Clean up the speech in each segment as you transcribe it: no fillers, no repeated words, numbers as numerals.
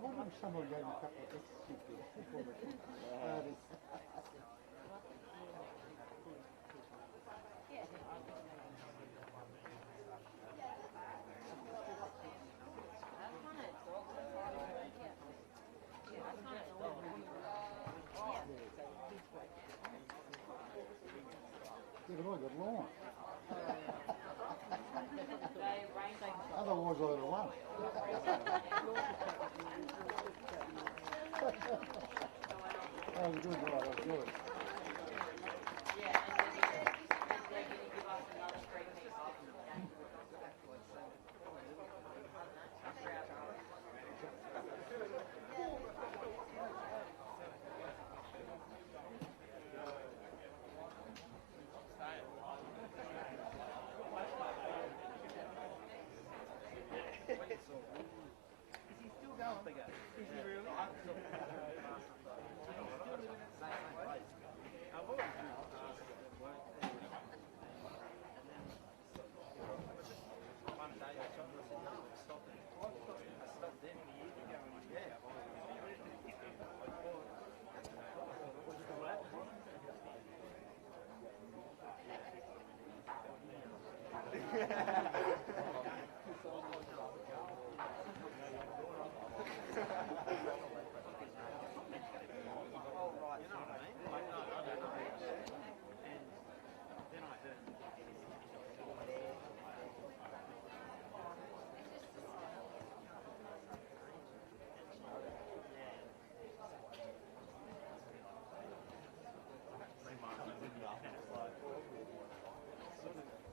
wonder if someone gave me a couple of extra. Yeah, but I got long. Otherwise I'd have won. That was good, right? That was good.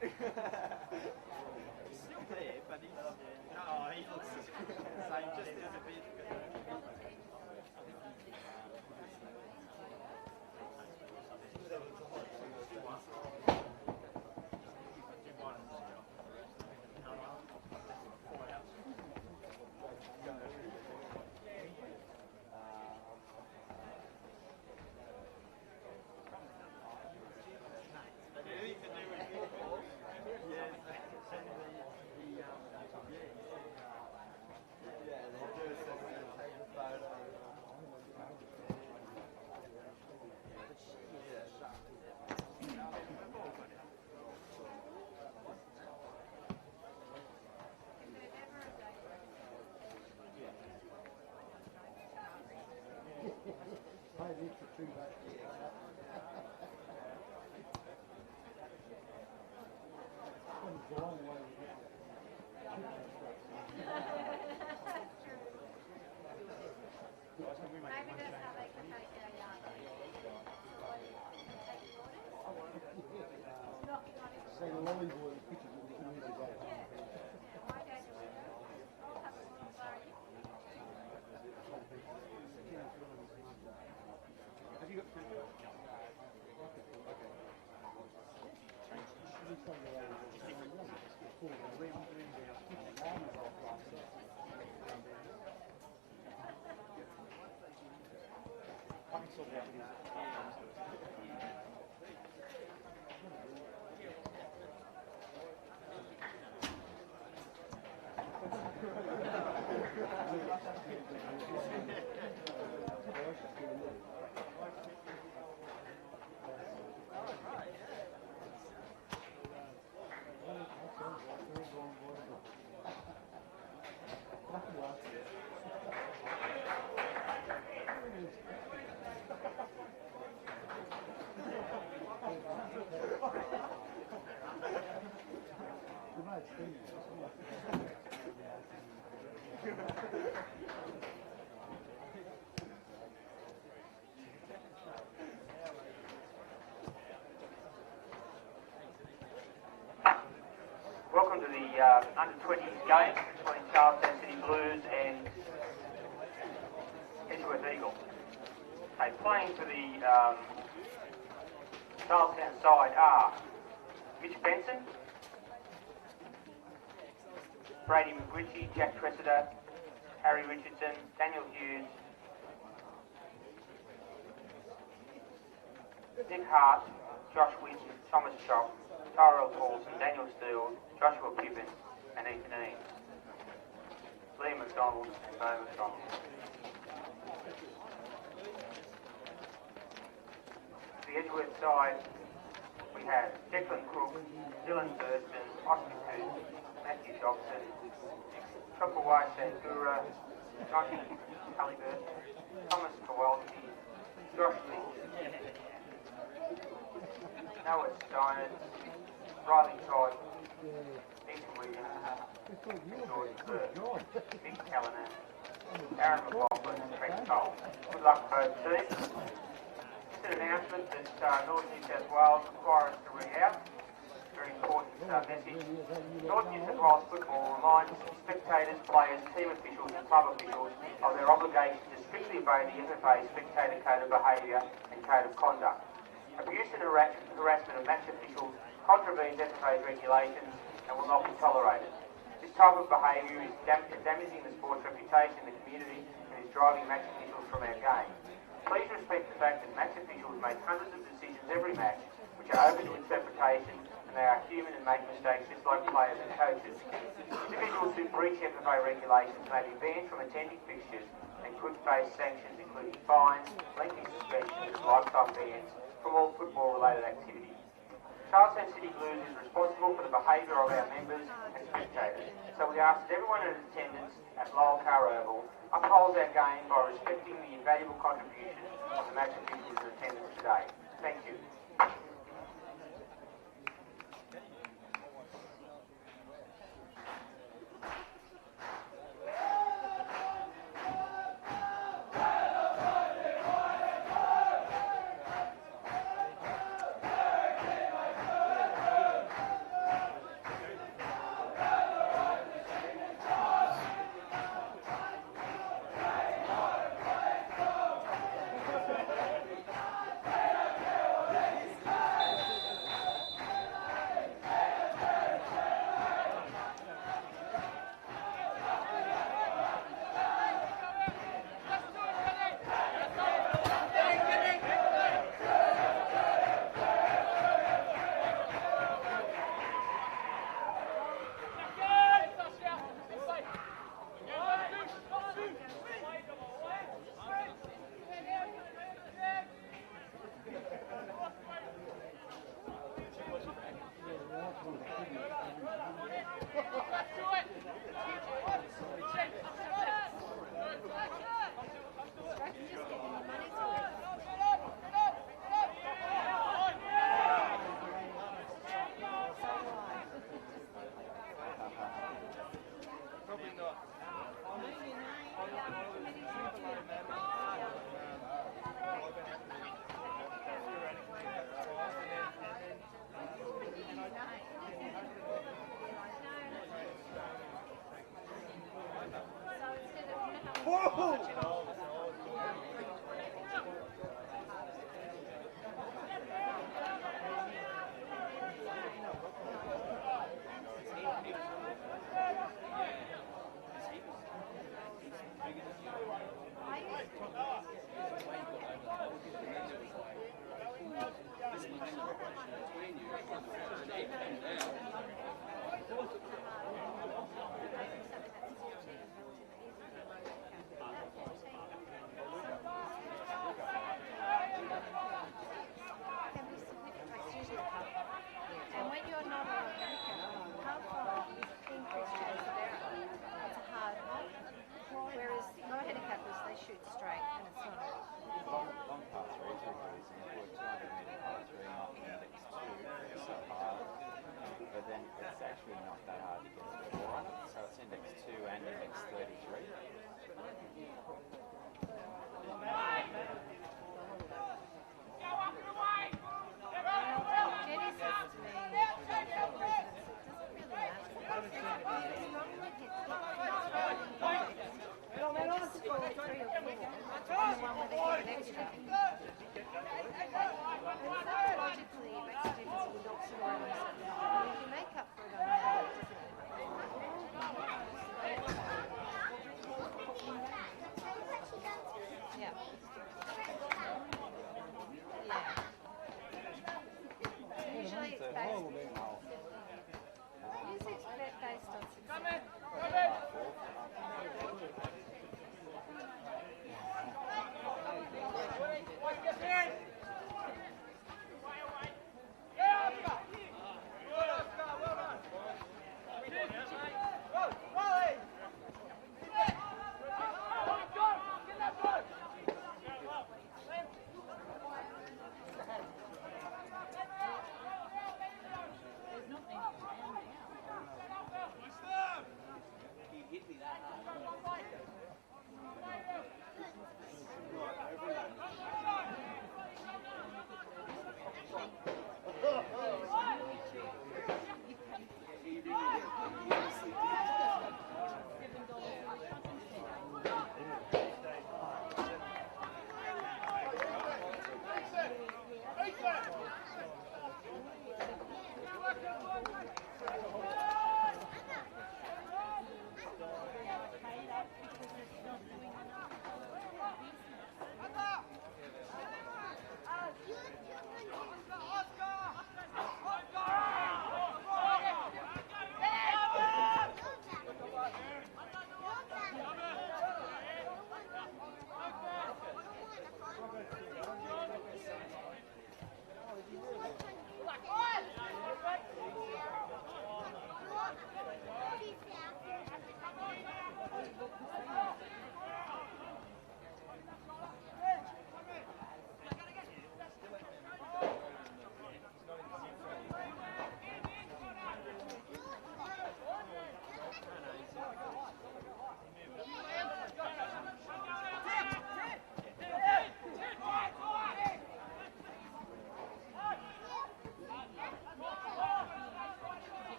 He's still there, but he's... No, he looks the same, just as a bit... Welcome to the under-20s game between Charlestown City Blues and Edgeworth Eagles. Okay, playing for the Charlestown side are Mitch Benson, Brady McGritchie, Jack Tressida, Harry Richardson, Daniel Hughes, Nick Hart, Josh Winston, Thomas Chopp, Tyrell Paulson, Daniel Steele, Joshua Pippin and Ethan Eames. Liam McDonald McDonald and Bo McDonald. The Edgeworth side, we have Declan Crook, Dylan Thurston, Oscar Coote, Matthew Dobson, Chopawase Gura, Johnny Halliburton, Thomas Kowalski, Josh Lee, Noah Steinert, Riley Todd, Ethan Williams, George Burke, Mick Callanan, Aaron McLaughlin and Trent Cole. Good luck to both teams. Just an announcement that North New South Wales require us to read out. Very important message. North New South Wales Football reminds spectators, players, team officials and club officials of their obligation to strictly obey the FFA Spectator Code of Behaviour and Code of Conduct. Abuse and harassment of match officials contravenes FFA's regulations and will not be tolerated. This type of behaviour is damaging the sport's reputation in the community and is driving match officials from our game. Please respect the fact that match officials make hundreds of decisions every match which are open to interpretation, and they are human and make mistakes just like players and coaches. Individuals who breach FFA regulations may be banned from attending fixtures and could face sanctions including fines, lengthy suspensions and lifetime bans from all football-related activities. Charlestown City Blues is responsible for the behaviour of our members and spectators, so we ask that everyone in attendance at Lowell Car Oval upholds our game by respecting the invaluable contribution of the match officials in attendance today. Thank you.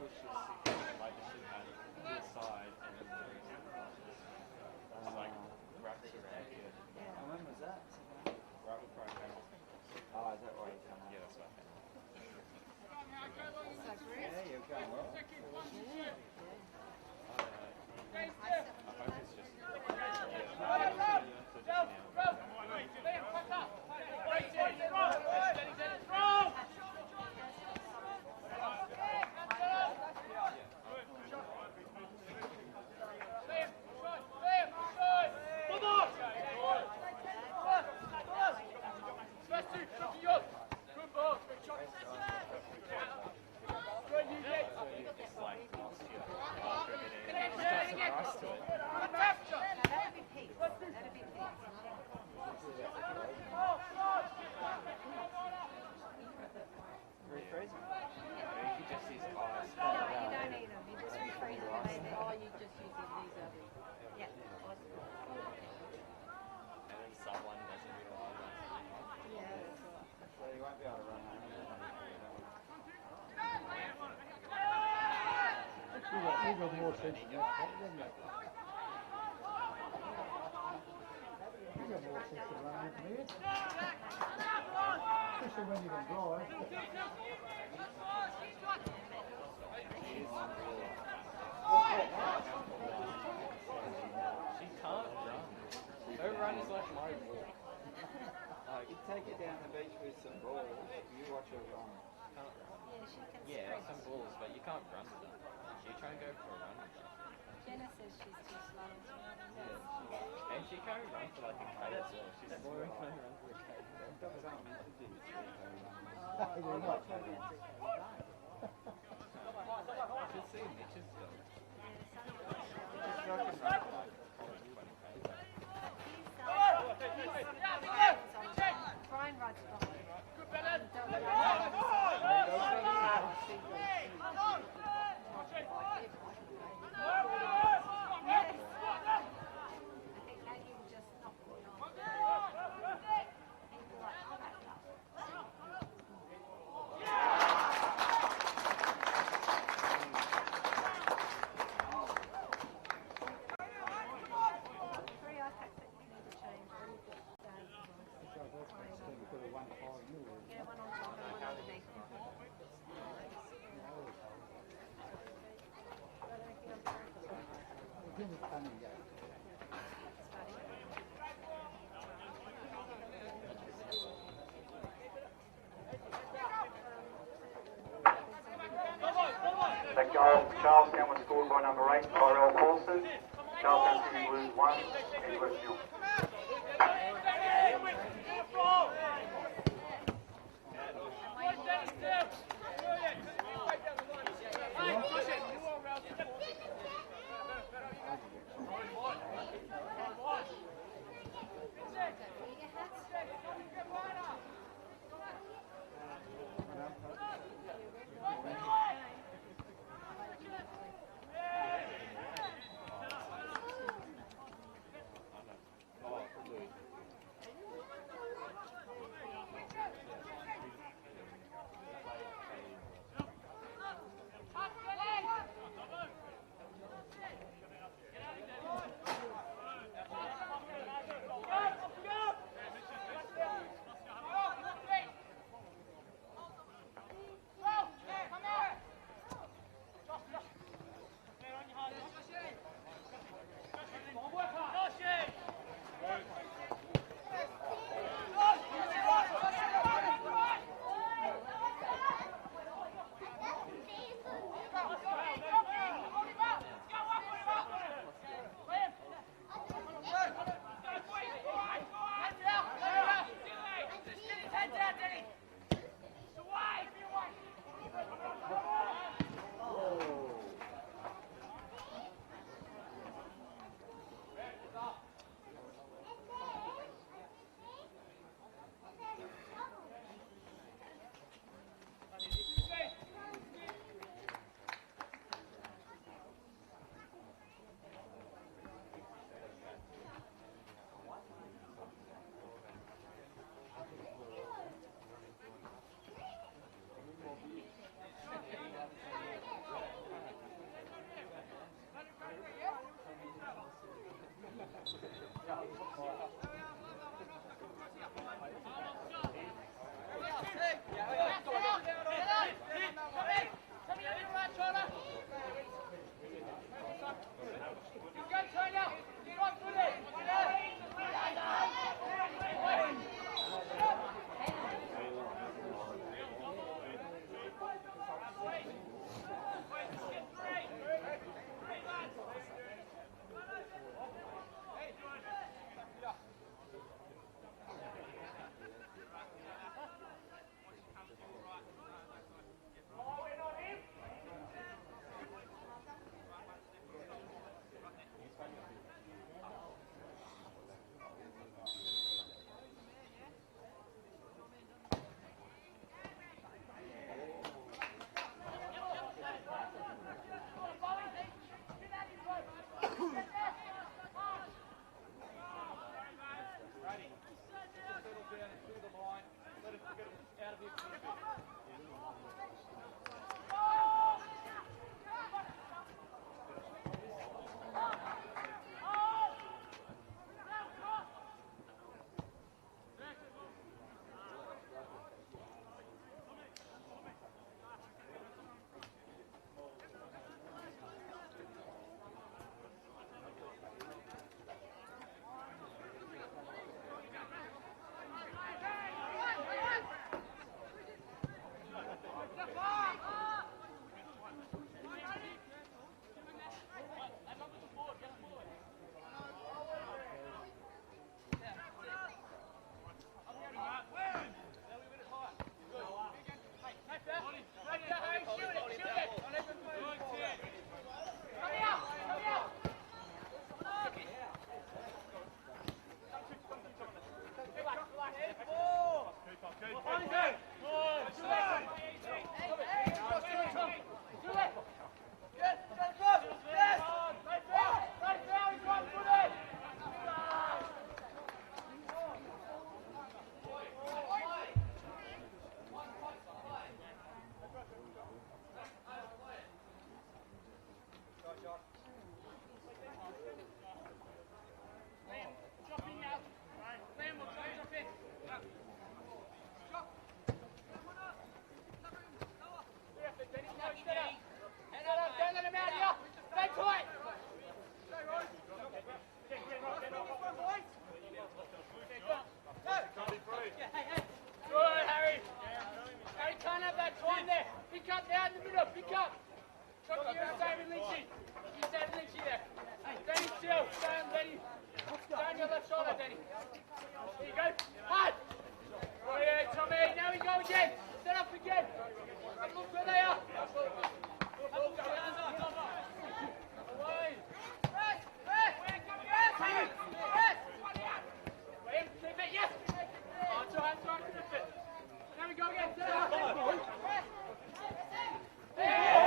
push is like the ship had this side and then it's like wraps around here. And when was that? Right before I came. Oh, is that why you come Yeah, that's what I came. Yeah, you're going well. I hope it's just You got more sense than that, haven't you? You got more sense than running from here. Especially when you can drive. she can't run. Her run is like my walk. You take it down the beach with some balls, you watch her run. Can't run. Yeah, some balls, but you can't run with them. You try and go for a run with them. Jenna says she's too slow as well. And she can't run for like a K as well. She's That's more right. trying to run for a K. Dogs aren't meant to do 3K runs. They're not. Should see Mitch's dog. Just so I can run like Brian rides behind. That goal for Charlestown was scored by number 8, Tyrell Paulson. Charlestown City Blues 1, Edgeworth 0. up now in the middle. Pick up. Chucky, you stay with Lynchy. You stay with Lynchy there. Danny still. Stay on Danny. Stay on your left shoulder, Danny. There you go. Hard. Oh yeah, Tommy. Now we go again. Set up again. And look where they are. Away. Rest. Keep it, yes. Oh, it's all right. Keep it. Now we go again. Set up. There.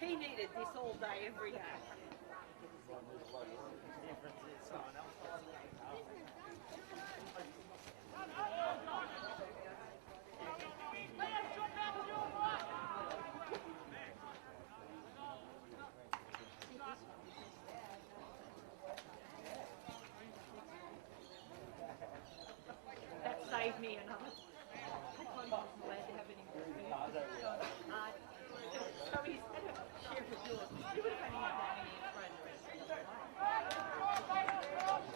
He needed this all day, every day. That saved me another. I thought he was allowed to have any more food. So he's had a share of yours. You would have only had that many and thrown the rest of it away.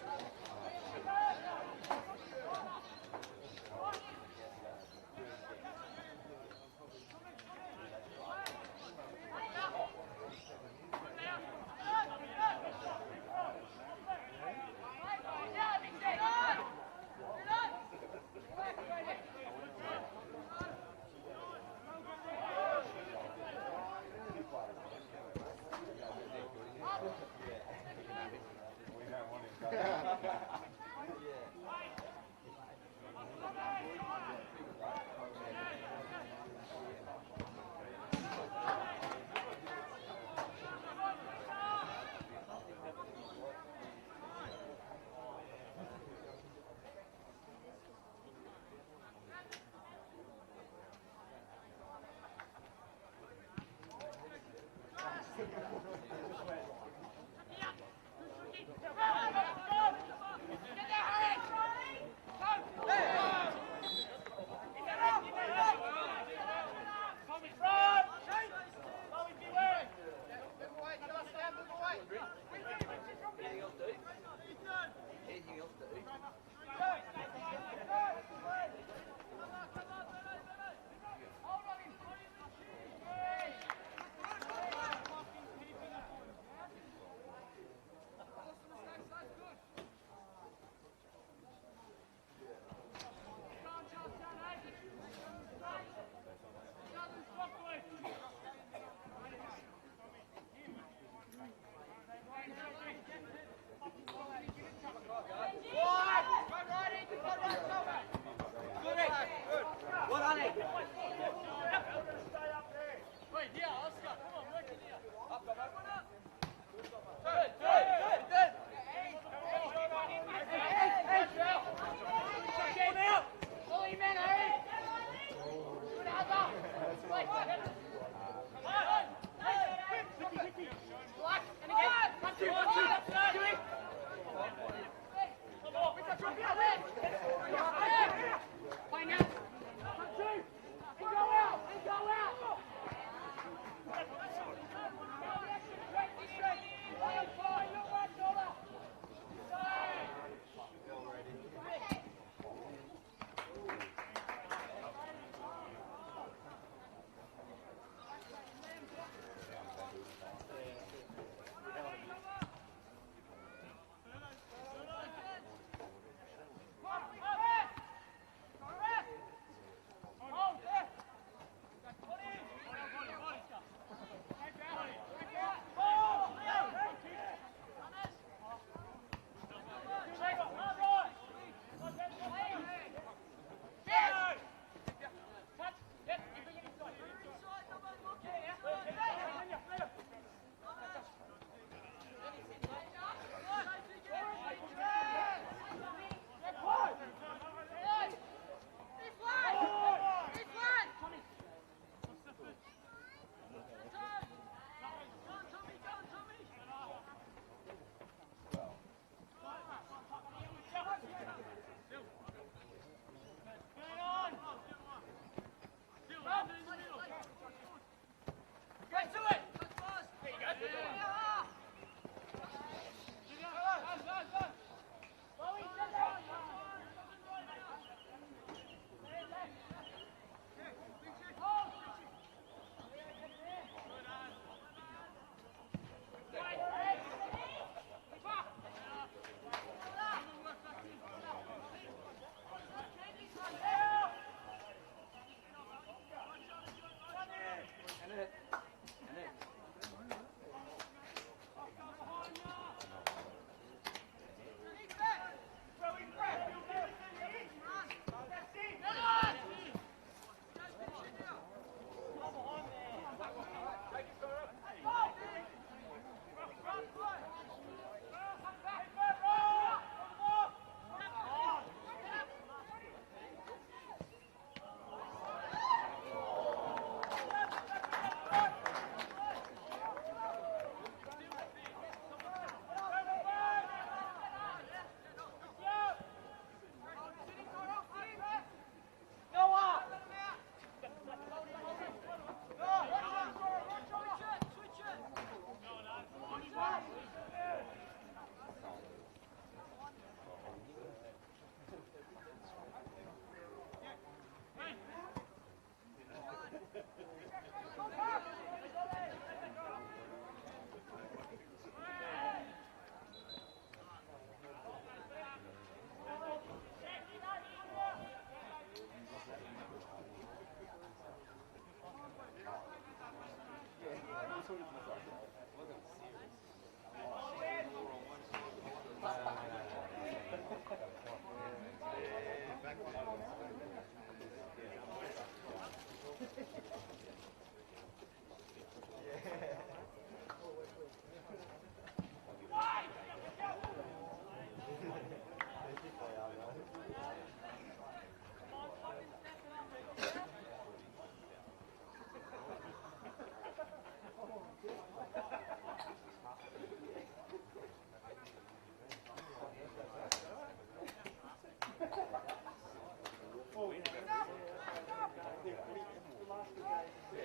We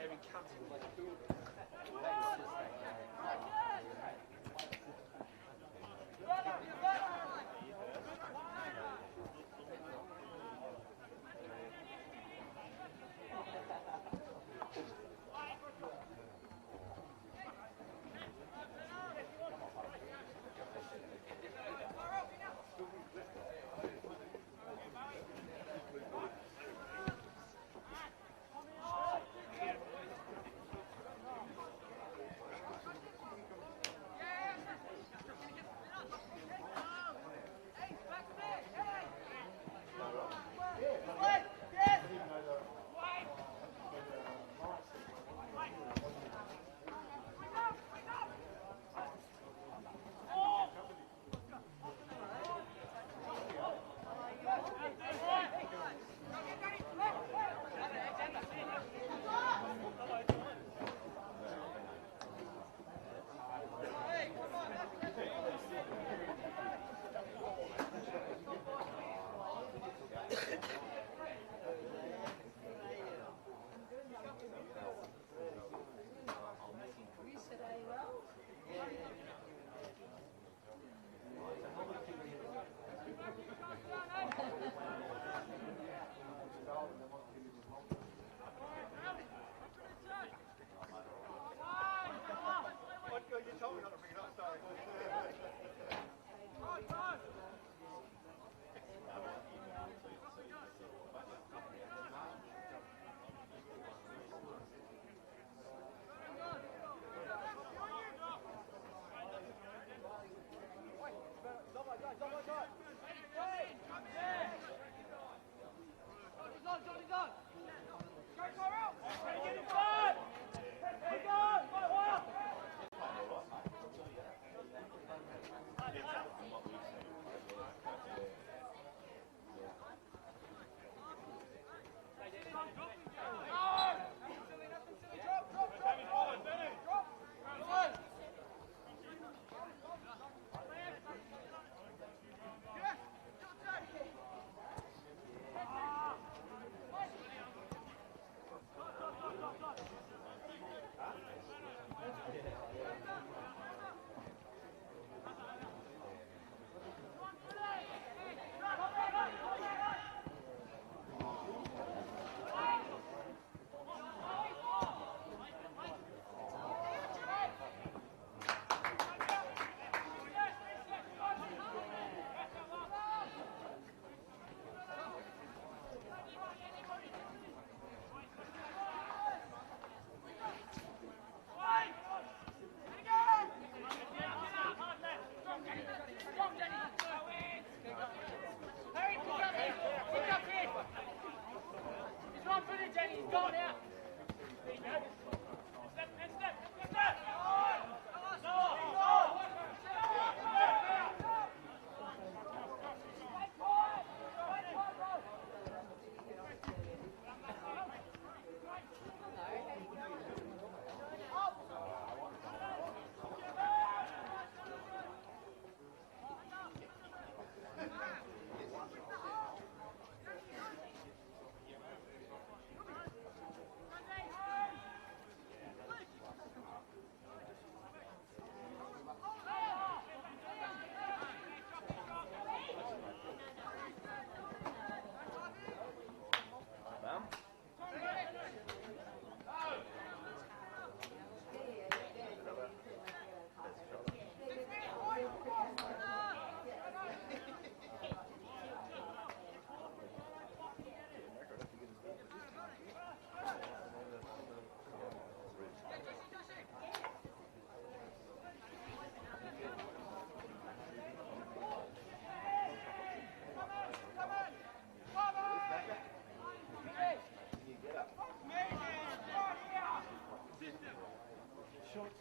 It's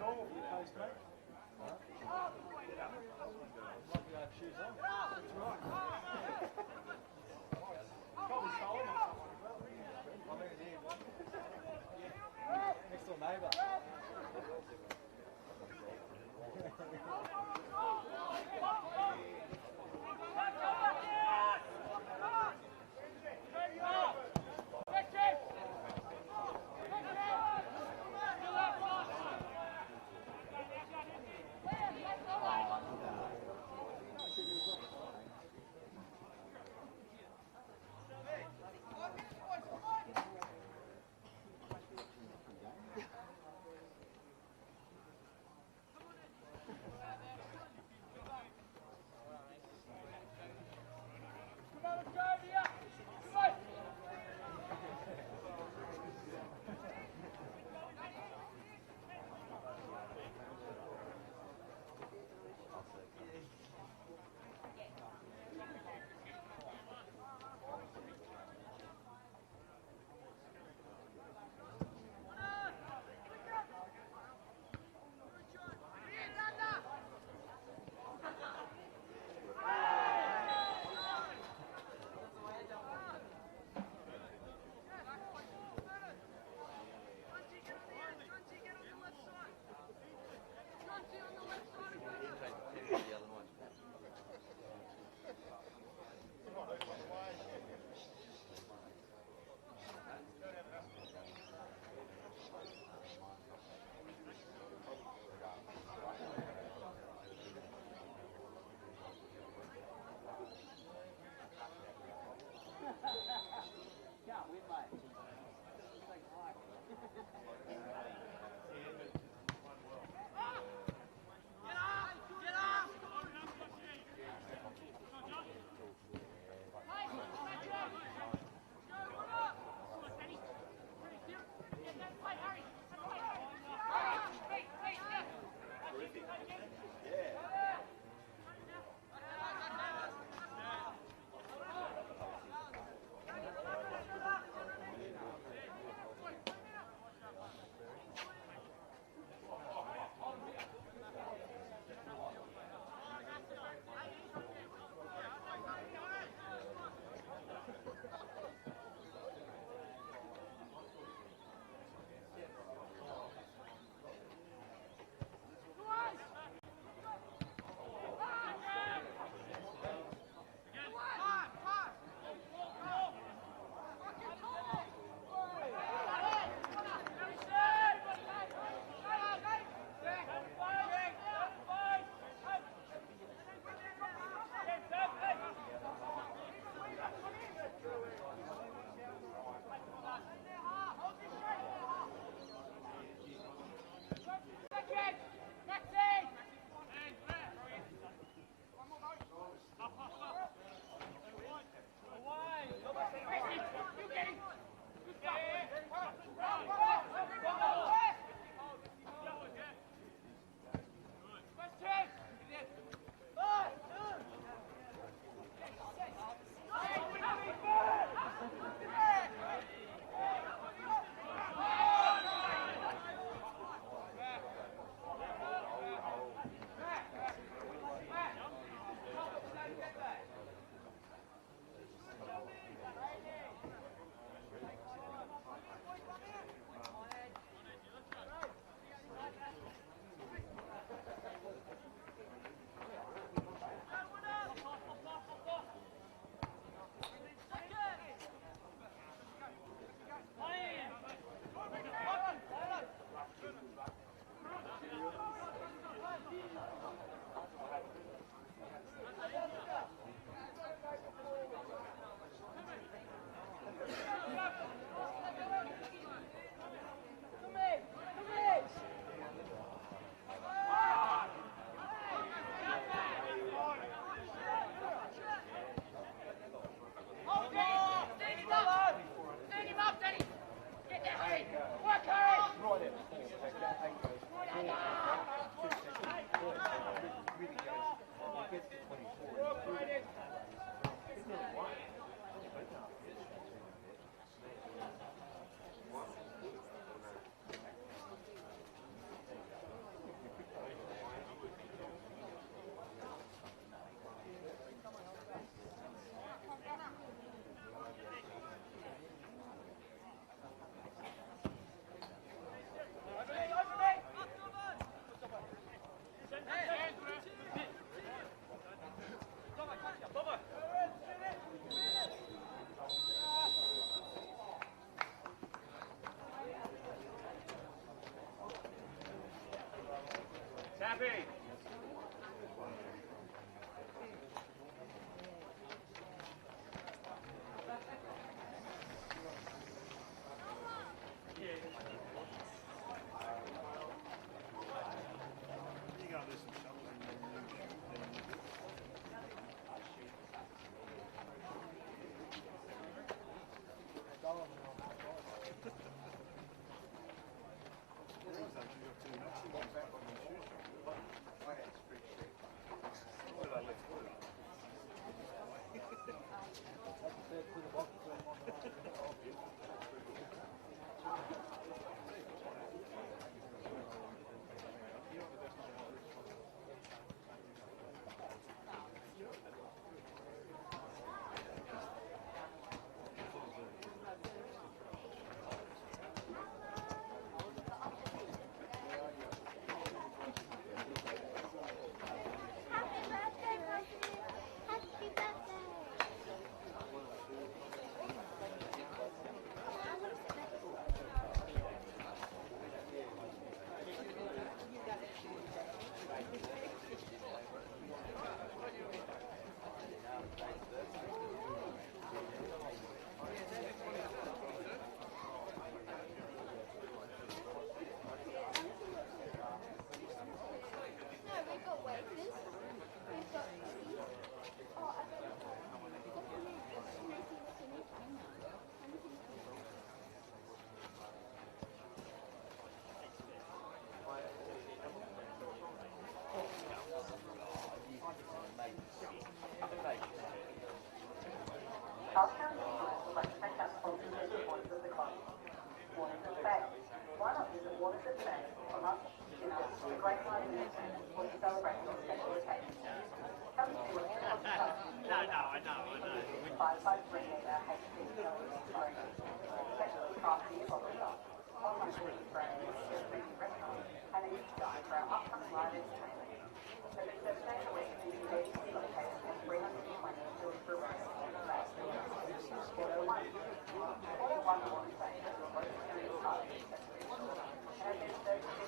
normal for your post, mate. Might be have shoes on. That's right. Probably stolen or something as well. I mean, it is. Next door neighbour. Happy. Charlestown would like to thank us for the supporters of the club. Warnings at the back. Why not visit Waters at Bay for lunch, dinner, a great night in entertainment, or to celebrate your special occasion? Come see what the club does. I know. Inspired by Greenacre, HP Television, specially crafty bottle shop, online food brand, restaurant, and a gift guide for our upcoming live entertainment. Visit 7 days a week and engage located at 320 Edgeworth Road. Happy birthday.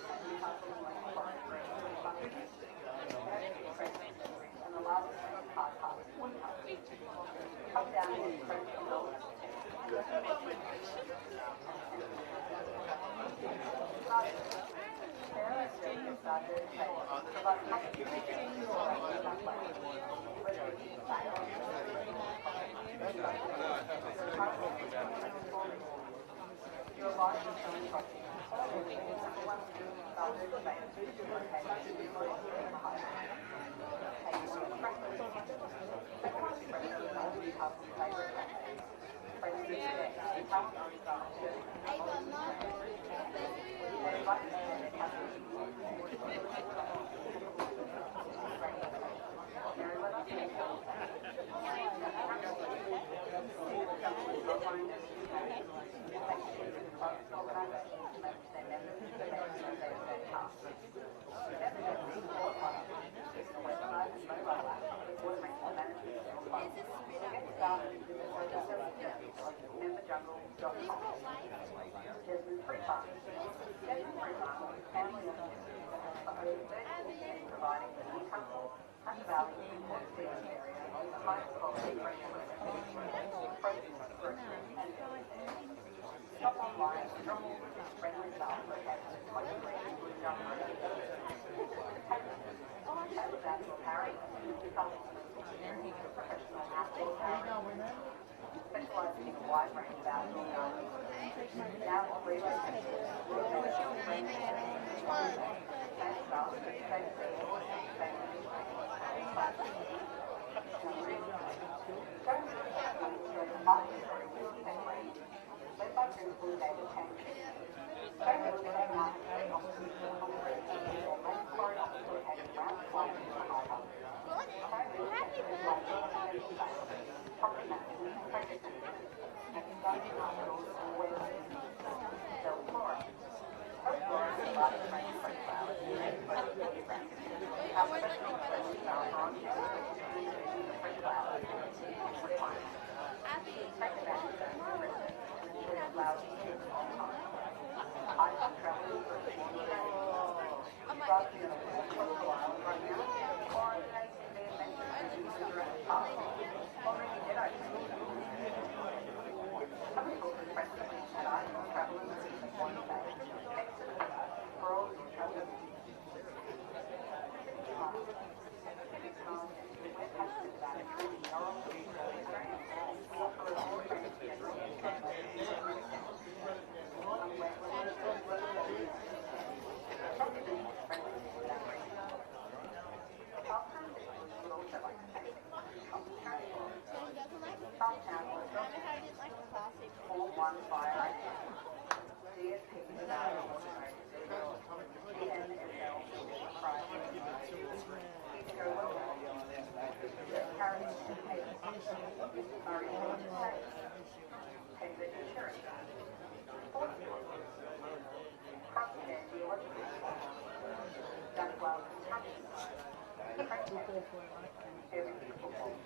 everything football.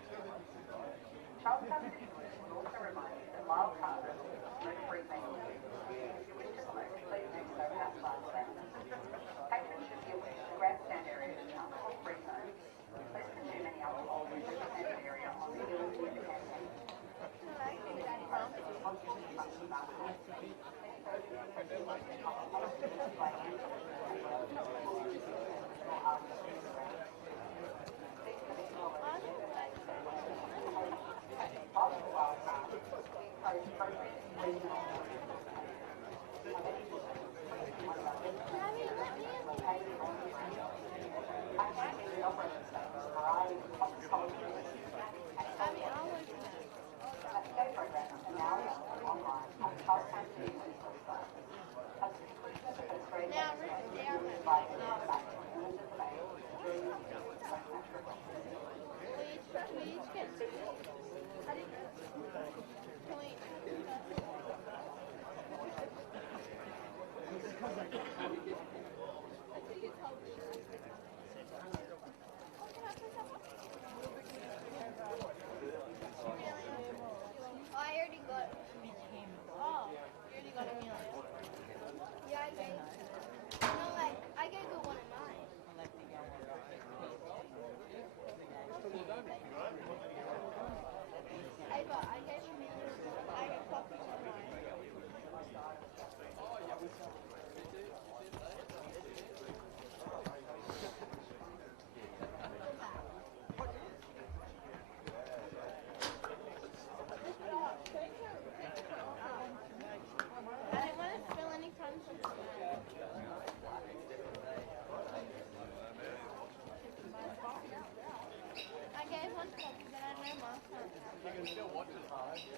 Charlestown City would also remind you that wild cards are free meals. If you wish to smoke, please do so outside the lounge. Patrons should be aware the grandstand area is an alcohol-free zone. Please consume any alcohol in the designated area on the ability of the campaign. You can still watch it.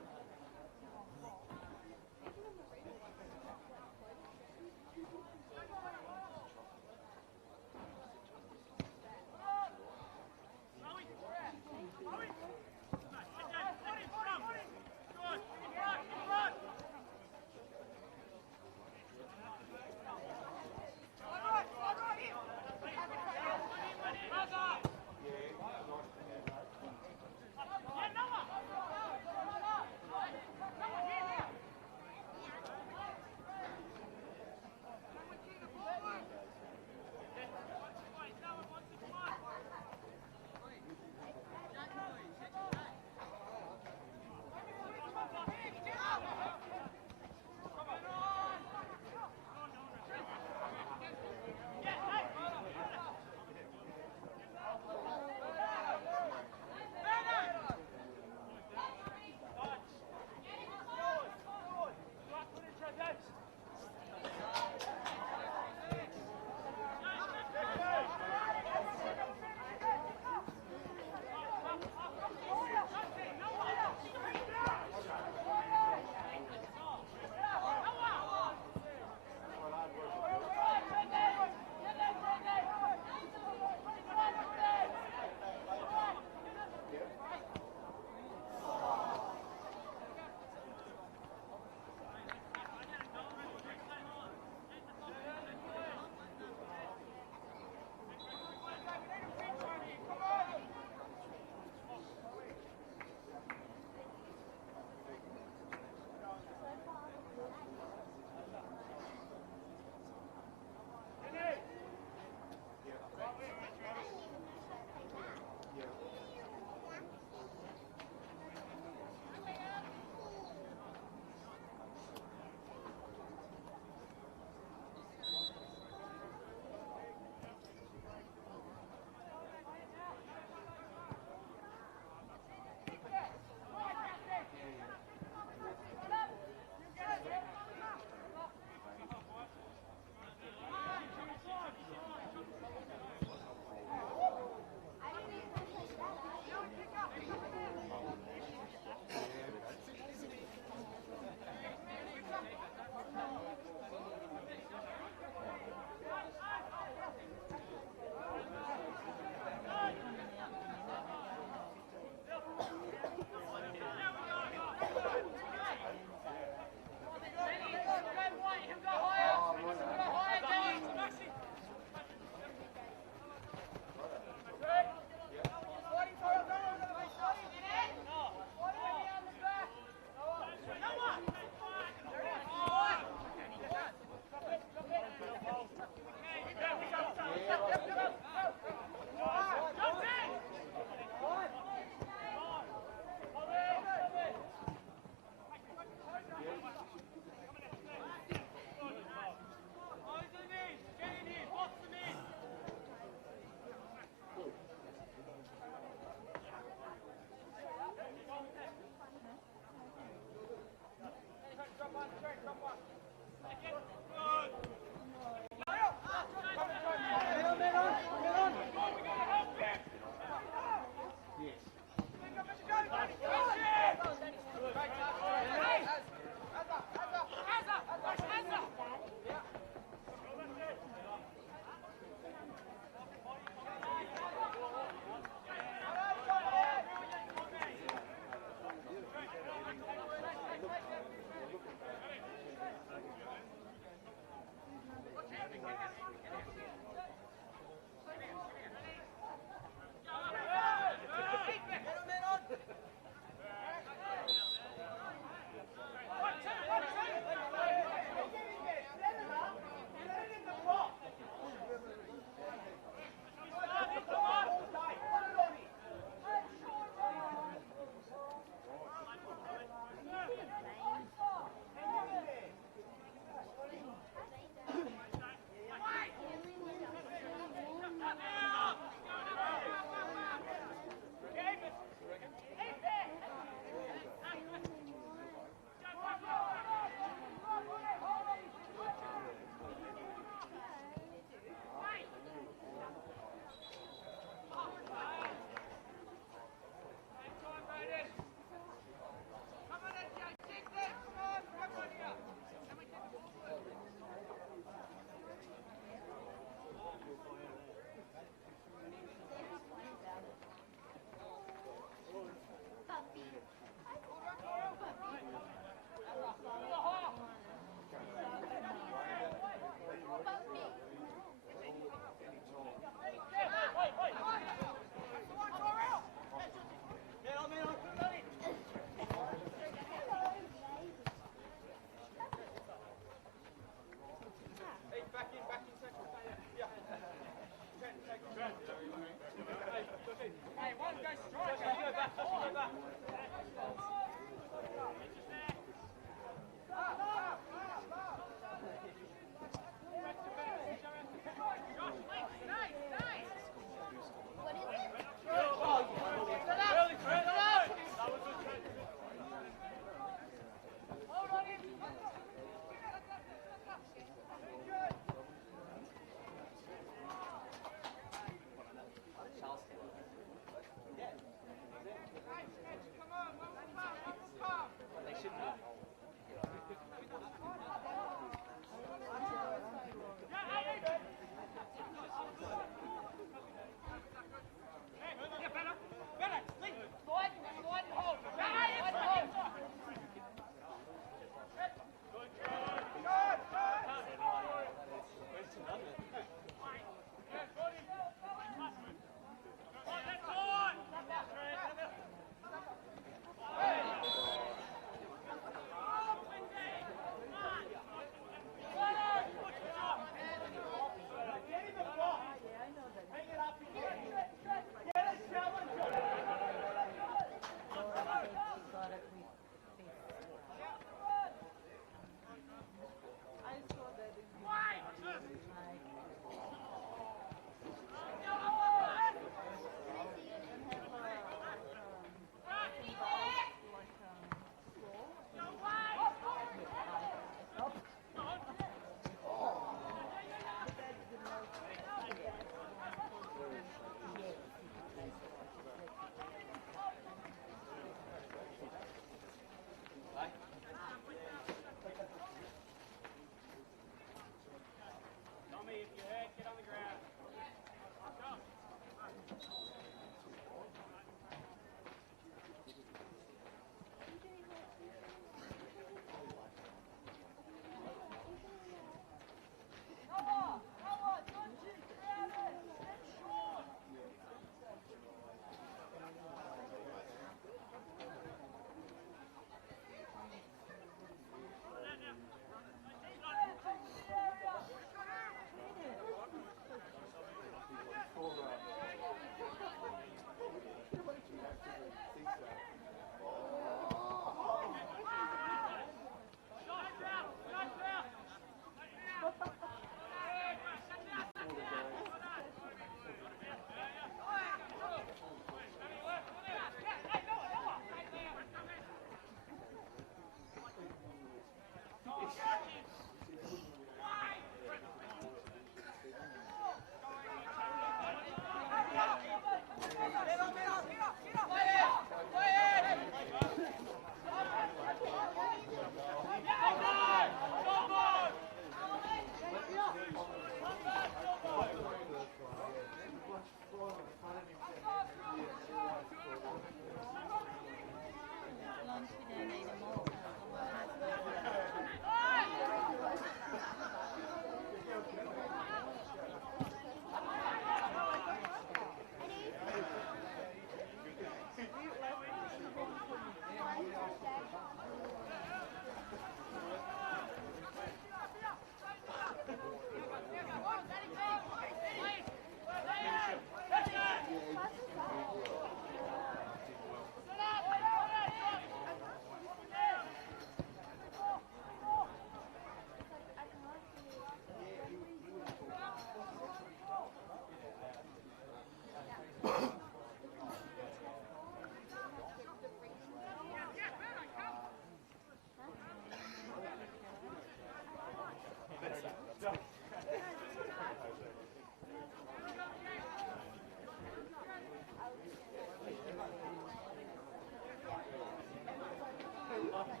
Oh,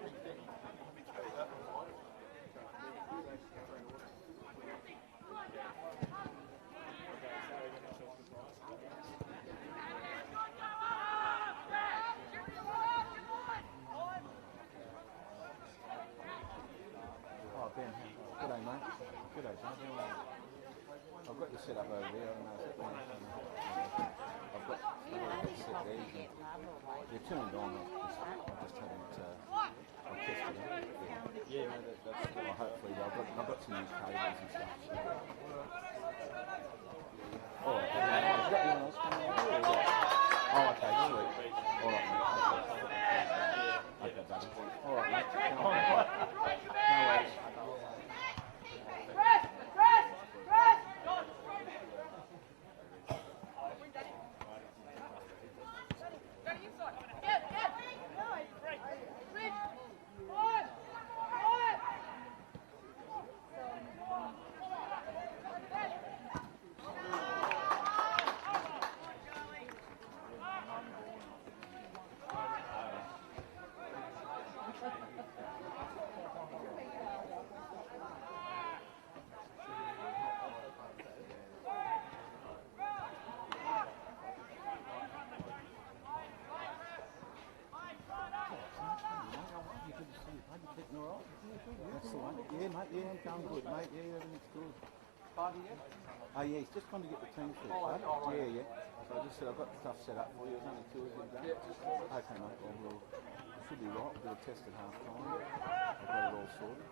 Ben, g'day, mate. G'day, Ben. I've got you set up over there. I don't know if it's I've got it set there. They're turned on. I just haven't. I'll test it out. Yeah, no, that's. Well, hopefully, I've got some new cables and stuff. So. All right. Is that anyone else coming on? Oh, okay, sweet. All right, mate. Okay, buddy. All right, mate. No worries. That's the one. Yeah, mate, yeah, I'm going good, mate. Yeah, everything's good. Party yet? Oh, yeah, he's just trying to get the team fit, bud. Yeah, yeah. So I just said I've got the stuff set up for you. There's only two of you done. Okay, mate, well, we'll should be right. We'll do a test at half time. I've got it all sorted.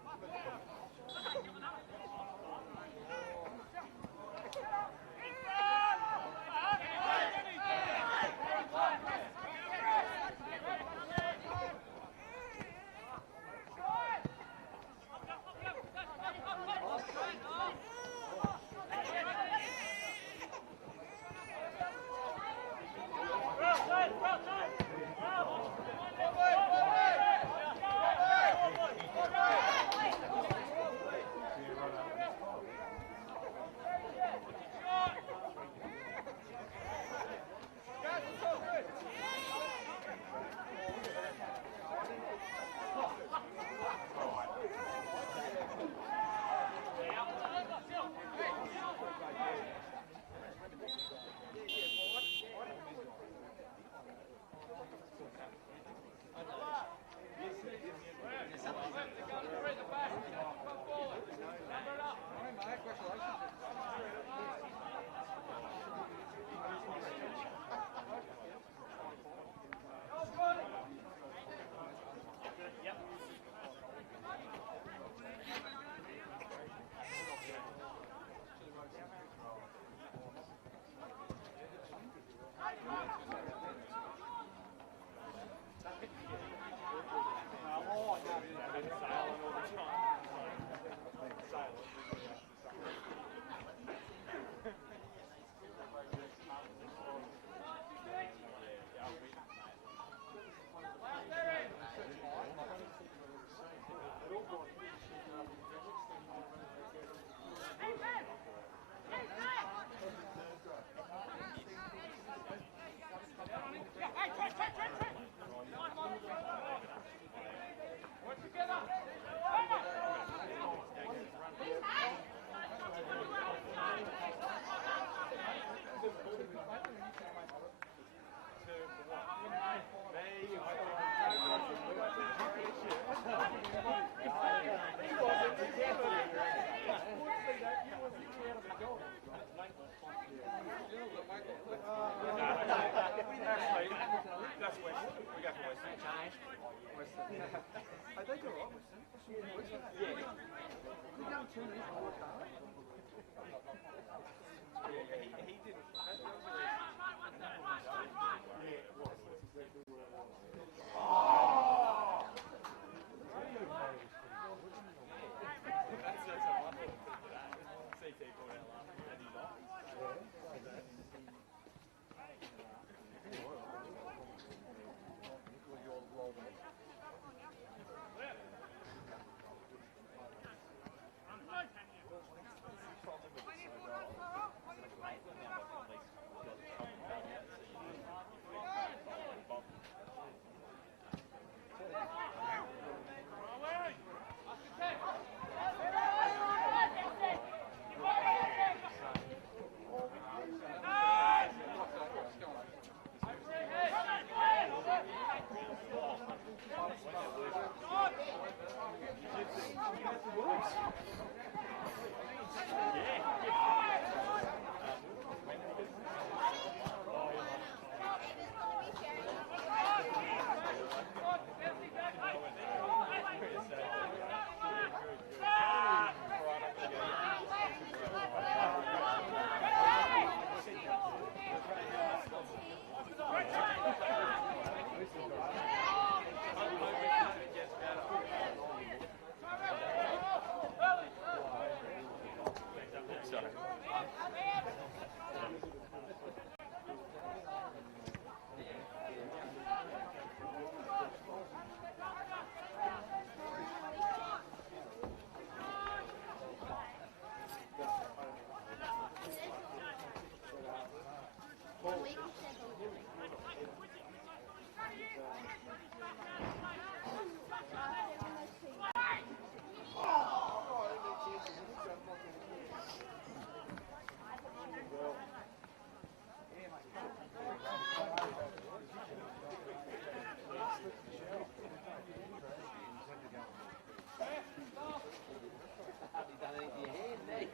done it in your hand there.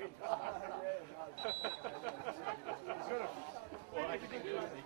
Well, actually, Thursday.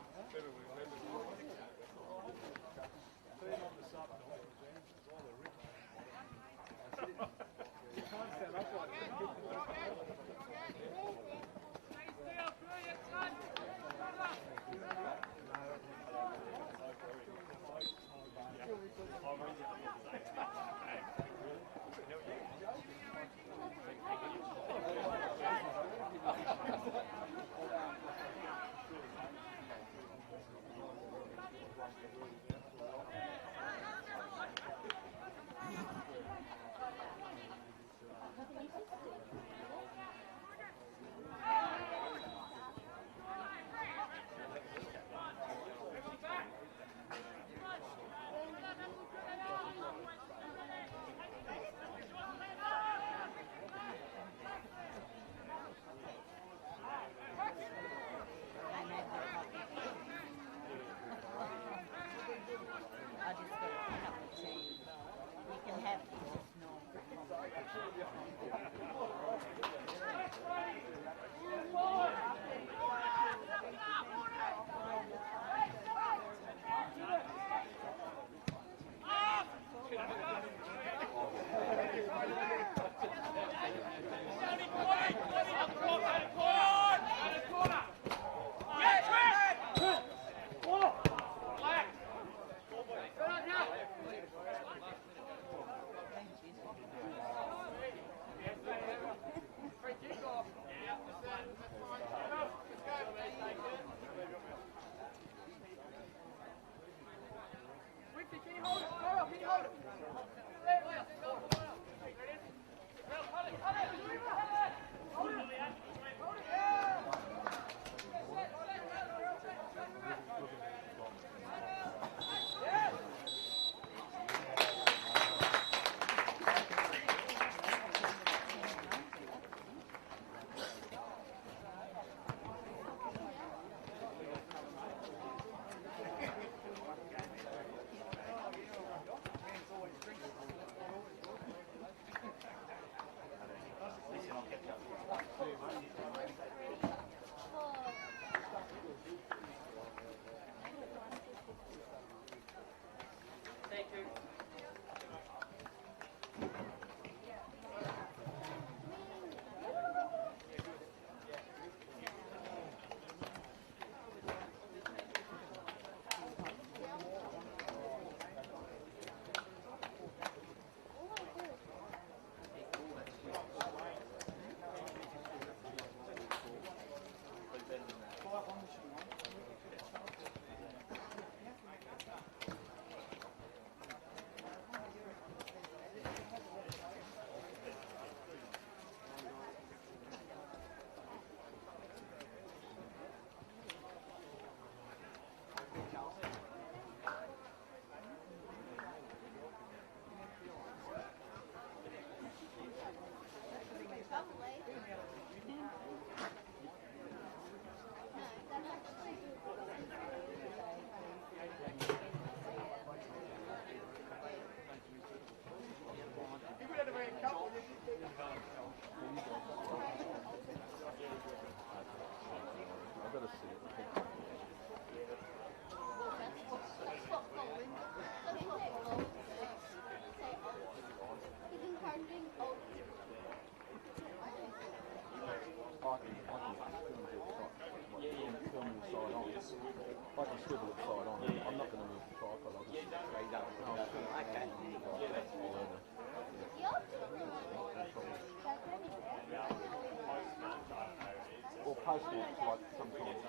Postmarks like sometimes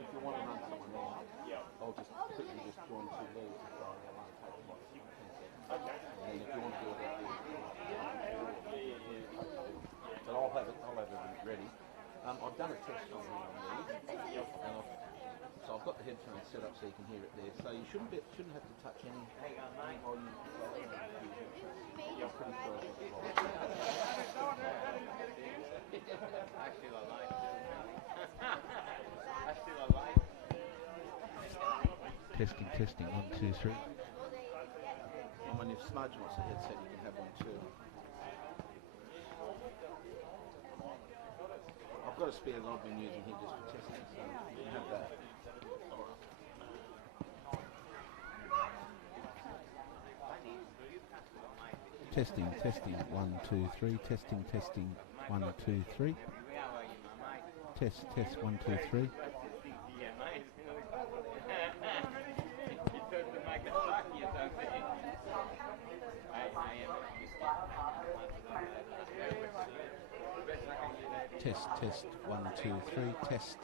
if you want to run someone out, I'll just quickly just join two leads and go, I want to take like 10 seconds. And then if you want to do it that way, but I'll have it ready. I've done a test on the lead, and so I've got the headphones set up so you can hear it there. So you shouldn't have to touch any volume control. Yeah, pretty sure. Actually, I like it. Testing, 1, 2, 3. And when if Smudge wants a headset, you can have one too. I've got a spare that I've been using here just for testing, so you can have that. Testing, testing, 1, 2, 3, testing, testing, 1, 2, 3. Test, test, 1, 2, 3. Test, test, 1, 2, 3, test,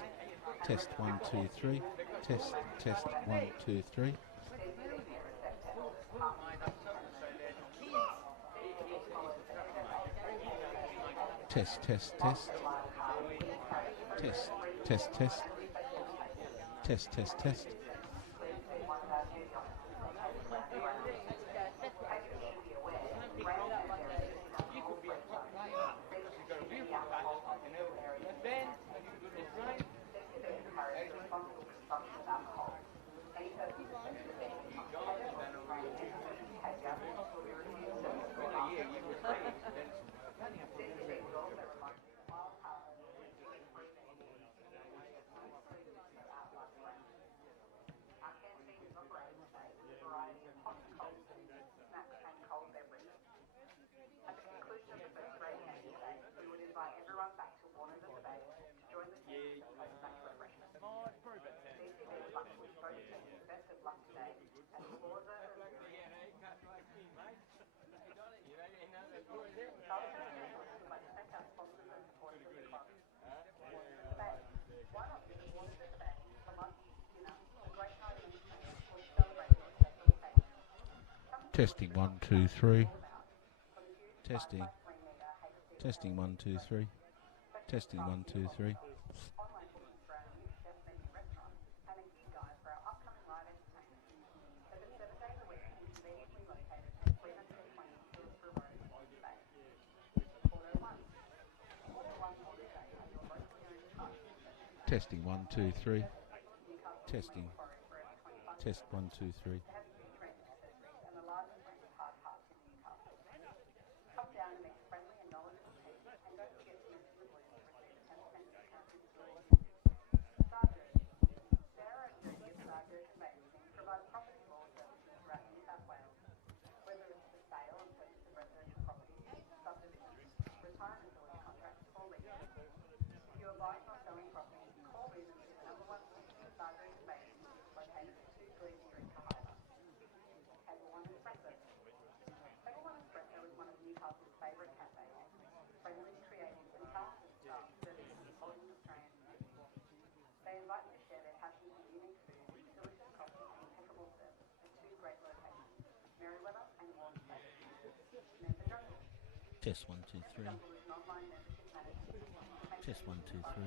test, 1, 2, 3, test, test, 1, 2, 3. Test, test, test. Test, test, test. Test, test, test. Testing, 1, 2, 3. Testing. Testing, 1, 2, 3. Testing, 1, 2, 3. Testing, 1, 2, 3. Testing. Test, 1, 2, 3. Test, 1, 2, 3. Test, 1, 2, 3.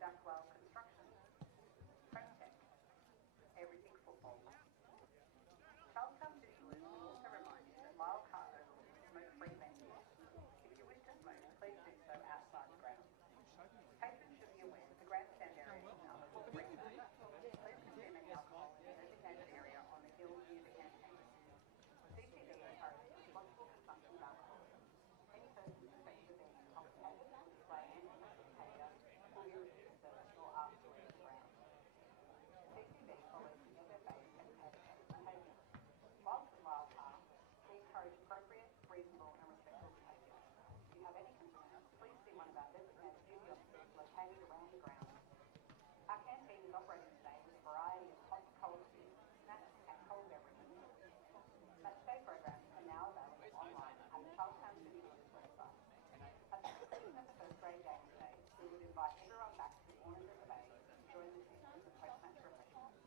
Duckwell Construction, Prep Tech, Everything Football. Charlestown City Youth will also remind you that Lyle Car Oval is a smoke-free venue. If you wish to smoke, please do so outside the ground. Patrons should be aware that the grandstand area is now full breakfast. Please consume any alcohol in the designated area on the hill near the canteen. CCD encourages responsible consumption of alcohol. Any person suspected of being intoxicated will display antisocial behaviour, will be refused service or asked to leave the ground. CCD follows the FFA educated behaviour. Whilst at Lyle Park, we encourage appropriate, reasonable and respectful behaviour. If you have any concerns, please see one of our designated duty officers located around the grounds. Our canteen is operating today with a variety of hot, cold food, snacks and cold beverages. Matchday programs are now available online at the Charlestown City Youth website. At the conclusion of the first grade game today, we would invite everyone back to the corners of the bay to join the team for the post-match refreshments.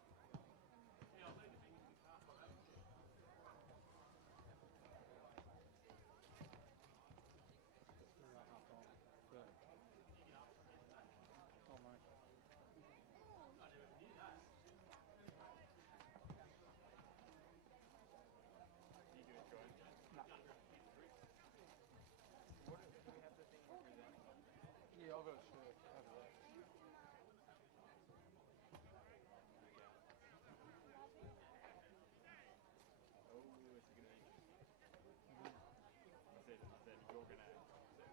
Yeah, I've got a shirt. Have a look.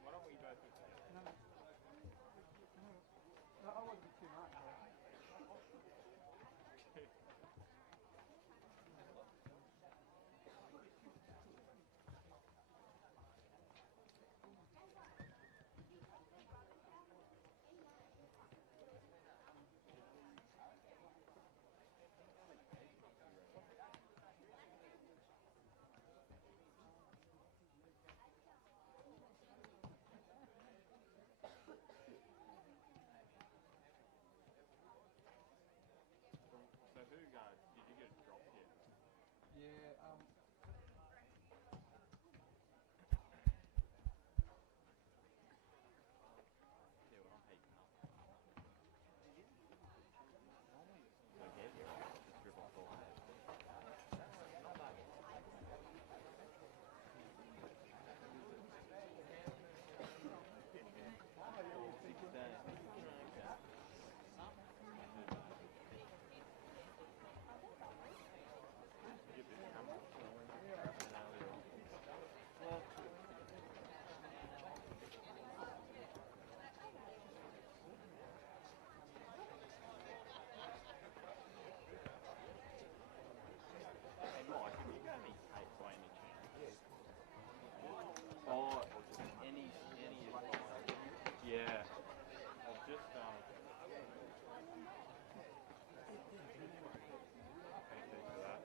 Why don't we both put together? No, I wouldn't be too much. So who did you get a drop hit? Yeah, Yeah, well, I'm hating up. I gave you just dribble forward. Hey Mike, have you got any tape by any chance? Or any advice? Yeah. I've just thank you for that.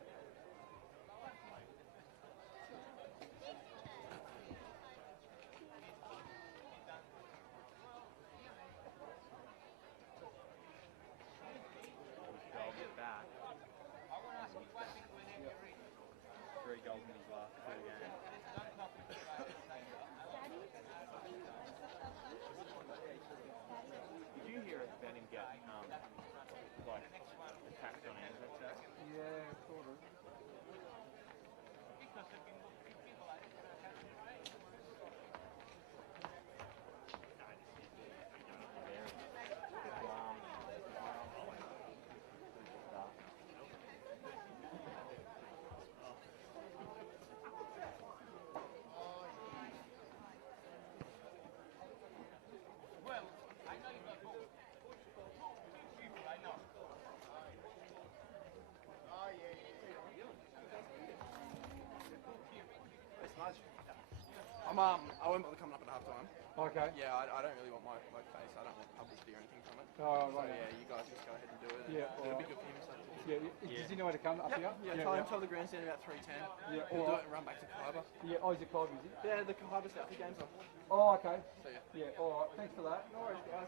I'll get back. 3 goals in his last 2 games. Did you hear about him get like attacked on Anzac Day? yeah, sort of. I won't bother coming up at half-time. Okay. Yeah, I don't really want my face. I don't want publicity or anything from it. Oh, So right. yeah, you guys just go ahead and do it. Yeah, It'll all be right. good for him. So. Does he know where to come up here? Tell the grandstand about 3:10. Yeah, We'll all do right. it and run back to Khyber. Yeah, oh, is it Clive, is it? Yeah, the Khyber Southie game's on. Oh, okay. So yeah. Yeah, all right. Thanks for that. No worries, guys.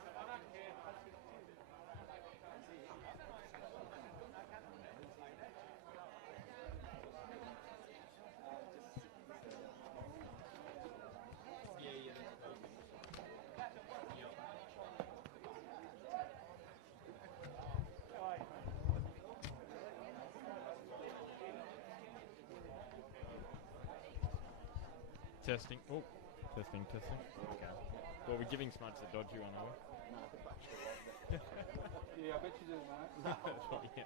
Testing. Oh, testing. Okay. Well, we're giving Smudge the dodgy one, are we? Yeah, I bet you do, mate. Oh, yeah.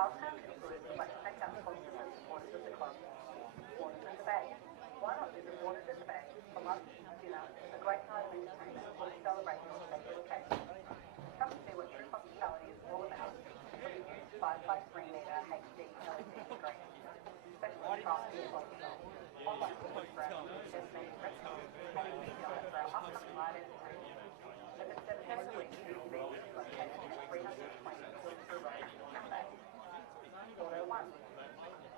Charlestown visitors would like to thank our sponsors and supporters of the club. Waters at the Bay. Why not visit Waters at the Bay for lunch, dinner, a great night of entertainment, or to celebrate your special occasion? Come and see what true hospitality is all about from the new 5x3 metre HD LED screen. Specially crafted for online orders for our destination restaurants and a new guide for our upcoming live entertainment. Over 7 days a week, the convenience is located at 320 Wiltshire Road, Cafe. Auto 1.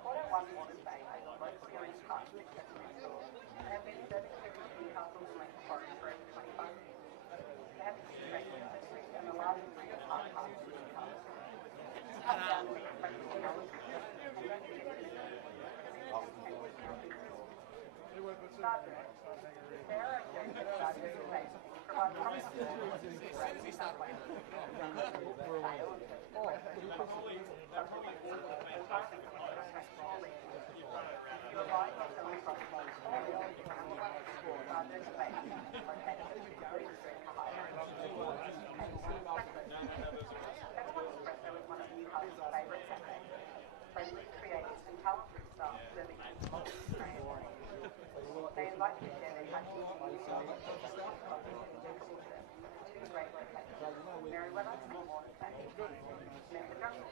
Auto 1 Waters Bay has a locally owned parts and accessories store and have been servicing Newcastle and Lake Forest for over 25 years. They have demonstrated accessories and the largest range of hard parts in Newcastle. Come down to the express and don't forget to visit Sarah and Jason started as a base, provide promise to friendly, creative and talented staff serving Australian morning. They invite you to share their passion for Newcastle two great locations, Merriweather and Warner Bay. Member Jungle.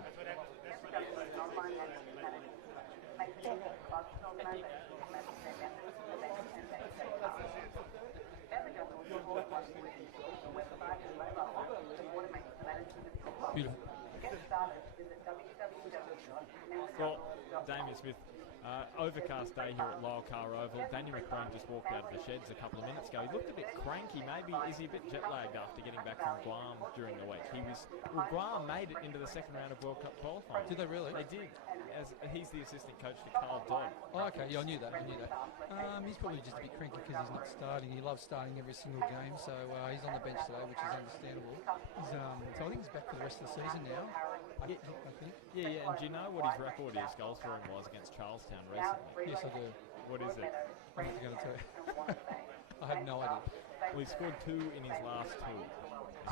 Member Jungle is an online membership management system. Makes it easy for clubs and organisations to manage their members, events and day-to-day tasks. Member Jungle is all one solution for website and mobile app to automate the management of your club. Beautiful. To get started, visit www.memberjungle.com. Well, Damien Smith, overcast day here at Lyle Car Oval. Danny McCrone just walked out of the sheds a couple of minutes ago. He looked a bit cranky. Maybe is he a bit jet lagged after getting back from Guam during the week? Guam made it into the second round of World Cup qualifying. Did they really? They did. As he's the assistant coach to Carl Dodd. Oh, okay. Yeah, I knew that. He's probably just a bit cranky because he's not starting. He loves starting every single game, so he's on the bench today, which is understandable. So I think he's back for the rest of the season now. I think. Yeah. And do you know what his record is, goal scoring was against Charlestown recently? Yes, I do. What is it? I'm not going to tell you. I have no idea. Well, he scored 2 in his last 2.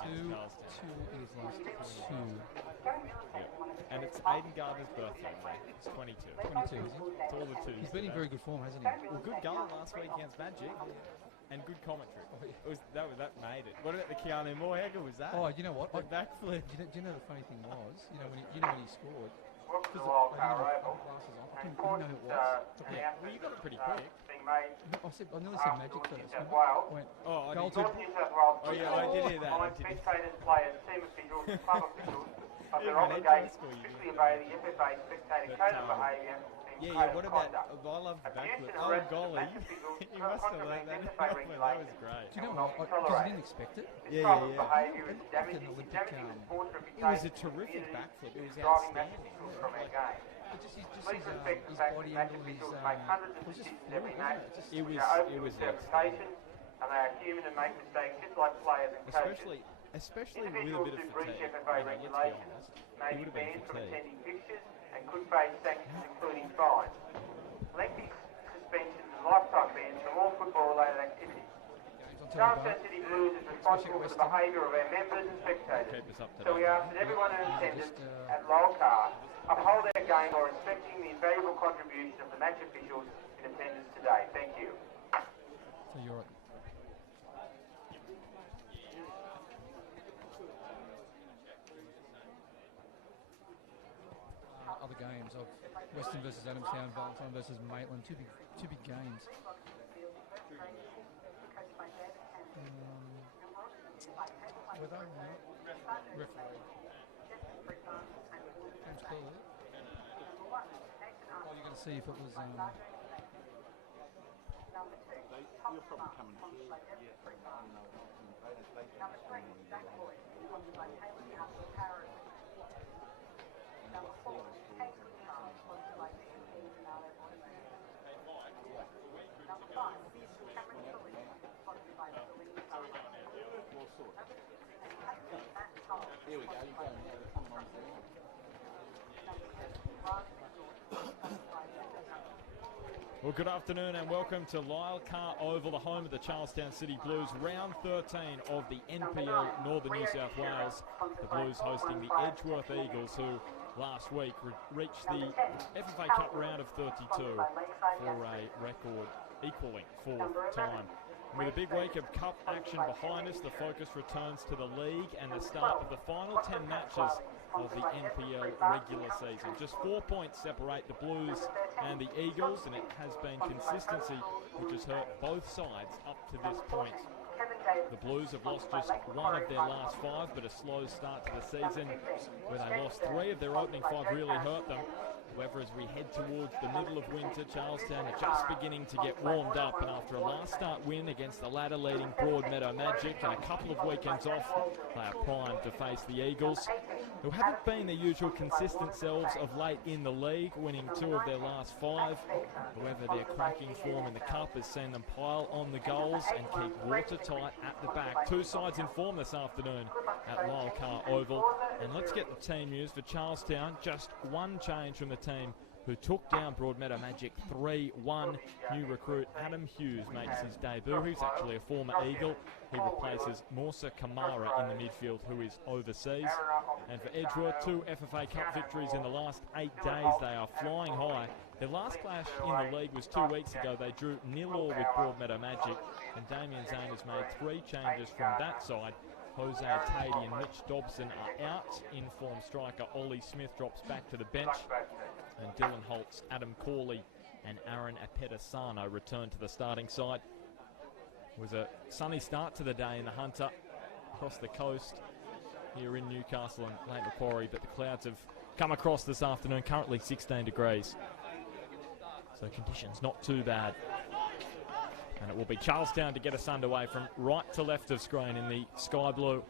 Two in his last 2. Yeah. And it's Aidan Gardner's birthday today. He's 22. 22, is he? It's all the 2s. He's been in very good form, hasn't he? Well, good goal last week against Magic. And good commentary. That made it. What about the Keanu Moore? How good was that? Oh, you know what? The backflip. Do you know the funny thing was? When he scored? Welcome to Lyle Car Oval. I didn't know who it was. Yeah. Well, you got it pretty quick. Being made I nearly said Magic first. New South Wales. Oh, Goal North New South Wales. Oh, yeah, I did hear that. Spectators, players, team officials, club officials of their obligation to strictly obey the FFA spectator code of behaviour. Yeah, what about, I love the backflip. Oh, golly. You must have learned that. That was great. Do you know what? Because I didn't expect it. Yeah. It was a terrific backflip. It was outstanding. His body angle, it was just fluid, wasn't it? It was outstanding. And they are human and make mistakes just like players and coaches. Especially with a bit of fatigue. FFA regulations may be banned from attending fixtures and could face sanctions including fines, lengthy suspensions and lifetime bans from all football-related activities. Charlestown City Blues is responsible for the behaviour of our members and spectators, so we ask that everyone in attendance at Lyle Car uphold their game while respecting the invaluable contribution of the match officials in attendance today. Thank you. So you're right. Other games of Western versus Adamstown, Valentine versus Maitland, two big games. Were they not refereed? Game's called. Oh, you're going to see if it was. You're probably coming through. Yeah. Here we go, you go now, they're coming on there. Well, good afternoon and welcome to Lyle Carr Oval, the home of the Charlestown City Blues, round 13 of the NPL Northern New South Wales. The Blues hosting the Edgeworth Eagles, who last week reached the FFA Cup round of 32 for a record equaling fourth time. And with a big week of cup action behind us, the focus returns to the league and the start of the final 10 matches of the NPL regular season. Just 4 points separate the Blues and the Eagles, and it has been consistency which has hurt both sides up to this point. The Blues have lost just one of their last five, but a slow start to the season where they lost three of their opening five really hurt them. However, as we head towards the middle of winter, Charlestown are just beginning to get warmed up, and after a last start win against the ladder-leading Broadmeadow Magic and a couple of weekends off, they are primed to face the Eagles, who haven't been their usual consistent selves of late in the league, winning two of their last five. However, their cracking form in the Cup has seen them pile on the goals and keep watertight at the back. Two sides in form this afternoone at Lyle Carr Oval. And let's get the team news for Charlestown. Just one change from the team who took down Broadmeadow Magic 3-1. New recruit Adam Hughes makes his debut. He's actually a former Eagle. He replaces Morsa Kamara in the midfield, who is overseas. And for Edgeworth, two FFA Cup victories in the last 8 days. They are flying high. Their last clash in the league was 2 weeks ago. They drew 0-0 with Broadmeadow Magic, and Damien Zane has made 3 changes from that side. Jose Tady and Mitch Dobson are out. In-form striker Ollie Smith drops back to the bench, and Dylan Holtz, Adam Corley and Aaron Apetasano return to the starting side. It was a sunny start to the day in the Hunter across the coast here in Newcastle and Lake Macquarie, but the clouds have come across this afternoon, currently 16 degrees. So conditions not too bad. And it will be Charlestown to get us underway from right to left of screen in the sky blue.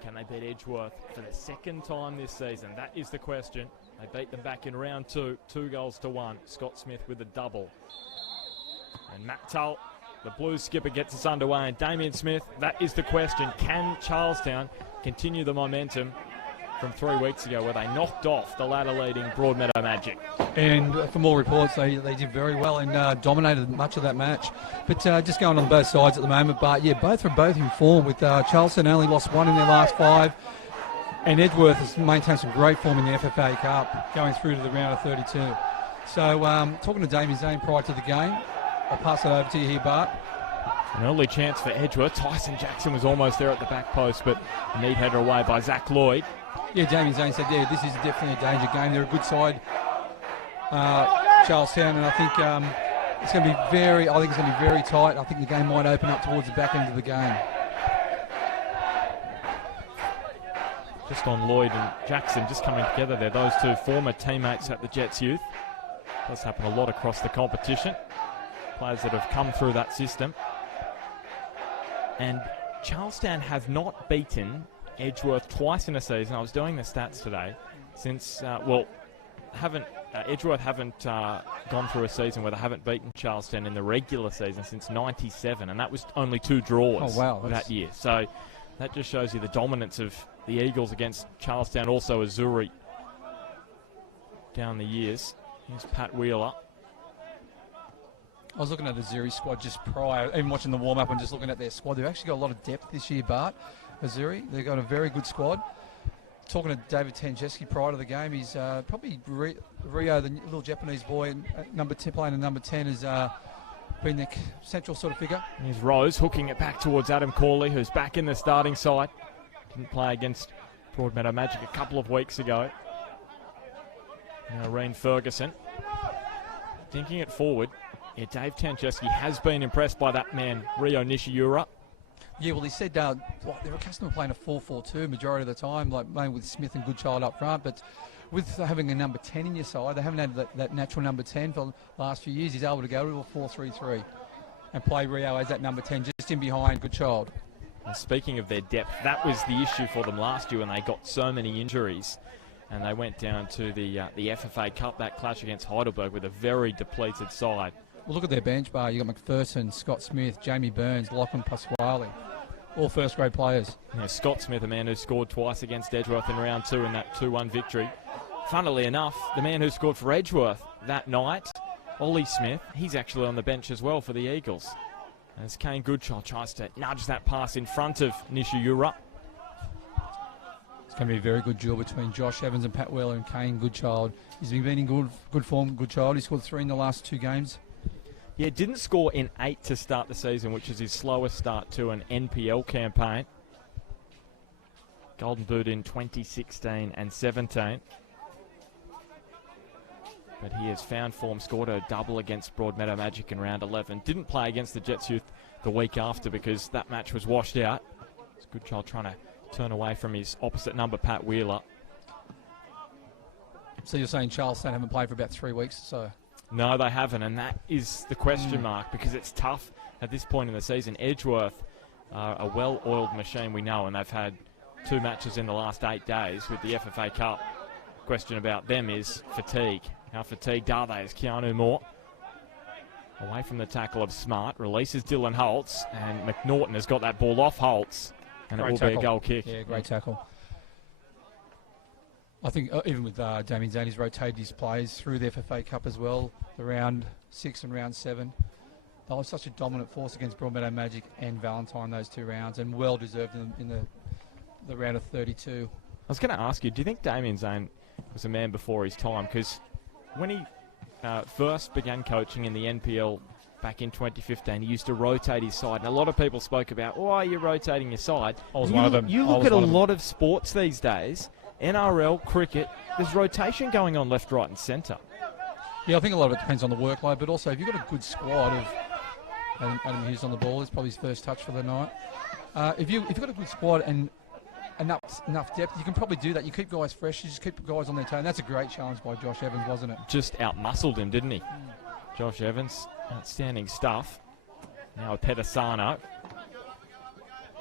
Can they beat Edgeworth for the second time this season? That is the question. They beat them back in round 2, 2-1. Scott Smith with a double. And Matt Tull, the Blues skipper, gets us underway. And Damien Smith, that is the question. Can Charlestown continue the momentum from 3 weeks ago where they knocked off the ladder-leading Broadmeadow Magic? And from all reports, they did very well and dominated much of that match. But just going on both sides at the moment. But yeah, both in form, with Charlestown only lost one in their last 5. And Edgeworth has maintained some great form in the FFA Cup, going through to the round of 32. So talking to Damien Zane prior to the game, I'll pass it over to you here, Bart. An early chance for Edgeworth. Tyson Jackson was almost there at the back post, but a neat header away by Zach Lloyd. Yeah, Damien Zane said, yeah, this is definitely a danger game. They're a good side, Charlestown, and I think it's going to be very tight. I think the game might open up towards the back end of the game. Just on Lloyd and Jackson, just coming together there. Those two former teammates at the Jets Youth. Does happen a lot across the competition. Players that have come through that system. And Charlestown have not beaten Edgeworth twice in a season. I was doing the stats today. Since, Edgeworth haven't gone through a season where they haven't beaten Charlestown in the regular season since '97, and that was only 2 draws that year. So that just shows you the dominance of the Eagles against Charlestown, also Azuri down the years. Here's Pat Wheeler. I was looking at the Azuri squad just prior, even watching the warm-up and just looking at their squad. They've actually got a lot of depth this year, Bart. Azuri, they've got a very good squad. Talking to David Tancheski prior to the game, he's probably Rio, the little Japanese boy, number 10, playing in number 10, has been the central sort of figure. Here's Rose hooking it back towards Adam Corley, who's back in the starting side. Didn't play against Broadmeadow Magic a couple of weeks ago. Now Reen Ferguson. Thinking it forward. Yeah, Dave Tancheski has been impressed by that man, Rio Nishiura. Yeah, well, he said they're accustomed to playing a 4-4-2 majority of the time, like mainly with Smith and Goodchild up front. But with having a number 10 in your side, they haven't had that natural number 10 for the last few years. He's able to go to a 4-3-3 and play Rio as that number 10 just in behind Goodchild. And speaking of their depth, that was the issue for them last year when they got so many injuries. And they went down to the FFA Cup, that clash against Heidelberg, with a very depleted side. Well, look at their bench bar. You got McPherson, Scott Smith, Jamie Burns, Lachlan Pasquale, all first-grade players. Yeah, Scott Smith, a man who scored twice against Edgeworth in round 2 in that 2-1 victory. Funnily enough, the man who scored for Edgeworth that night, Ollie Smith, he's actually on the bench as well for the Eagles. As Kane Goodchild tries to nudge that pass in front of Nishiura. It's going to be a very good duel between Josh Evans and Pat Wheeler and Kane Goodchild. He's been in good form, Goodchild. He scored 3 in the last 2 games. Yeah, didn't score in 8 to start the season, which is his slowest start to an NPL campaign. Golden Boot in 2016 and 17. But he has found form, scored a double against Broadmeadow Magic in round 11. Didn't play against the Jets Youth the week after because that match was washed out. It's Goodchild trying to turn away from his opposite number, Pat Wheeler. So you're saying Charlestown haven't played for about 3 weeks or so? No, they haven't, and that is the question mark because it's tough at this point in the season. Edgeworth are a well-oiled machine, we know, and they've had 2 matches in the last 8 days with the FFA Cup. Question about them is fatigue. How fatigued are they? As Keanu Moore, away from the tackle of Smart, releases Dylan Holtz, and McNaughton has got that ball off Holtz, and it will be a goal kick. Yeah, great tackle. I think even with Damien Zane, he's rotated his players through the FFA Cup as well, the round 6 and round 7. They were such a dominant force against Broadmeadow Magic and Valentine those 2 rounds, and well deserved in the round of 32. I was going to ask you, do you think Damien Zane was a man before his time? Because when he first began coaching in the NPL back in 2015, he used to rotate his side. And a lot of people spoke about, why are you rotating your side? I was one of them. You look at a lot of sports these days, NRL, cricket, there's rotation going on left, right and centre. Yeah, I think a lot of it depends on the workload, but also if you've got a good squad of Adam Hughes on the ball, it's probably his first touch for the night. If you've got a good squad and enough depth, you can probably do that. You keep guys fresh, you just keep guys on their toe, and that's a great challenge by Josh Evans, wasn't it? Just out-muscled him, didn't he? Josh Evans, outstanding stuff. Now Pedasano.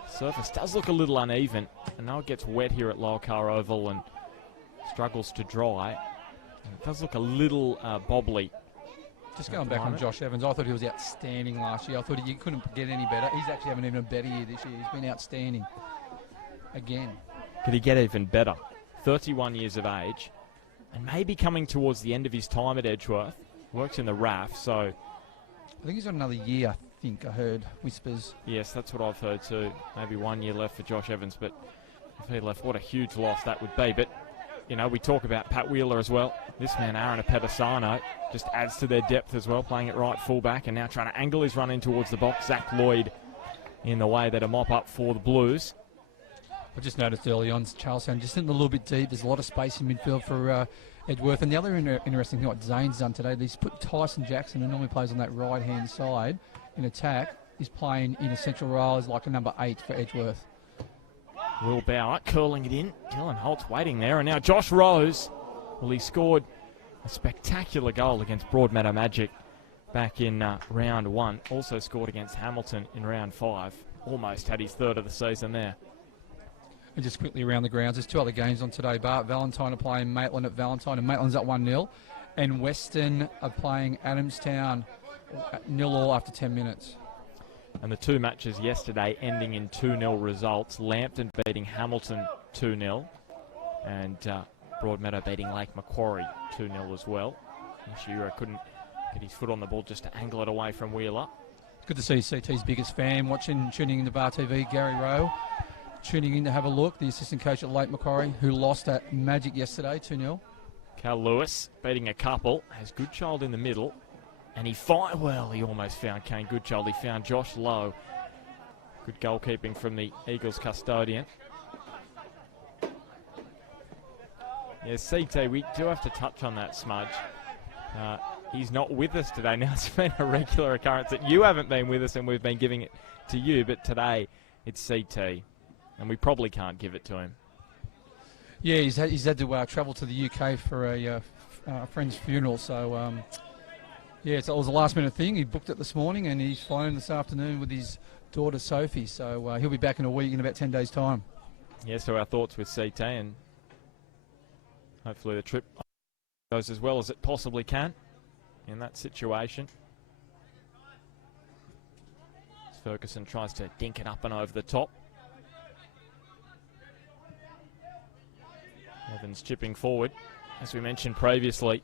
Surface does look a little uneven, and now it gets wet here at Lower Car Oval and struggles to dry. And it does look a little bobbly. Just going back on Josh Evans, I thought he was outstanding last year. I thought he couldn't get any better. He's actually having even a better year this year. He's been outstanding. Again. Could he get even better? 31 years of age, and maybe coming towards the end of his time at Edgeworth. Works in the RAF, so... I think he's got another year, I heard whispers. Yes, that's what I've heard too. Maybe 1 year left for Josh Evans, but if he left, what a huge loss that would be. But, you know, we talk about Pat Wheeler as well. This man, Aaron Pedasano, just adds to their depth as well, playing at right fullback and now trying to angle his run in towards the box. Zach Lloyd in the way, that a mop up for the Blues. I just noticed early on, Charlestown just sitting a little bit deep. There's a lot of space in midfield for Edgeworth. And the other interesting thing what Zane's done today, he's put Tyson Jackson, who normally plays on that right-hand side in attack, is playing in a central role as like a number 8 for Edgeworth. Will Bauer curling it in. Dylan Holtz waiting there. And now Josh Rose. Well, he scored a spectacular goal against Broadmeadow Magic back in round 1. Also scored against Hamilton in round 5. Almost had his 3rd of the season there. And just quickly around the grounds, there's 2 other games on today. Bart Valentine are playing Maitland at Valentine, and Maitland's up 1-0. And Western are playing Adamstown 0-0 after 10 minutes. And the 2 matches yesterday ending in 2-0 results. Lambton beating Hamilton 2-0. And Broadmeadow beating Lake Macquarie 2-0 as well. Nishira couldn't get his foot on the ball just to angle it away from Wheeler. Good to see CT's biggest fan tuning into Bar TV, Gary Rowe. Tuning in to have a look, the assistant coach at Lake Macquarie, who lost at Magic yesterday, 2-0. Cal Lewis beating a couple, has Goodchild in the middle, and he almost found Kane Goodchild. He found Josh Lowe. Good goalkeeping from the Eagles custodian. Yeah, CT, we do have to touch on that, Smudge. He's not with us today. Now, it's been a regular occurrence that you haven't been with us and we've been giving it to you, but today it's CT. And we probably can't give it to him. Yeah, he's had to travel to the UK for a friend's funeral, so Yeah, so it was a last-minute thing. He booked it this morning, and he's flying this afternoon with his daughter Sophie. So he'll be back in a week, in about 10 days' time. Yeah, so our thoughts with CT, and hopefully the trip goes as well as it possibly can in that situation. Ferguson tries to dink it up and over the top. Evans chipping forward. As we mentioned previously,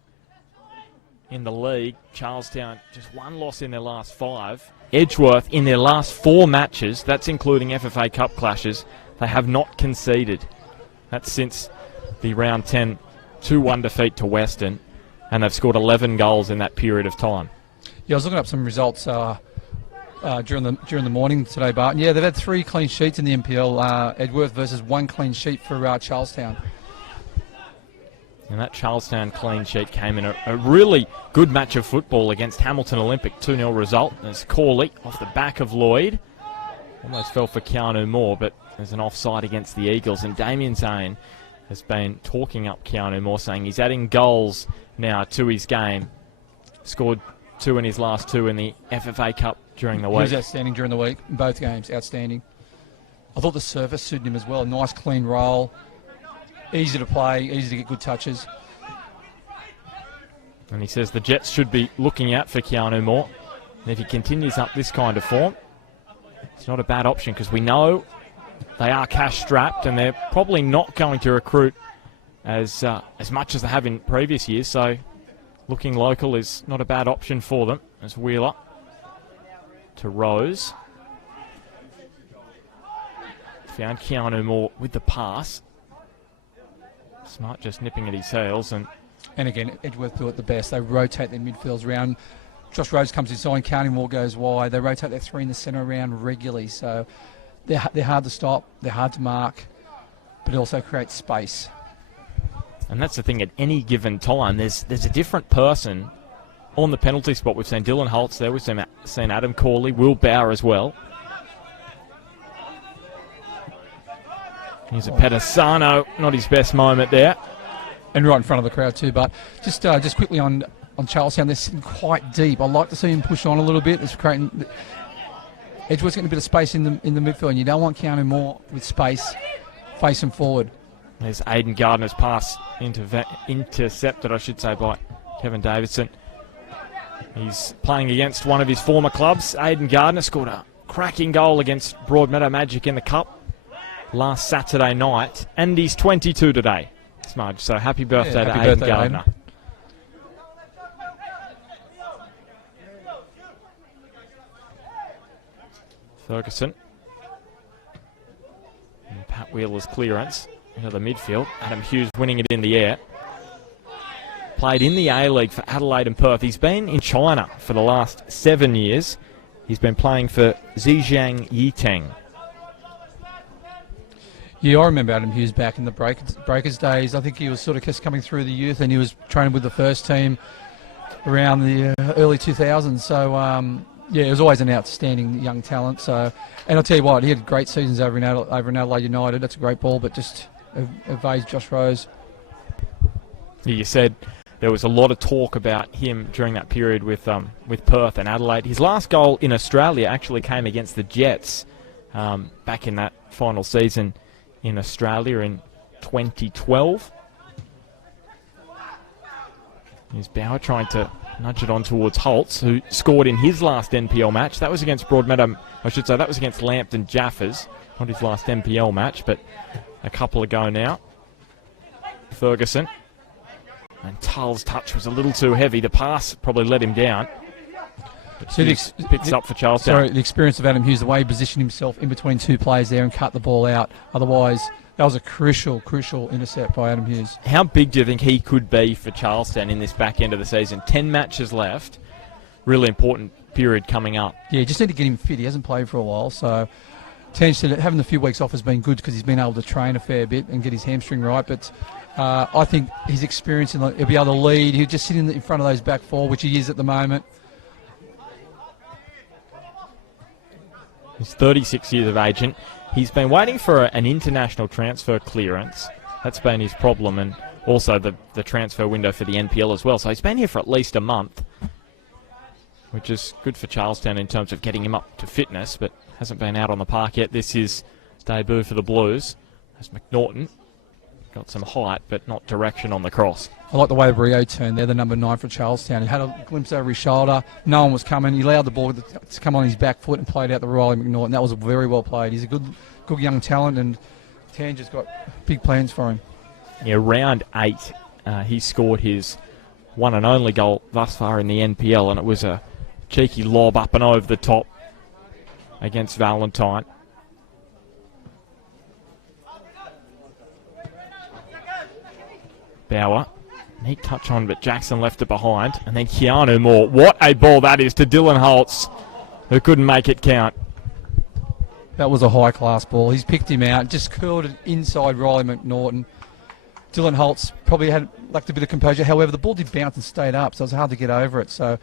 in the league, Charlestown just one loss in their last 5. Edgeworth in their last 4 matches, that's including FFA Cup clashes, they have not conceded. That's since the round 10 2-1 defeat to Western, and they've scored 11 goals in that period of time. Yeah, I was looking up some results during the morning today, Barton. Yeah, they've had 3 clean sheets in the NPL, Edgeworth versus 1 clean sheet for Charlestown. And that Charlestown clean sheet came in a really good match of football against Hamilton Olympic, 2-0 result. There's Corley off the back of Lloyd. Almost fell for Keanu Moore, but there's an offside against the Eagles. And Damien Zane has been talking up Keanu Moore, saying he's adding goals now to his game. Scored 2 in his last 2 in the FFA Cup during the week. He was outstanding during the week, in both games, outstanding. I thought the surface suited him as well. A nice clean roll. Easy to play, easy to get good touches. And he says the Jets should be looking out for Keanu Moore. And if he continues up this kind of form, it's not a bad option, because we know they are cash-strapped and they're probably not going to recruit as much as they have in previous years. So looking local is not a bad option for them. As Wheeler to Rose. Found Keanu Moore with the pass. Smart just nipping at his heels. And again, Edgeworth do it the best. They rotate their midfields around. Josh Rose comes inside, Keanu Moore goes wide. They rotate their 3 in the centre around regularly. So they're hard to stop, they're hard to mark, but it also creates space. And that's the thing, at any given time, there's a different person on the penalty spot. We've seen Dylan Holtz there, we've seen Adam Corley, Will Bauer as well. Here's a Pedisano, not his best moment there. And right in front of the crowd too, but just quickly on Charlestown, they're sitting quite deep. I'd like to see him push on a little bit. It's creating... Edgeworth's getting a bit of space in the midfield, and you don't want Keanu Moore with space facing forward. There's Aidan Gardner's pass intercepted, I should say, by Kevin Davidson. He's playing against one of his former clubs. Aidan Gardner scored a cracking goal against Broadmeadow Magic in the Cup last Saturday night, and he's 22 today, Smudge. So happy birthday to Aidan Gardner. Aidan. Ferguson. And Pat Wheeler's clearance into the midfield. Adam Hughes winning it in the air. Played in the A-League for Adelaide and Perth. He's been in China for the last 7 years. He's been playing for Zhejiang Yiteng. Yeah, I remember Adam Hughes back in the Breakers days. I think he was sort of just coming through the youth, and he was training with the first team around the early 2000s. So, yeah, it was always an outstanding young talent. So, and I'll tell you what, he had great seasons over in Adelaide United. That's a great ball, but just evades Josh Rose. Yeah, you said there was a lot of talk about him during that period with Perth and Adelaide. His last goal in Australia actually came against the Jets back in that final season in Australia in 2012. Here's Bauer trying to nudge it on towards Holtz, who scored in his last NPL match. That was against Broadmeadow, I should say, that was against Lambton Jaffers. Not his last NPL match, but a couple ago now. Ferguson. And Tull's touch was a little too heavy. The pass probably let him down. But Hughes picks up for Charlestown. Sorry, the experience of Adam Hughes, the way he positioned himself in between 2 players there and cut the ball out. Otherwise, that was a crucial intercept by Adam Hughes. How big do you think he could be for Charlestown in this back end of the season? 10 matches left. Really important period coming up. Yeah, just need to get him fit. He hasn't played for a while, so having a few weeks off has been good because he's been able to train a fair bit and get his hamstring right. But I think his experience, he'll be able to lead. He'll just sit in front of those back 4, which he is at the moment. He's 36 years of age, and he's been waiting for an international transfer clearance. That's been his problem, and also the transfer window for the NPL as well. So he's been here for at least a month. which is good for Charlestown in terms of getting him up to fitness, but hasn't been out on the park yet. This is debut for the Blues as McNaughton got some height but not direction on the cross. I like the way Rio turned there, the number 9 for Charlestown. He had a glimpse over his shoulder. No one was coming. He allowed the ball to come on his back foot and played out the Riley McNaughton. That was very well played. He's a good young talent, and Tanger's got big plans for him. Yeah, round 8, he scored his one and only goal thus far in the NPL, and it was a cheeky lob up and over the top against Valentine. Bauer, neat touch on, but Jackson left it behind. And then Keanu Moore. What a ball that is to Dylan Holtz, who couldn't make it count. That was a high-class ball. He's picked him out, just curled it inside Riley McNaughton. Dylan Holtz probably lacked a bit of composure. However, the ball did bounce and stayed up, so it was hard to get over it. So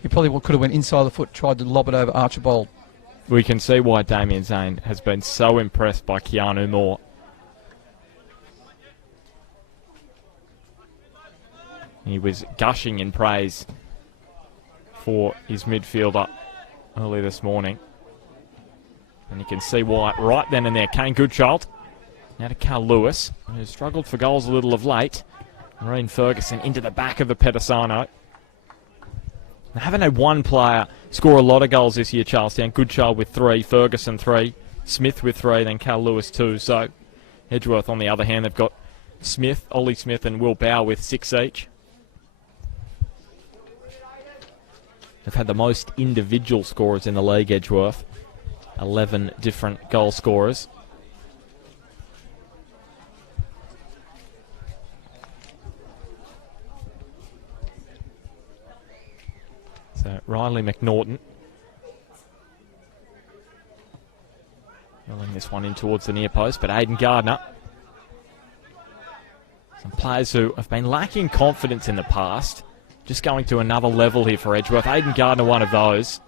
he probably could have went inside the foot, tried to lob it over Archibald. We can see why Damien Zane has been so impressed by Keanu Moore. He was gushing in praise for his midfielder early this morning. And you can see why right then and there. Kane Goodchild. Now to Carl Lewis, who struggled for goals a little of late. Marine Ferguson into the back of the Pedisano. They haven't had one player score a lot of goals this year, Charlestown. Goodchild with 3, Ferguson 3, Smith with 3, then Carl Lewis 2. So Edgeworth, on the other hand, they've got Smith, Ollie Smith and Will Bauer with 6 each. They've had the most individual scorers in the league, Edgeworth. 11 different goal scorers. So Riley McNaughton rolling this one in towards the near post, but Aidan Gardner. Some players who have been lacking confidence in the past, just going to another level here for Edgeworth. Aidan Gardner, one of those.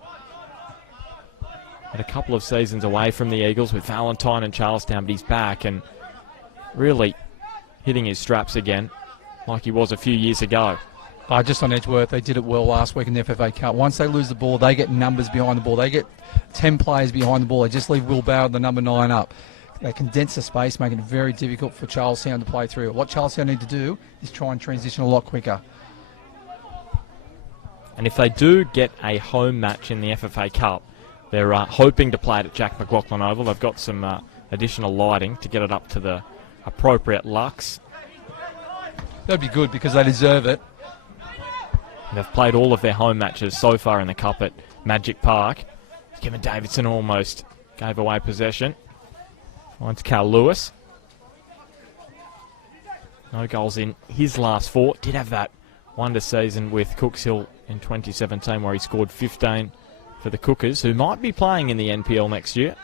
Had a couple of seasons away from the Eagles with Valentine and Charlestown, but he's back and really hitting his straps again like he was a few years ago. Just on Edgeworth, they did it well last week in the FFA Cup. Once they lose the ball, they get numbers behind the ball. They get 10 players behind the ball. They just leave Will Bauer, the number 9, up. They condense the space, making it very difficult for Charlestown to play through. What Charlestown need to do is try and transition a lot quicker. And if they do get a home match in the FFA Cup, they're hoping to play it at Jack McLaughlin Oval. They've got some additional lighting to get it up to the appropriate lux. That'd be good because they deserve it. They've played all of their home matches so far in the Cup at Magic Park. Kevin Davidson almost gave away possession. Finds Carl Lewis. No goals in his last 4. Did have that wonder season with Cooks Hill in 2017 where he scored 15 for the Cookers, who might be playing in the NPL next year.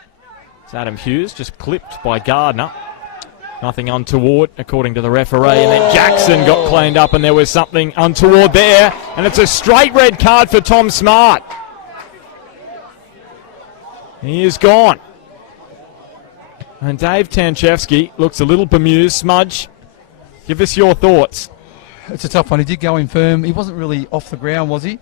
It's Adam Hughes, just clipped by Gardner. Nothing untoward, according to the referee. And then Jackson got cleaned up, and there was something untoward there. And it's a straight red card for Tom Smart. He is gone. And Dave Tanchevsky looks a little bemused. Smudge, give us your thoughts. It's a tough one. He did go in firm. He wasn't really off the ground, was he?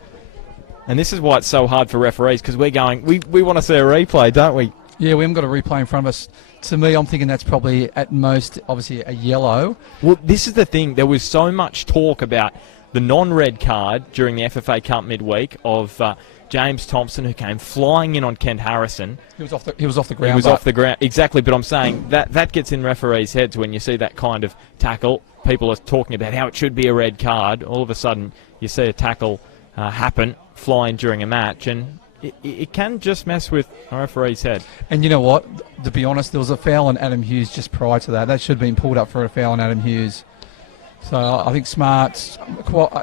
And this is why it's so hard for referees, because we're going, we want to see a replay, don't we? Yeah, we haven't got a replay in front of us. To me, I'm thinking that's probably at most, obviously, a yellow. Well, this is the thing. There was so much talk about the non-red card during the FFA Cup midweek of James Thompson, who came flying in on Kent Harrison. He was off the ground. He was off the ground, exactly. But I'm saying that gets in referees' heads when you see that kind of tackle. People are talking about how it should be a red card. All of a sudden, you see a tackle happen, flying during a match, and it can just mess with a referee's head. And you know what? To be honest, there was a foul on Adam Hughes just prior to that. That should have been pulled up for a foul on Adam Hughes. So I think Smart's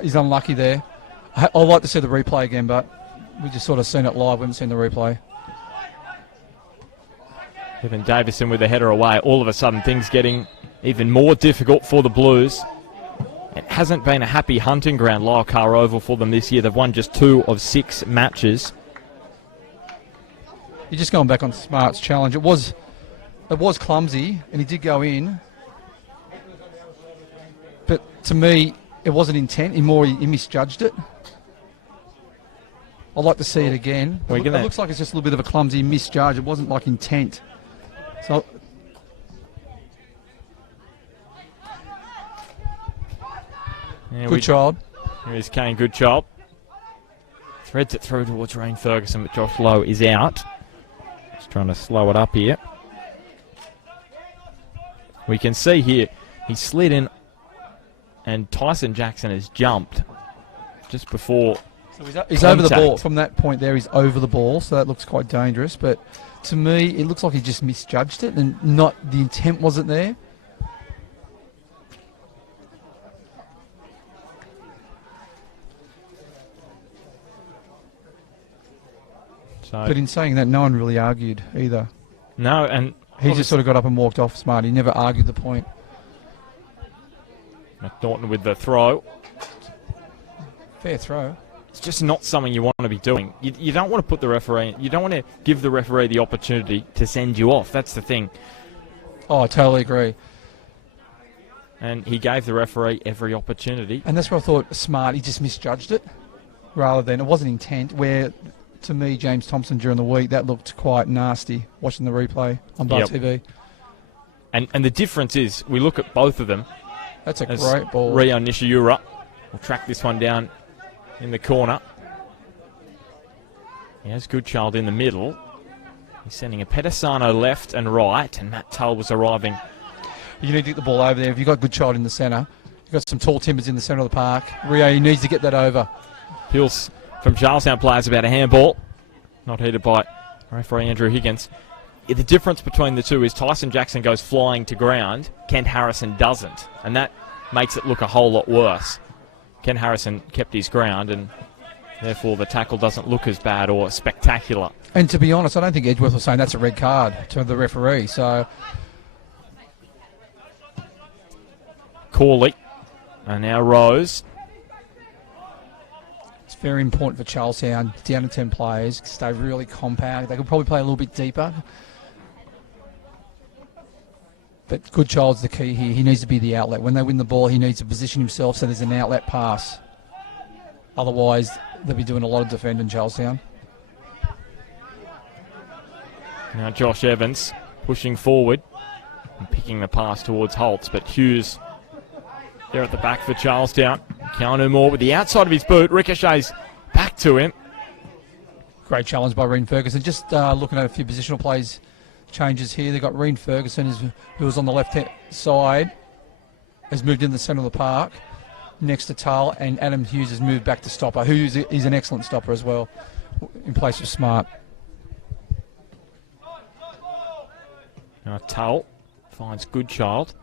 he's unlucky there. I'd like to see the replay again, but we just sort of seen it live. We haven't seen the replay. Kevin Davison with a header away. All of a sudden, things getting even more difficult for the Blues. It hasn't been a happy hunting ground, Lyle Carr Oval, for them this year. They've won just 2 of 6 matches. You're just going back on Smart's challenge. It was clumsy, and he did go in. But to me, it wasn't intent. He misjudged it. I'd like to see it again. It looks like it's just a little bit of a clumsy misjudge. It wasn't like intent. So Goodchild. Here is Kane Goodchild. Threads it through towards Rain Ferguson, but Josh Lowe is out. Just trying to slow it up here. We can see here, he slid in and Tyson Jackson has jumped just before. So he's over the ball. From that point there, he's over the ball, so that looks quite dangerous. But to me, it looks like he just misjudged it and not the intent wasn't there. So but in saying that, no one really argued either. No, and he just sort of got up and walked off smart. He never argued the point. McNaughton with the throw. Fair throw. It's just not something you want to be doing. You don't want to put the referee, you don't want to give the referee the opportunity to send you off. That's the thing. Oh, I totally agree. And he gave the referee every opportunity. And that's where I thought smart, he just misjudged it rather than, it wasn't intent, where to me, James Thompson during the week, that looked quite nasty watching the replay on Bar TV. And the difference is, we look at both of them. That's a great ball. Rio Nishiura will track this one down in the corner. He has Goodchild in the middle. He's sending a Pedisano left and right, and Matt Tull was arriving. You need to get the ball over there. If you've got Goodchild in the centre, you've got some tall timbers in the centre of the park. Rio, he needs to get that over. Hills from Charlestown players about a handball. Not heeded by referee Andrew Higgins. The difference between the two is Tyson Jackson goes flying to ground, Kent Harrison doesn't, and that makes it look a whole lot worse. Kent Harrison kept his ground, and therefore the tackle doesn't look as bad or spectacular. And to be honest, I don't think Edgeworth was saying that's a red card to the referee. So Corley, and now Rose. It's very important for Charlestown, down to 10 players, stay really compact. They could probably play a little bit deeper. But Goodchild's the key here. He needs to be the outlet. When they win the ball, he needs to position himself so there's an outlet pass. Otherwise, they'll be doing a lot of defending Charlestown. Now Josh Evans pushing forward and picking the pass towards Holtz, but Hughes there at the back for Charlestown. Keanu Moore with the outside of his boot, ricochets back to him. Great challenge by Reen Ferguson. Just looking at a few positional plays changes here. They've got Reen Ferguson, who was on the left side, has moved in the centre of the park next to Tull, and Adam Hughes has moved back to stopper, who is an excellent stopper as well, in place of Smart. Now Tull finds Goodchild.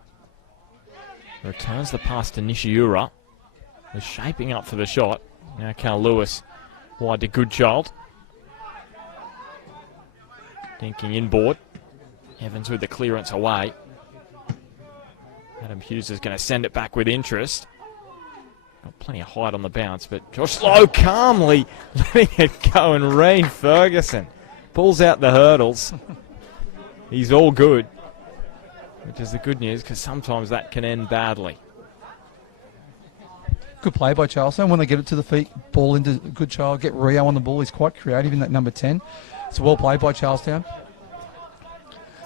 Returns the pass to Nishiura. They're shaping up for the shot. Now Cal Lewis wide to Goodchild. Dinking inboard. Evans with the clearance away. Adam Hughes is going to send it back with interest. Got plenty of height on the bounce, but Josh Lowe calmly letting it go, and Reen Ferguson pulls out the hurdles. He's all good, which is the good news, because sometimes that can end badly. Good play by Charlestown. When they get it to the feet, ball into Goodchild, get Rio on the ball. He's quite creative in that number 10. It's well played by Charlestown.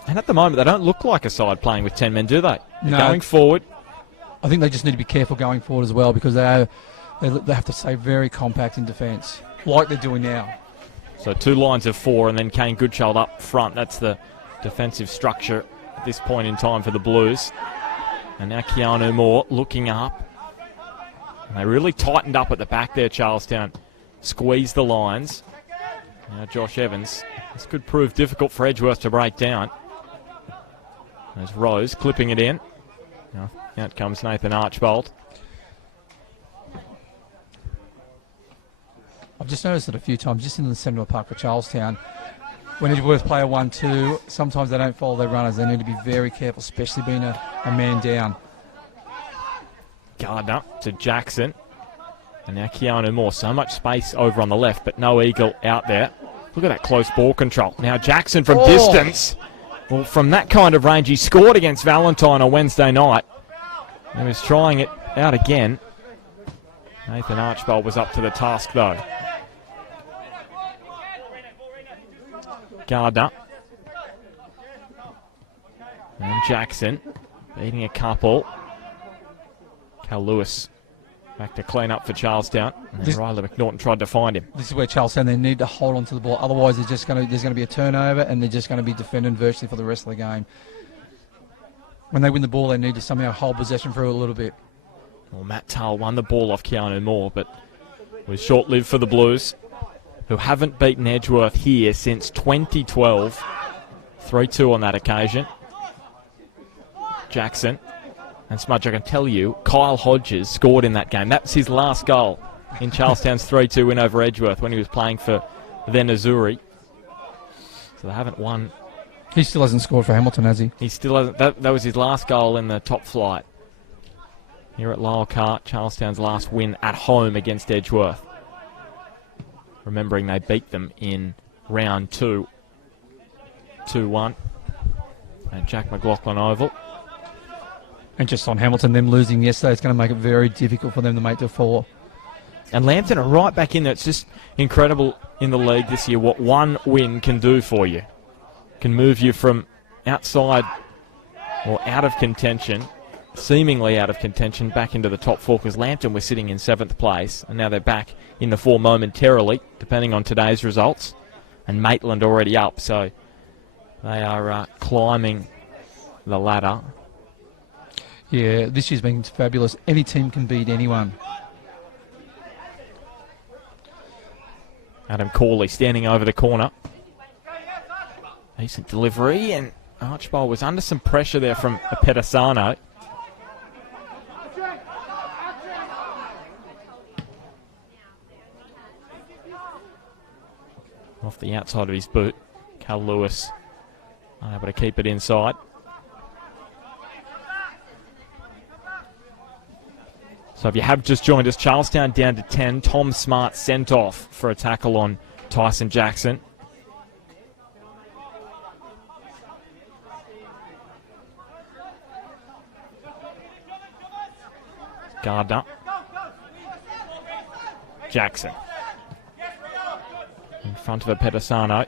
And at the moment, they don't look like a side playing with 10 men, do they? They're no. Going forward. I think they just need to be careful going forward as well, because they have to stay very compact in defence, like they're doing now. So 2 lines of 4, and then Kane Goodchild up front. That's the defensive structure at this point in time for the Blues. And now Keanu Moore looking up. And they really tightened up at the back there, Charlestown. Squeezed the lines. Now Josh Evans. This could prove difficult for Edgeworth to break down. There's Rose clipping it in. Now out comes Nathan Archbold. I've just noticed it a few times, just in the centre of the park for Charlestown. When Edgeworth play a 1-2, sometimes they don't follow their runners. They need to be very careful, especially being a man down. Gardner to Jackson. And now Keanu Moore. So much space over on the left, but no eagle out there. Look at that close ball control. Now Jackson from distance. Well, from that kind of range, he scored against Valentine on Wednesday night. He was trying it out again. Nathan Archbold was up to the task, though. Gardner. And Jackson beating a couple. Cal Lewis back to clean up for Charlestown. And Riley McNaughton tried to find him. This is where Charlestown, they need to hold on to the ball. Otherwise, there's going to be a turnover, and they're just going to be defending virtually for the rest of the game. When they win the ball, they need to somehow hold possession for a little bit. Well, Matt Tull won the ball off Keanu Moore, but was short-lived for the Blues, who haven't beaten Edgeworth here since 2012. 3-2 on that occasion. Jackson. And Smudge, I can tell you, Kyle Hodges scored in that game. That was his last goal in Charlestown's 3-2 win over Edgeworth when he was playing for then Azuri. So they haven't won. He still hasn't scored for Hamilton, has he? He still hasn't. That was his last goal in the top flight. Here at Lyle Cart, Charlestown's last win at home against Edgeworth. Remembering they beat them in round 2, 2-1 at Jack McLaughlin Oval. And just on Hamilton, them losing yesterday, it's going to make it very difficult for them to make the 4. And Lambton are right back in there. It's just incredible in the league this year what one win can do for you. Can move you from outside or out of contention, seemingly out of contention, back into the top 4, because Lambton was sitting in 7th place, and now they're back in the 4 momentarily, depending on today's results. And Maitland already up, so they are climbing the ladder. Yeah, this year's been fabulous. Any team can beat anyone. Adam Corley standing over the corner. Decent delivery, and Archbold was under some pressure there from Pedasano. Off the outside of his boot. Cal Lewis unable to keep it inside. So if you have just joined us, Charlestown down to 10. Tom Smart sent off for a tackle on Tyson Jackson. Gardner. Jackson. In front of a Pedasano.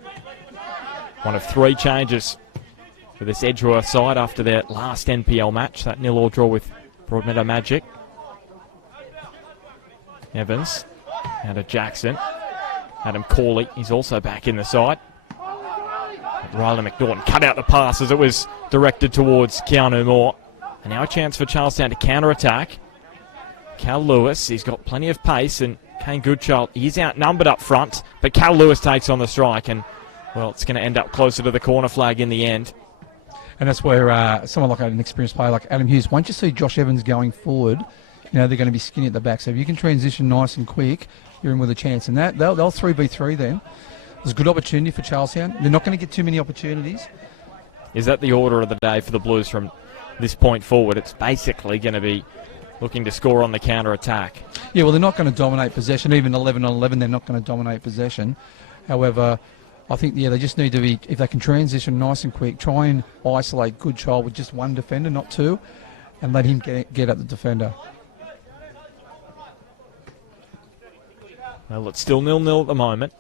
One of 3 changes for this Edgeworth side after their last NPL match, that 0-0 draw with Broadmeadow Magic. Evans, out of Jackson. Adam Corley, he's also back in the side. Riley McNaughton cut out the pass as it was directed towards Keanu Moore. And now a chance for Charlestown to counter-attack. Cal Lewis, he's got plenty of pace, and Kane Goodchild, he's outnumbered up front, but Cal Lewis takes on the strike, and, well, it's going to end up closer to the corner flag in the end. And that's where someone like an experienced player like Adam Hughes, once you see Josh Evans going forward, you know, they're going to be skinny at the back. So if you can transition nice and quick, you're in with a chance. And that they'll 3v3 then. There's a good opportunity for Charlestown. They're not going to get too many opportunities. Is that the order of the day for the Blues from this point forward? It's basically going to be looking to score on the counter-attack. Yeah, well, they're not going to dominate possession. Even 11 on 11, they're not going to dominate possession. However, I think, yeah, they just need to be, if they can transition nice and quick, try and isolate Goodchild with just one defender, not 2, and let him get at the defender. Well, it's still 0-0 at the moment.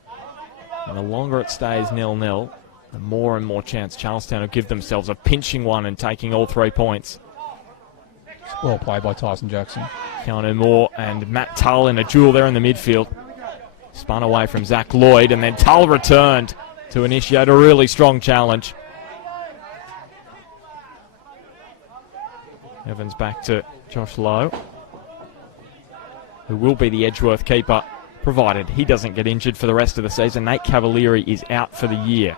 And the longer it stays 0-0, the more and more chance Charlestown will give themselves of pinching one and taking all 3 points. Well played by Tyson Jackson. Keanu Moore and Matt Tull in a duel there in the midfield. Spun away from Zach Lloyd, and then Tull returned to initiate a really strong challenge. Evans back to Josh Lowe, who will be the Edgeworth keeper, provided he doesn't get injured for the rest of the season. Nate Cavalieri is out for the year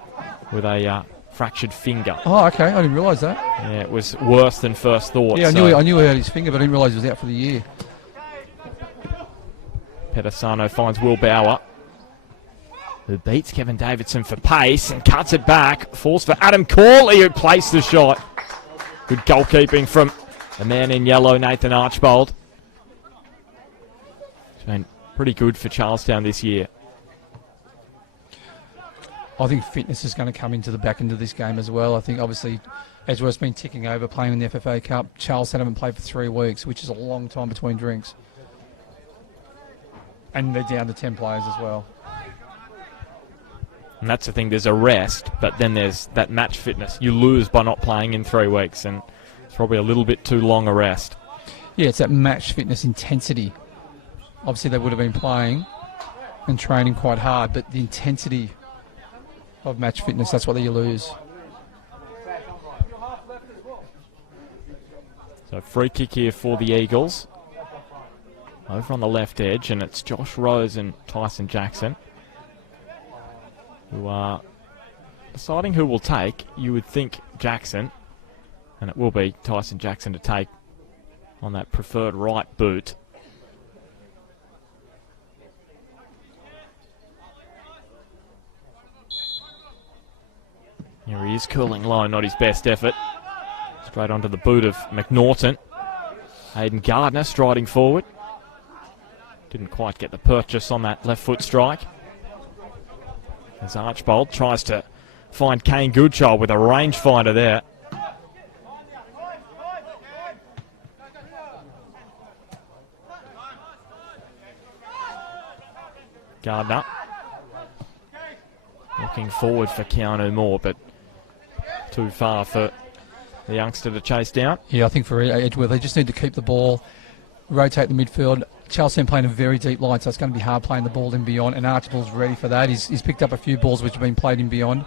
with a fractured finger. Oh, okay. I didn't realise that. Yeah, it was worse than first thought. Yeah, I knew he had his finger, but I didn't realise he was out for the year. Pedasano finds Will Bauer, who beats Kevin Davidson for pace and cuts it back. Falls for Adam Corley, who placed the shot. Good goalkeeping from the man in yellow, Nathan Archbold. It's been pretty good for Charlestown this year. I think fitness is going to come into the back end of this game as well. I think obviously Edgeworth's been ticking over, playing in the FFA Cup. Charlestown haven't played for 3 weeks, which is a long time between drinks. And they're down to 10 players as well. And that's the thing, there's a rest, but then there's that match fitness. You lose by not playing in 3 weeks, and it's probably a little bit too long a rest. Yeah, it's that match fitness intensity. Obviously, they would have been playing and training quite hard, but the intensity of match fitness, that's what you lose. So free kick here for the Eagles. Over on the left edge, and it's Josh Rose and Tyson Jackson who are deciding who will take. You would think Jackson, and it will be Tyson Jackson to take on that preferred right boot. Here he is, curling low, not his best effort. Straight onto the boot of McNaughton. Hayden Gardner striding forward. Didn't quite get the purchase on that left foot strike. As Archbold tries to find Kane Goodchild with a rangefinder there. Gardner looking forward for Keanu Moore, but too far for the youngster to chase down. Yeah, I think for Edgeworth, they just need to keep the ball, rotate the midfield. Charlestown playing a very deep line, so it's going to be hard playing the ball in beyond, and Archibald's ready for that. He's picked up a few balls which have been played in beyond.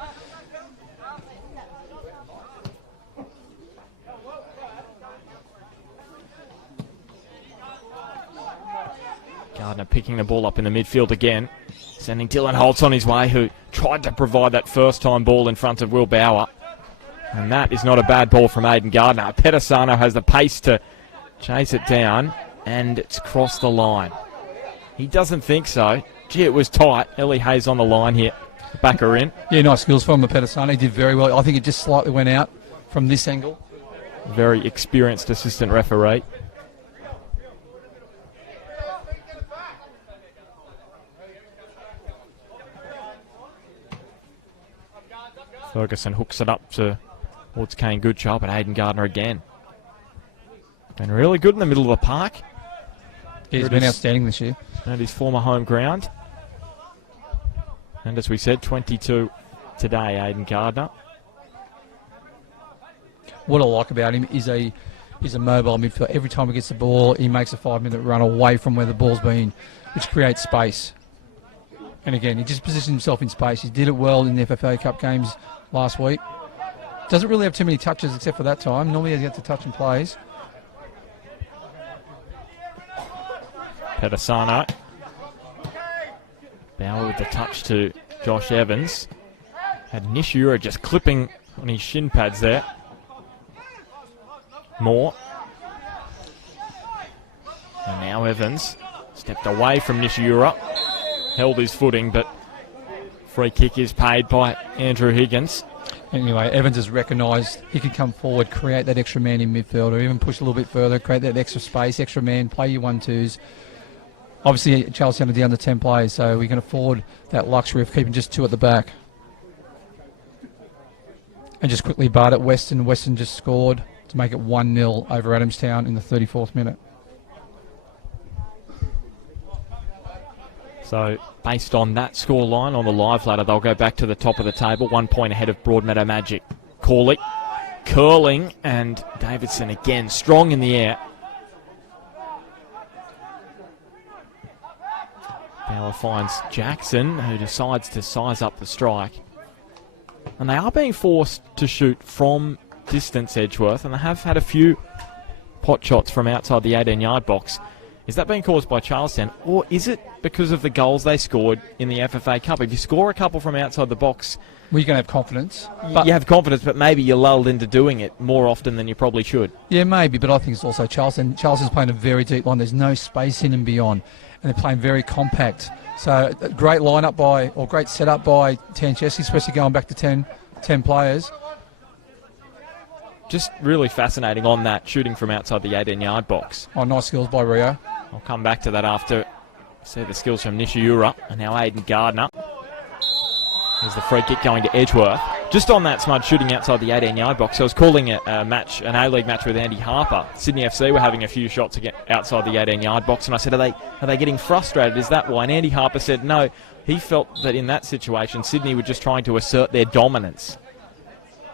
Gardner picking the ball up in the midfield again, sending Dylan Holtz on his way, who tried to provide that first-time ball in front of Will Bauer. And that is not a bad ball from Aidan Gardner. Pedisano has the pace to chase it down, and it's crossed the line. He doesn't think so. Gee, it was tight. Ellie Hayes on the line here. Back her in. Yeah, nice skills from Pedisano. He did very well. I think it just slightly went out from this angle. Very experienced assistant referee. Ferguson hooks it up towards Kane Goodchild, but Aidan Gardner again. Been really good in the middle of the park. He's been outstanding this year. And his former home ground. And as we said, 22 today, Aidan Gardner. What I like about him is a mobile midfielder. Every time he gets the ball, he makes a 5-minute run away from where the ball's been, which creates space. And again, he just positions himself in space. He did it well in the FFA Cup games last week. Doesn't really have too many touches except for that time. Normally he gets a touch and plays. Pedisano. Bauer with the touch to Josh Evans. Had Nishiura just clipping on his shin pads there. Moore. And now Evans stepped away from Nishiura. Held his footing, but free kick is paid by Andrew Higgins. Anyway, Evans has recognised he can come forward, create that extra man in midfield, or even push a little bit further, create that extra space, extra man, play your 1-2s. Obviously, Charlestown are down to 10 players, so we can afford that luxury of keeping just 2 at the back. And just quickly barred at Weston. Weston just scored to make it 1-0 over Adamstown in the 34th minute. So, based on that scoreline on the live ladder, they'll go back to the top of the table, 1 point ahead of Broadmeadow Magic. Corley, curling, and Davidson again, strong in the air. Bauer finds Jackson, who decides to size up the strike. And they are being forced to shoot from distance, Edgeworth, and they have had a few pot shots from outside the 18-yard box. Is that being caused by Charlestown, or is it because of the goals they scored in the FFA Cup? If you score a couple from outside the box, well, you're going to have confidence. You have confidence, but maybe you're lulled into doing it more often than you probably should. Yeah, maybe, but I think it's also Charleston. Charleston's playing a very deep line. There's no space in and beyond, and they're playing very compact. So a great lineup or great setup by Tancheski, especially going back to 10 players. Just really fascinating on that, shooting from outside the 18-yard box. Oh, nice skills by Rio. I'll come back to that after see the skills from Nishiura. And now Aidan Gardner. Here's the free kick going to Edgeworth. Just on that, Smudge, shooting outside the 18-yard box, I was calling it a match, an A-League match with Andy Harper. Sydney FC were having a few shots to get outside the 18-yard box, and I said, are they getting frustrated? Is that why? And Andy Harper said no. He felt that in that situation, Sydney were just trying to assert their dominance.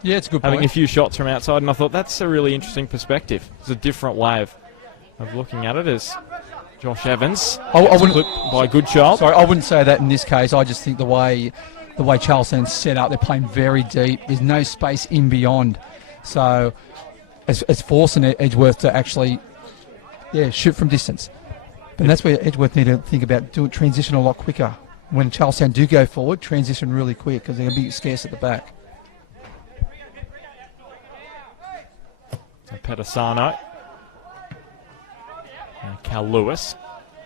Yeah, it's a good point. Having a few shots from outside, and I thought that's a really interesting perspective. It's a different way of looking at it as Josh Evans I wouldn't clipped by Goodchild. Sorry, I wouldn't say that in this case. I just think the way Charlestown's set up, they're playing very deep. There's no space in beyond. So it's forcing Edgeworth to actually shoot from distance. But that's where Edgeworth need to think about doing transition a lot quicker. When Charlestown do go forward, transition really quick because they're going to be scarce at the back. Pedasano. And Cal Lewis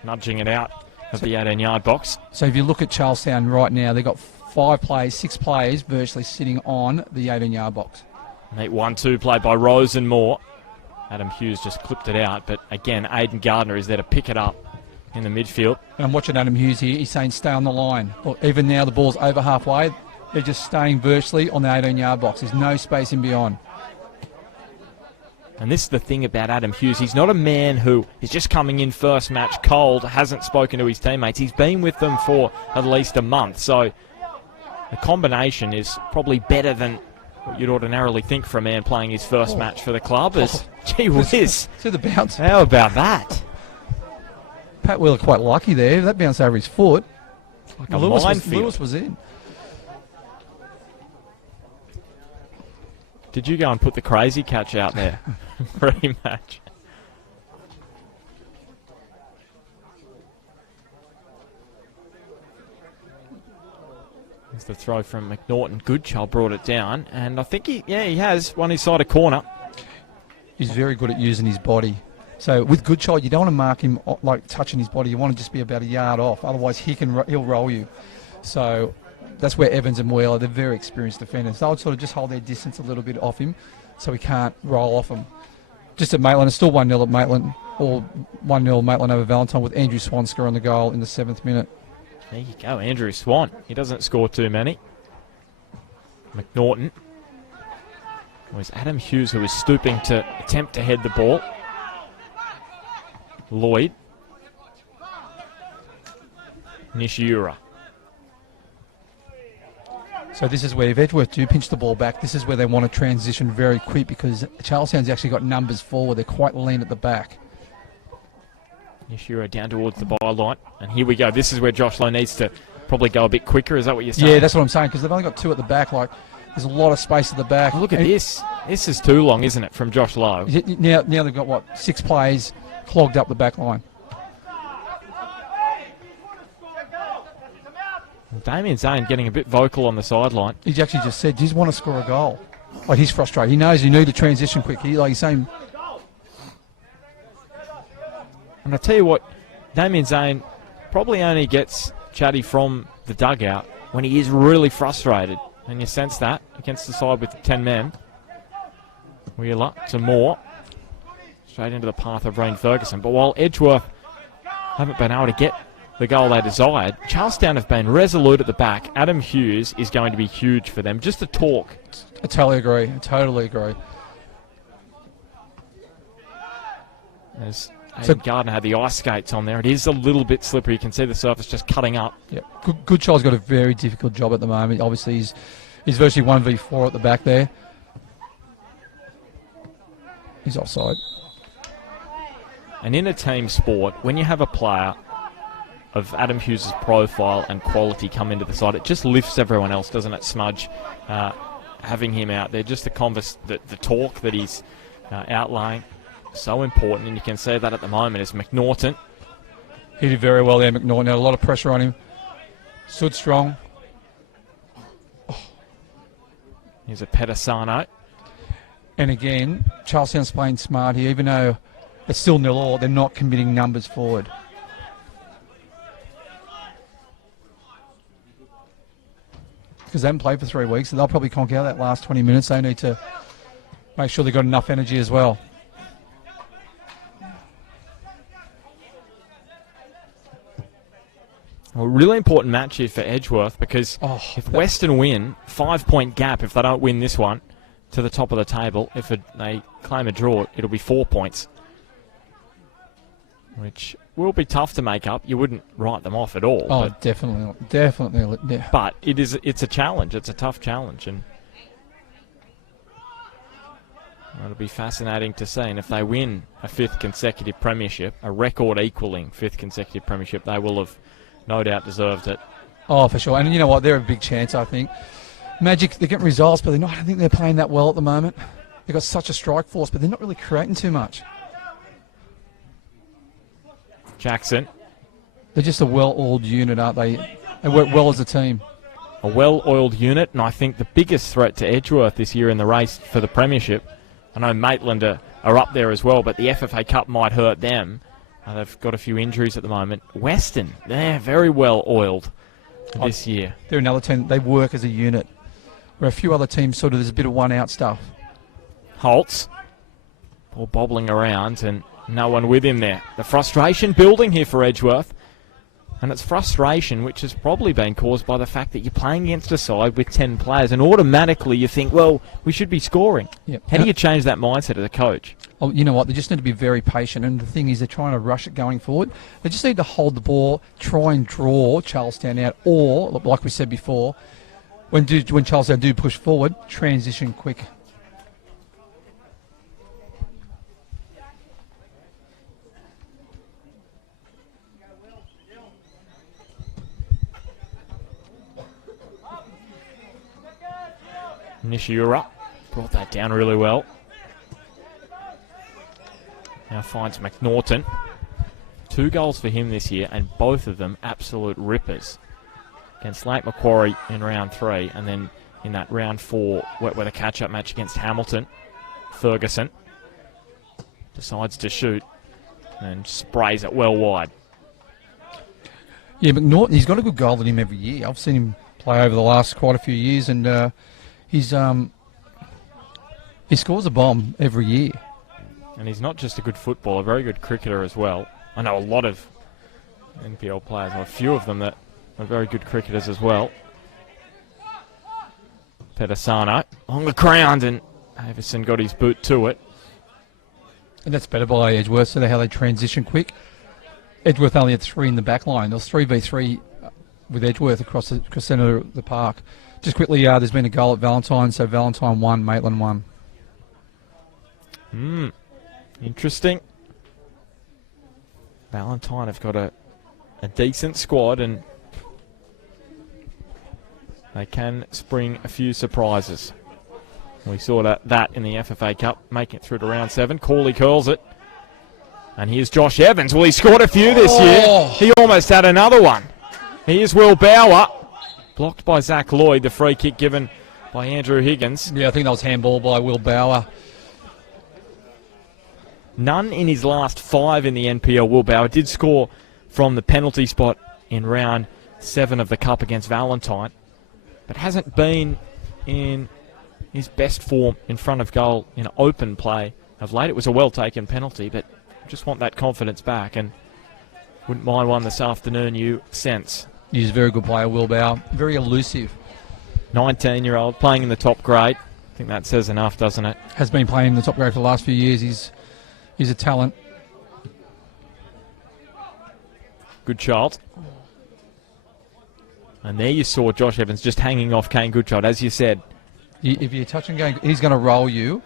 nudging it out of the 18-yard box. So if you look at Charlestown right now, they've got 6 players virtually sitting on the 18-yard box. Neat 1-2 played by Rose and Moore. Adam Hughes just clipped it out, but again, Aidan Gardner is there to pick it up in the midfield. And I'm watching Adam Hughes here. He's saying stay on the line. Look, even now the ball's over halfway. They're just staying virtually on the 18-yard box. There's no space in beyond. And this is the thing about Adam Hughes. He's not a man who is just coming in first match cold, hasn't spoken to his teammates. He's been with them for at least a month. So the combination is probably better than what you'd ordinarily think for a man playing his first match for the club. Gee whiz. To the bounce. How about that? Pat Wheeler quite lucky there. That bounced over his foot. Like a minefield. Lewis was in. Did you go and put the crazy catch out there? Rematch. There's the throw from McNaughton. Goodchild brought it down, and I think he has won his side a corner. He's very good at using his body. So with Goodchild, you don't want to mark him like touching his body. You want to just be about a yard off. Otherwise, he'll roll you. So that's where Evans and Wheeler, they're very experienced defenders. They'll sort of just hold their distance a little bit off him so he can't roll off him. Just at Maitland, it's still 1-0 at Maitland, or 1-0 Maitland over Valentine with Andrew Swan scoring the goal in the 7th minute. There you go, Andrew Swan. He doesn't score too many. McNaughton. It was Adam Hughes who was stooping to attempt to head the ball. Lloyd. Nishiura. So this is where if Edgeworth do pinch the ball back, this is where they want to transition very quick because Charlestown's actually got numbers forward. They're quite lean at the back. Nishiro down towards the byline. And here we go. This is where Josh Lowe needs to probably go a bit quicker. Is that what you're saying? Yeah, that's what I'm saying because they've only got 2 at the back. Like, there's a lot of space at the back. Look at this. This is too long, isn't it, from Josh Lowe? Now they've got, 6 players clogged up the back line. Damien Zane getting a bit vocal on the sideline. He's actually just said, just want to score a goal. Like, he's frustrated. He knows you need to transition quick. He's saying... And I tell you what, Damien Zane probably only gets chatty from the dugout when he is really frustrated. And you sense that against the side with 10 men. Wheeler to Moore. Straight into the path of Reen Ferguson. But while Edgeworth haven't been able to get the goal they desired, Charlestown have been resolute at the back. Adam Hughes is going to be huge for them. Just to talk. I totally agree. As Gardner had the ice skates on there. It is a little bit slippery. You can see the surface just cutting up. Yeah, Goodchild's got a very difficult job at the moment. Obviously, he's virtually 1v4 at the back there. He's offside. And in a team sport, when you have a player of Adam Hughes' profile and quality come into the side, it just lifts everyone else, doesn't it, Smudge? Having him out there, just the talk that he's outlaying, so important, and you can see that at the moment is McNaughton. He did very well there, McNaughton. Had a lot of pressure on him. Stood strong. Here's a Pedasano. And again, Charlestown's playing smart here, even though it's still 0-0, they're not committing numbers forward. Because they haven't played for 3 weeks, so they'll probably conk out that last 20 minutes. They need to make sure they've got enough energy as well. A really important match here for Edgeworth because if Western win, 5-point gap if they don't win this one to the top of the table. If they claim a draw, it'll be 4 points, which will be tough to make up. You wouldn't write them off at all. Oh, but, definitely. Yeah. But it's a challenge. It's a tough challenge, and it'll be fascinating to see. And if they win a 5th consecutive premiership, a record-equaling 5th consecutive premiership, they will have no doubt deserved it. Oh, for sure. And you know what? They're a big chance, I think. Magic, they're getting results, but I don't think they're playing that well at the moment. They've got such a strike force, but they're not really creating too much. Jackson. They're just a well-oiled unit, aren't they? They work well as a team. A well-oiled unit, and I think the biggest threat to Edgeworth this year in the race for the premiership, I know Maitland are up there as well, but the FFA Cup might hurt them. They've got a few injuries at the moment. Western, they're very well-oiled this year. They're another team. They work as a unit. Where a few other teams sort of, there's a bit of one-out stuff. Holtz, ball bobbling around and no one with him there. The frustration building here for Edgeworth. And it's frustration which has probably been caused by the fact that you're playing against a side with 10 players and automatically you think, well, we should be scoring. Yep. How do you change that mindset as a coach? Oh, you know what? They just need to be very patient. And the thing is, they're trying to rush it going forward. They just need to hold the ball, try and draw Charlestown out, or, like we said before, when Charlestown do push forward, transition quick. Nishiura brought that down really well. Now finds McNaughton. 2 goals for him this year, and both of them absolute rippers. Against Lake Macquarie in round 3, and then in that round 4 wet weather catch-up match against Hamilton, Ferguson decides to shoot and sprays it well wide. Yeah, McNaughton, he's got a good goal in him every year. I've seen him play over the last quite a few years, and he scores a bomb every year. And he's not just a good footballer, a very good cricketer as well. I know a lot of NPL players, or a few of them, that are very good cricketers as well. Pedasano on the ground, and Avison got his boot to it. And that's better by Edgeworth, so how they transition quick. Edgeworth only had 3 in the back line. There was 3v3 with Edgeworth across the centre of the park. Just quickly, there's been a goal at Valentine, so Valentine 1, Maitland 1. Interesting. Valentine have got a decent squad, and they can spring a few surprises. We saw that in the FFA Cup, making it through to round 7. Corley curls it. And here's Josh Evans. Well, he scored a few this year. He almost had another one. Here's Will Bauer. Blocked by Zach Lloyd, the free kick given by Andrew Higgins. Yeah, I think that was handball by Will Bauer. None in his last 5 in the NPL. Will Bauer did score from the penalty spot in round 7 of the Cup against Valentine, but hasn't been in his best form in front of goal in open play of late. It was a well-taken penalty, but just want that confidence back, and wouldn't mind one this afternoon, you sense. He's a very good player, Will Bauer. Very elusive. 19-year-old, playing in the top grade. I think that says enough, doesn't it? Has been playing in the top grade for the last few years. He's a talent. Goodchild. And there you saw Josh Evans just hanging off Kane Goodchild, as you said. If you're touching game, he's going to roll you.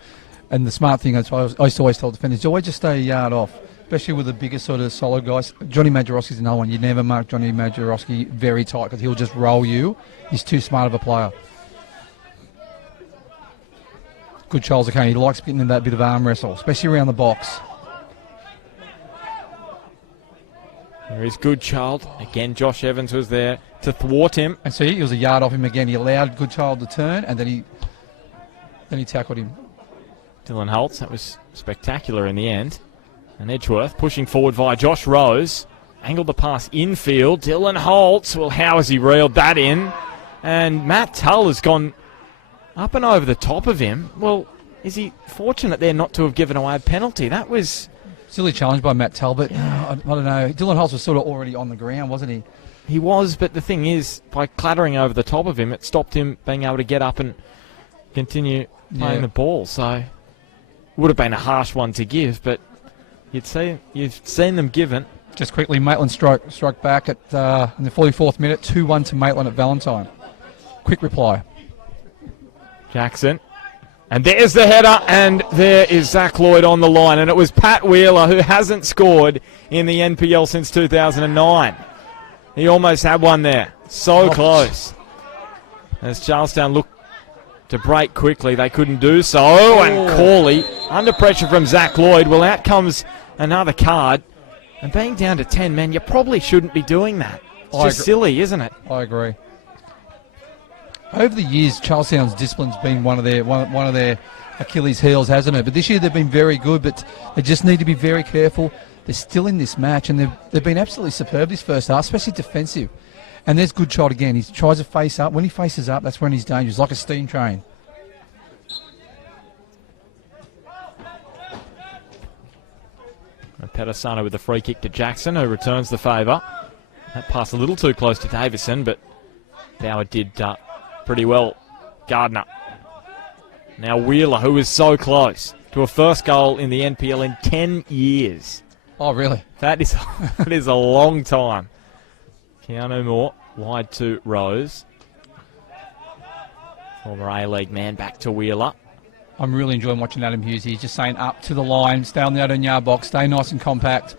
And the smart thing, I used to always tell defenders, always just stay a yard off, especially with the bigger sort of solid guys. Johnny Majorowski's another one. You never mark Johnny Majorowski very tight because he'll just roll you. He's too smart of a player. Good Charles O'Kane. He likes getting in that bit of arm wrestle, especially around the box. There is Goodchild. Again, Josh Evans was there to thwart him. And see, he was a yard off him again. He allowed Goodchild to turn, and then he tackled him. Dylan Holtz, that was spectacular in the end. And Edgeworth pushing forward via Josh Rose. Angled the pass infield. Dylan Holtz, well, how has he reeled that in? And Matt Tull has gone up and over the top of him. Well, is he fortunate there not to have given away a penalty? That was... Silly challenge by Matt Tull, but I don't know. Dylan Holtz was sort of already on the ground, wasn't he? He was, but the thing is, by clattering over the top of him, it stopped him being able to get up and continue playing the ball. So, would have been a harsh one to give, but you've seen them given. Just quickly, Maitland struck back at in the 44th minute, 2-1 to Maitland at Valentine. Quick reply. Jackson. And there's the header, and there is Zach Lloyd on the line. And it was Pat Wheeler, who hasn't scored in the NPL since 2009. He almost had one there. So close. As Charlestown looked to break quickly, they couldn't do so. And Corley, under pressure from Zach Lloyd. Well, out comes another card. And being down to 10 men, you probably shouldn't be doing that. It's just silly, isn't it? I agree. Over the years, Charlestown's discipline's been one of their Achilles' heels, hasn't it? But this year they've been very good, but they just need to be very careful. They're still in this match, and they've been absolutely superb this first half, especially defensive. And there's good shot again. He tries to face up. When he faces up, that's when he's dangerous, like a steam train. And Pedasano with the free kick to Jackson, who returns the favour. That pass a little too close to Davison, but Bauer did pretty well. Gardner. Now Wheeler, who is so close to a first goal in the NPL in 10 years. Oh, really? That is a long time. Keanu Moore, wide to Rose. Former A-League man back to Wheeler. I'm really enjoying watching Adam Hughes. He's just saying up to the line, stay on the 18-yard box, stay nice and compact.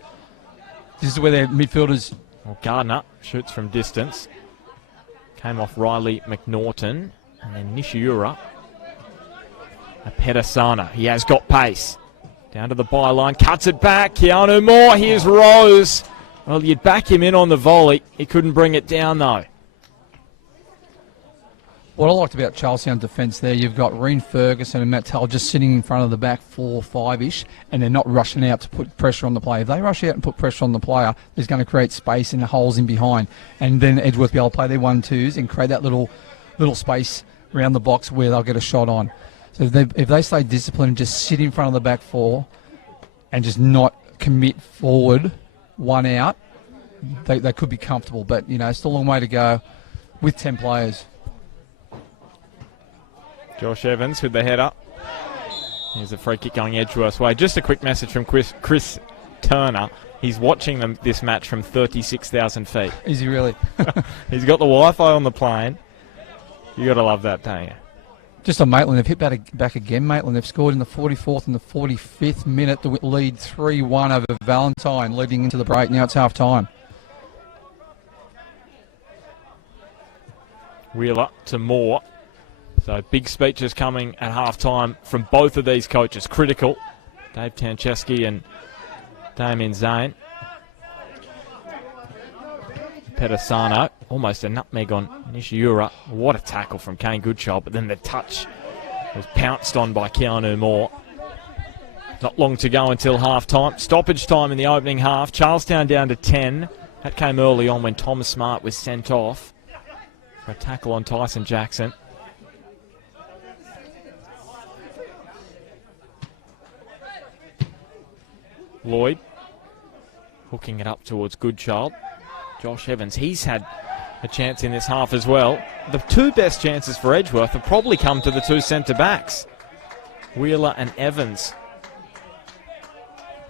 This is where their midfielders... Well, Gardner shoots from distance. Came off Riley McNaughton. And then Nishiura. Pedasana. He has got pace. Down to the byline. Cuts it back. Keanu Moore. Here's Rose. Well, you'd back him in on the volley. He couldn't bring it down, though. What I liked about Charlestown defence there, you've got Reen Ferguson and Matt Tull just sitting in front of the back 4-5-ish, and they're not rushing out to put pressure on the player. If they rush out and put pressure on the player, there's going to create space and holes in behind. And then Edgeworth will be able to play their 1-2s and create that little space around the box where they'll get a shot on. So if they stay disciplined and just sit in front of the back four and just not commit forward, one out, they could be comfortable. But, you know, it's still a long way to go with 10 players. Josh Evans with the header. Here's a free kick going Edgeworth's way. Just a quick message from Chris Turner. He's watching this match from 36,000 feet. Is he really? He's got the Wi-Fi on the plane. You got to love that, don't you? Just on Maitland, they've hit back again, Maitland. They've scored in the 44th and the 45th minute to lead 3-1 over Valentine, leading into the break. Now it's half-time. Wheeler to Moore. So big speeches coming at half-time from both of these coaches. Critical. Dave Tancheski and Damien Zane. Pedasano. Almost a nutmeg on Nishiura. What a tackle from Kane Goodchild. But then the touch was pounced on by Keanu Moore. Not long to go until half-time. Stoppage time in the opening half. Charlestown down to 10. That came early on when Thomas Smart was sent off for a tackle on Tyson Jackson. Lloyd hooking it up towards Goodchild. Josh Evans, he's had a chance in this half as well. The two best chances for Edgeworth have probably come to the two centre-backs, Wheeler and Evans.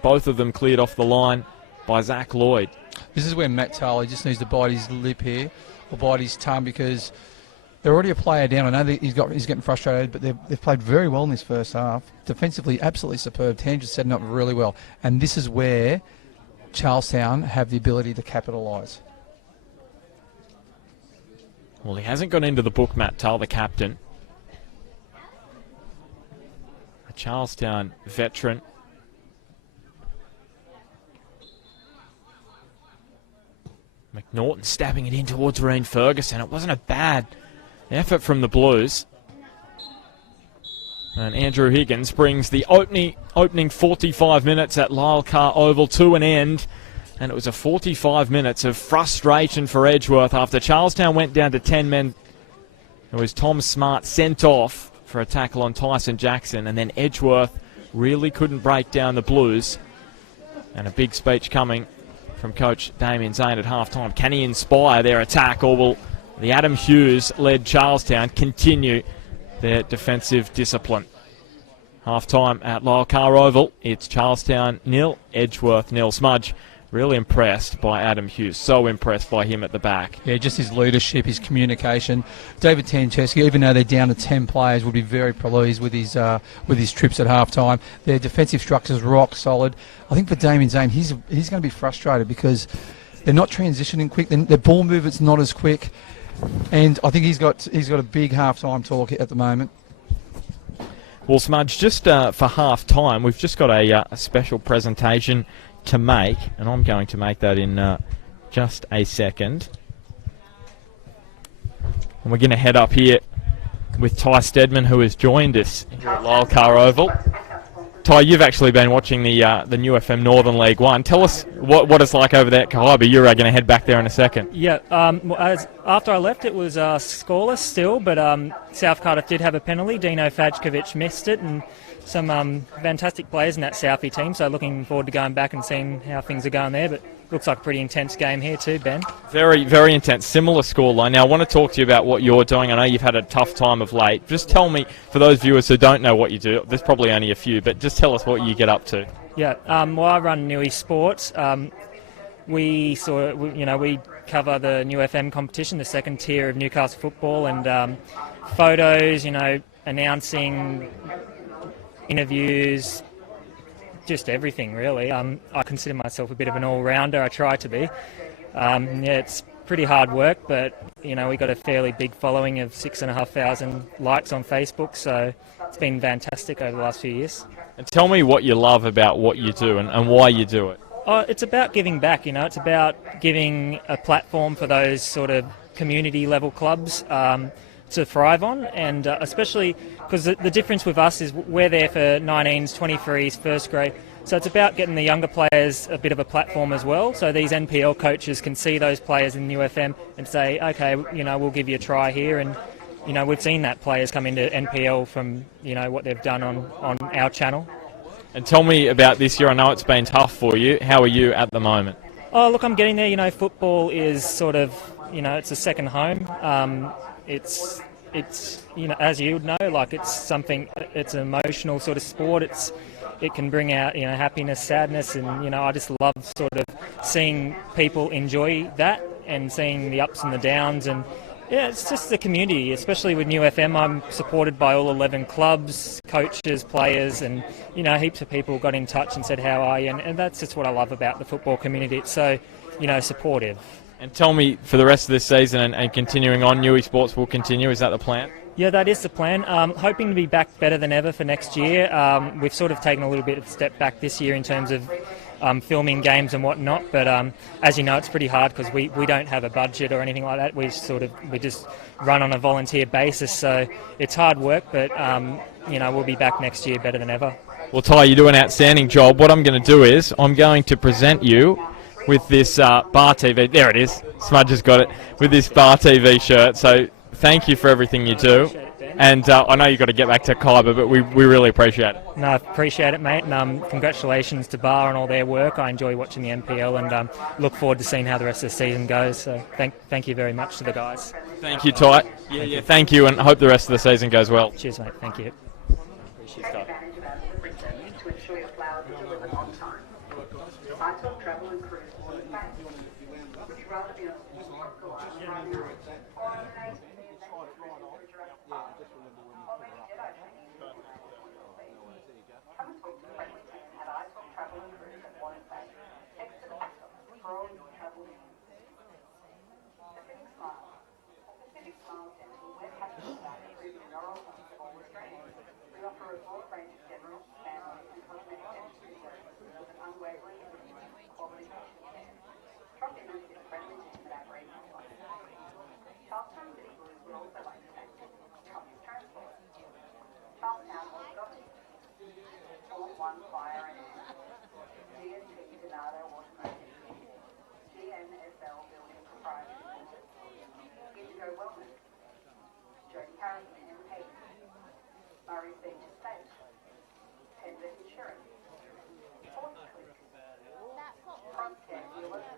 Both of them cleared off the line by Zach Lloyd. This is where Matt Tarley just needs to bite his lip here, or bite his tongue, because they're already a player down. I know that he's getting frustrated, but they've played very well in this first half. Defensively, absolutely superb. Tanger's setting up really well. And this is where Charlestown have the ability to capitalise. Well, he hasn't gone into the book, Matt Tull, the captain. A Charlestown veteran. McNaughton stabbing it in towards Reen Ferguson. It wasn't a bad effort from the Blues. And Andrew Higgins brings the opening 45 minutes at Lyle Carr Oval to an end. And it was a 45 minutes of frustration for Edgeworth after Charlestown went down to 10 men. It was Tom Smart sent off for a tackle on Tyson Jackson. And then Edgeworth really couldn't break down the Blues. And a big speech coming from Coach Damien Zane at half-time. Can he inspire their attack, or will the Adam Hughes-led Charlestown continue their defensive discipline? Half-time at Lyle Carr Oval. It's Charlestown 0, Edgeworth 0. Smudge, really impressed by Adam Hughes. So impressed by him at the back. Yeah, just his leadership, his communication. David Tancheski, even though they're down to 10 players, would be very pleased with his trips at half-time. Their defensive structure's rock solid. I think for Damien Zane, he's going to be frustrated because they're not transitioning quick. Their ball movement's not as quick. And I think he's got a big half-time talk at the moment. Well, Smudge, just for half-time, we've just got a special presentation to make, and I'm going to make that in just a second. And we're going to head up here with Ty Stedman, who has joined us here at Lyle Carr Oval. Ty, you've actually been watching the new FM Northern League 1. Tell us what it's like over there at Calliope. You're going to head back there in a second. Yeah, after I left, it was scoreless still, but South Cardiff did have a penalty. Dino Fajkovic missed it, and some fantastic players in that Southie team, so looking forward to going back and seeing how things are going there. But looks like a pretty intense game here too, Ben. Very, very intense. Similar scoreline. Now, I want to talk to you about what you're doing. I know you've had a tough time of late. Just tell me, for those viewers who don't know what you do, there's probably only a few, but just tell us what you get up to. Yeah, well, I run Newey Sports. We cover the New FM competition, the second tier of Newcastle football, and photos, announcing, interviews, just everything really. I consider myself a bit of an all-rounder. I try to be. It's pretty hard work, but we got a fairly big following of 6,500 likes on Facebook, so it's been fantastic over the last few years. And tell me what you love about what you do and why you do it. It's about giving back, it's about giving a platform for those sort of community level clubs to thrive on, and especially because the difference with us is we're there for 19s, 23s, first grade, so it's about getting the younger players a bit of a platform as well, so these NPL coaches can see those players in UFM and say, okay, we'll give you a try here, and we've seen that players come into NPL from what they've done on our channel. And tell me about this year. I know it's been tough for you. How are you at the moment? Oh, look, I'm getting there. Football is sort of, it's a second home. It's as you would know, like it's an emotional sort of sport. It can bring out, happiness, sadness, and, I just love sort of seeing people enjoy that and seeing the ups and the downs. And yeah, it's just the community, especially with New FM. I'm supported by all 11 clubs, coaches, players, and, heaps of people got in touch and said, how are you? And that's just what I love about the football community. It's so, supportive. And tell me, for the rest of this season and continuing on, Newey Sports will continue. Is that the plan? Yeah, that is the plan. Hoping to be back better than ever for next year. We've sort of taken a little bit of a step back this year in terms of filming games and whatnot, but as you know, it's pretty hard because we don't have a budget or anything like that. We just run on a volunteer basis, so it's hard work, but we'll be back next year better than ever. Well, Ty, you do an outstanding job. What I'm going to do is I'm going to present you with this Bar TV. There it is. Smudge has got it, with this Bar TV shirt. So thank you for everything you do. And I know you've got to get back to Khyber, but we really appreciate it. No, I appreciate it, mate. And congratulations to Bar and all their work. I enjoy watching the NPL and look forward to seeing how the rest of the season goes. So thank you very much to the guys. Thank you, Ty. Thank you, and hope the rest of the season goes well. Cheers, mate. Thank you. Cheers, Ty. Insurance. Fortune. Front Desk,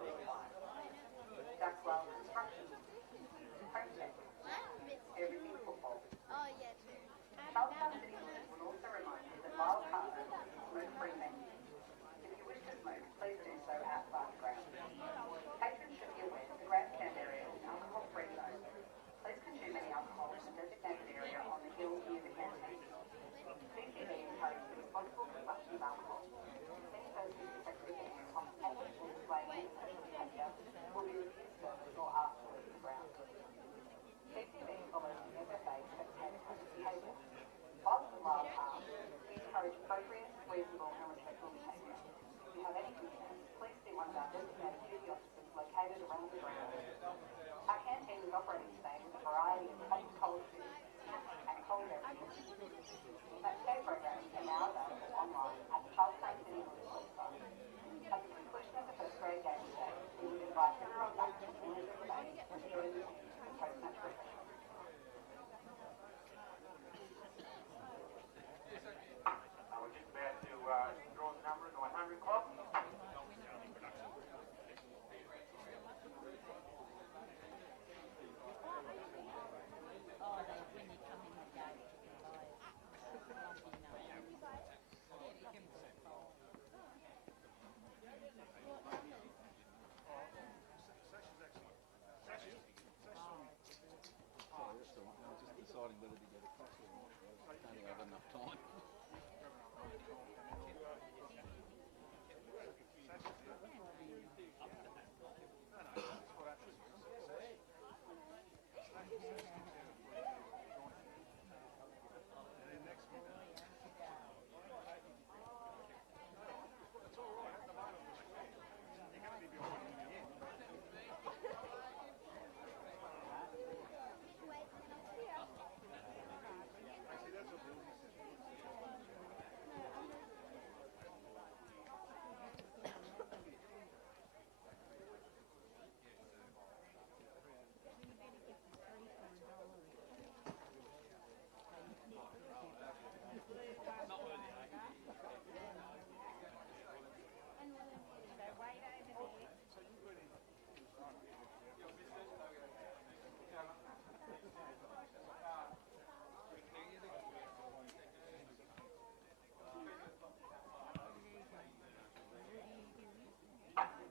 unreasonable and irrespectful behaviour. If you have any concerns, please see one of our designated duty officers located around the ground. Our canteen is operating today with a variety of hot and cold food and cold beverages. That day programs are now available online at the Charlestown City Hall website. At the conclusion of the first grade game today, we would invite everyone back to the village space to join the team for post-match refreshments. We're just about to draw the number in the 100 club. Deciding whether to get across or not. I don't think I have enough time.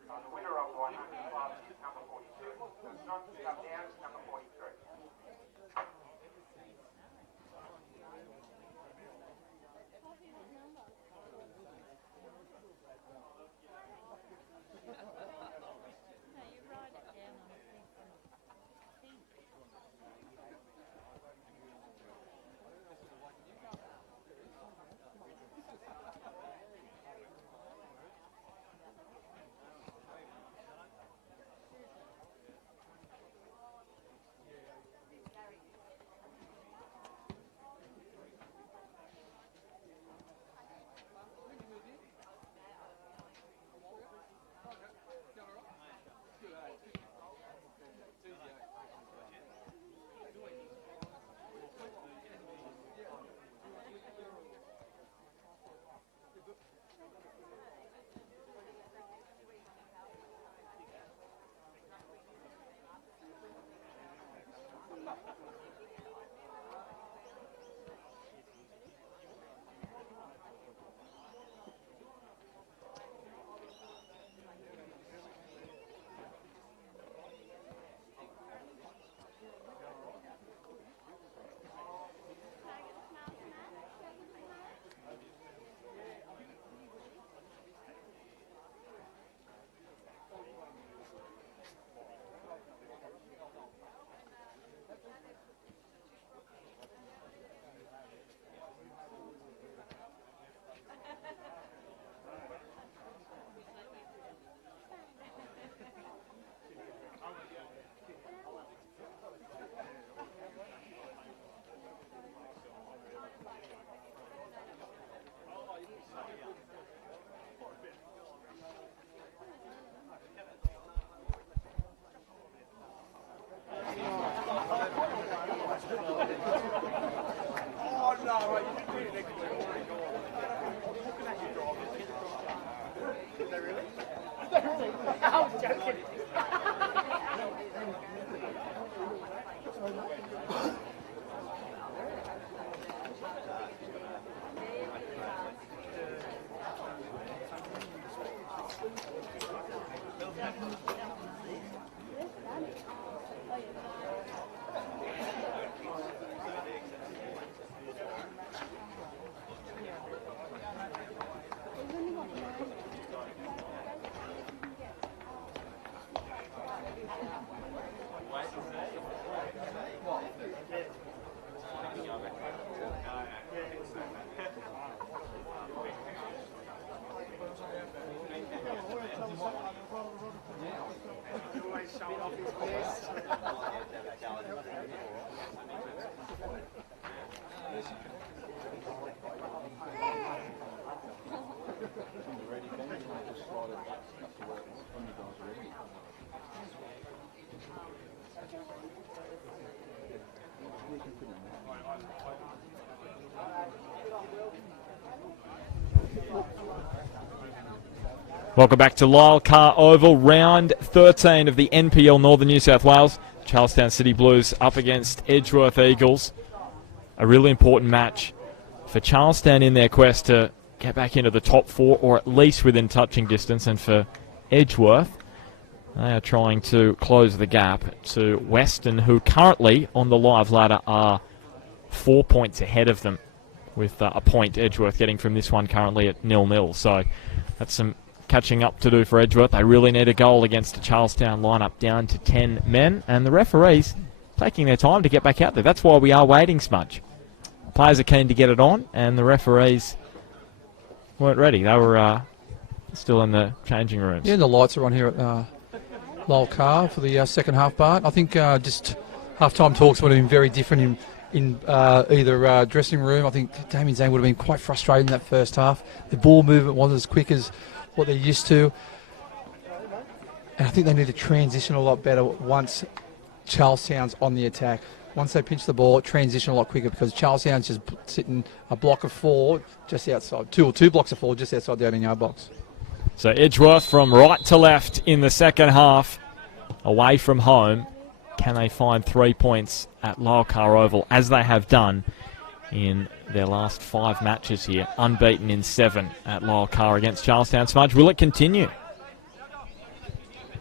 The winner of the 100 club is number 42, not to come down, is number 43. Welcome back to Lyle Carr Oval, round 13 of the NPL Northern New South Wales. Charlestown City Blues up against Edgeworth Eagles. A really important match for Charlestown in their quest to get back into the top 4 or at least within touching distance, and for Edgeworth, they are trying to close the gap to Western, who currently on the live ladder are 4 points ahead of them, with a point Edgeworth getting from this one currently at 0-0. So that's some catching up to do for Edgeworth. They really need a goal against a Charlestown lineup down to 10 men, and the referees taking their time to get back out there. That's why we are waiting, Smudge. Players are keen to get it on, and the referees weren't ready. They were still in the changing rooms. Yeah, the lights are on here at Lyle Carr for the second half, Bart. I think just half-time talks would have been very different in either dressing room. I think Damien Zane would have been quite frustrated in that first half. The ball movement wasn't as quick as what they're used to. And I think they need to transition a lot better once Charlestown's on the attack. Once they pinch the ball, transition a lot quicker, because Charlestown's just sitting a block of 4 just outside, two blocks of 4 just outside the 18-yard box. So Edgeworth from right to left in the second half, away from home. Can they find 3 points at Lyle Carr Oval, as they have done in their last 5 matches here, unbeaten in 7 at Lyle Carr against Charlestown. Smudge, will it continue?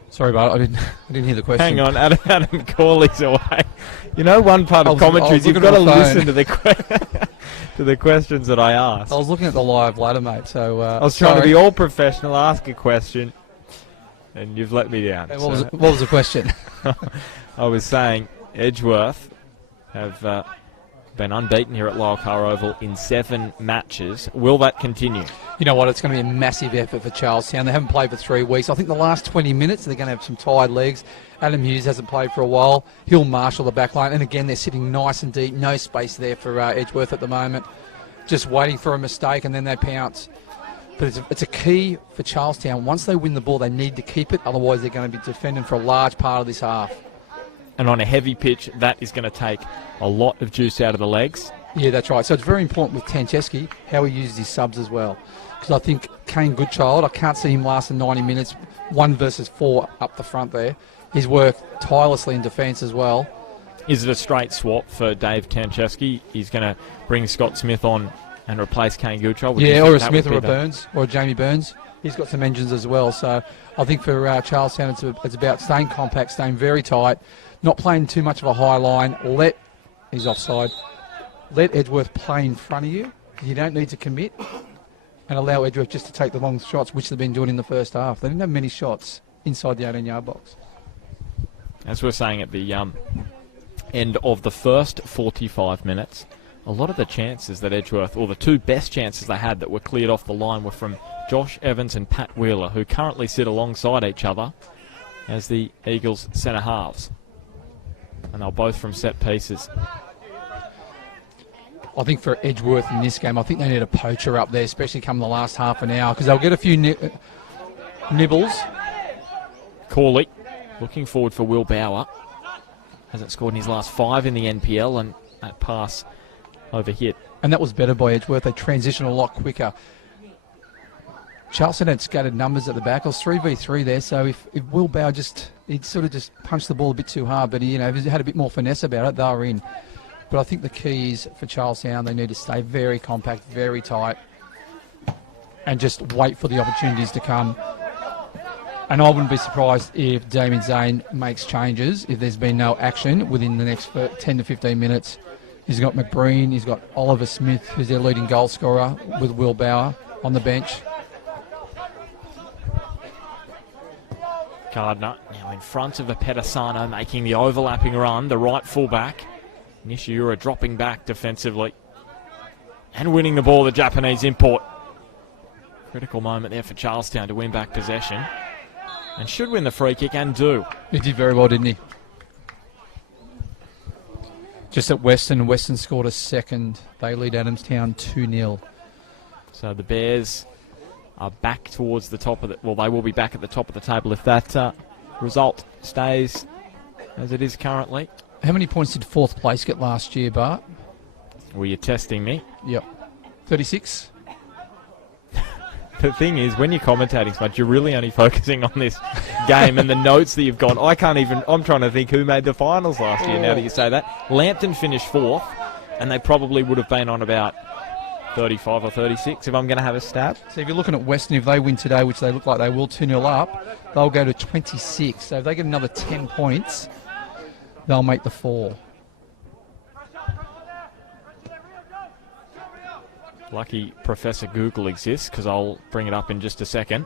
Sorry, Bart, I didn't hear the question. Hang on, Adam Corley's away. You know, one part of commentary is you've got to listen to the questions that I asked. I was looking at the live ladder, mate. So I was trying to be all professional, ask a question, and you've let me down. Hey, what was the question? I was saying Edgeworth have been unbeaten here at Lyle Carr Oval in 7 matches. Will that continue? You know what? It's going to be a massive effort for Charlestown. They haven't played for 3 weeks. I think the last 20 minutes they're going to have some tired legs. Adam Hughes hasn't played for a while. He'll marshal the back line. And again, they're sitting nice and deep. No space there for Edgeworth at the moment. Just waiting for a mistake, and then they pounce. But it's a key for Charlestown. Once they win the ball, they need to keep it. Otherwise, they're going to be defending for a large part of this half. And on a heavy pitch, that is going to take a lot of juice out of the legs. Yeah, that's right. So it's very important with Tancheski how he uses his subs as well. Because I think Kane Goodchild, I can't see him lasting 90 minutes, 1 versus 4 up the front there. He's worked tirelessly in defence as well. Is it a straight swap for Dave Tancheski? He's going to bring Scott Smith on and replace Kane Goodchild? Yeah, or a Smith or a Burns, or a Jamie Burns. He's got some engines as well. So I think for Charlestown, it's about staying compact, staying very tight, not playing too much of a high line. He's offside. Let Edgeworth play in front of you. You don't need to commit, and allow Edgeworth just to take the long shots, which they've been doing in the first half. They didn't have many shots inside the 18-yard box. As we're saying at the end of the first 45 minutes, a lot of the chances that Edgeworth, or the 2 best chances they had that were cleared off the line, were from Josh Evans and Pat Wheeler, who currently sit alongside each other as the Eagles' centre halves. And they're both from set pieces. I think for Edgeworth in this game, I think they need a poacher up there, especially come the last half an hour, because they'll get a few nibbles. Corley looking forward for Will Bauer. Hasn't scored in his last 5 in the NPL, and that pass overhit. And that was better by Edgeworth. They transitioned a lot quicker. Charleston had scattered numbers at the back. It was 3v3 there, so if Will Bauer he'd sort of just punched the ball a bit too hard, but he had a bit more finesse about it, they were in. But I think the key is for Charlestown, they need to stay very compact, very tight, and just wait for the opportunities to come. And I wouldn't be surprised if Damien Zane makes changes if there's been no action within the next 10 to 15 minutes. He's got McBreen, he's got Oliver Smith, who's their leading goal scorer, with Will Bauer on the bench. Gardner now in front of Apetesano, making the overlapping run, the right fullback. Nishiura dropping back defensively and winning the ball, the Japanese import. Critical moment there for Charlestown to win back possession, and should win the free kick, and do. He did very well, didn't he? Just at Western scored a second. They lead Adamstown 2-0. So the Bears are back towards the top of the... Well, they will be back at the top of the table if that result stays as it is currently. How many points did 4th place get last year, Bart? Were you testing me? Yep. 36? The thing is, when you're commentating so much, you're really only focusing on this game and the notes that you've got. I'm trying to think who made the finals last year, now that you say that. Lambton finished 4th, and they probably would have been on about 35 or 36 if I'm going to have a stab. So if you're looking at Western, if they win today, which they look like they will 2-0 up, they'll go to 26. So if they get another 10 points, they'll make the 4. Lucky Professor Google exists, because I'll bring it up in just a second.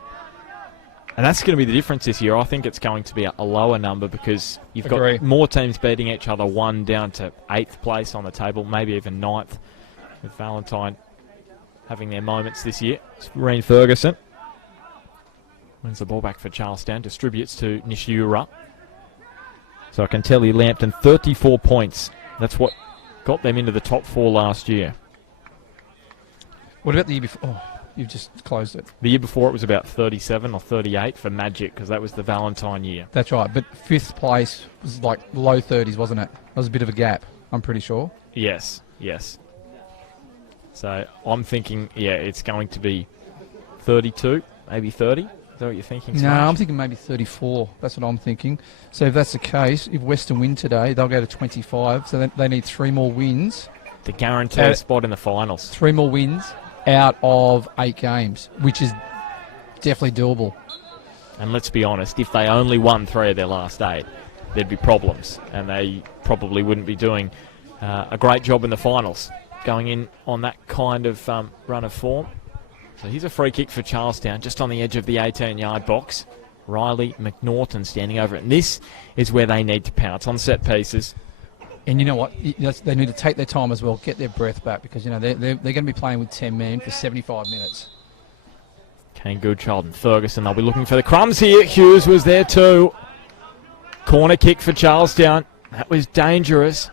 And that's going to be the difference this year. I think it's going to be a lower number because you've got more teams beating each other, one down to 8th place on the table, maybe even 9th, with Valentine having their moments this year. Reen Ferguson wins the ball back for Charlestown, distributes to Nishiura. So I can tell you, Lambton, 34 points. That's what got them into the top 4 last year. What about the year before? Oh, you've just closed it. The year before it was about 37 or 38 for Magic, because that was the Valentine year. That's right, but 5th place was like low 30s, wasn't it? That was a bit of a gap, I'm pretty sure. Yes. So I'm thinking, it's going to be 32, maybe 30. Is that what you're thinking? No, I'm thinking maybe 34. That's what I'm thinking. So if that's the case, if Western win today, they'll go to 25. So they need 3 more wins to guarantee a spot in the finals. 3 more wins out of 8 games, which is definitely doable. And let's be honest, if they only won 3 of their last 8, there'd be problems, and they probably wouldn't be doing a great job in the finals, going in on that kind of run of form. So here's a free kick for Charlestown, just on the edge of the 18-yard box. Riley McNaughton standing over it, and this is where they need to pounce on set pieces. And you know what? They need to take their time as well, get their breath back, because they're going to be playing with 10 men for 75 minutes. Kane Goodchild and Ferguson, they'll be looking for the crumbs here. Hughes was there too. Corner kick for Charlestown. That was dangerous.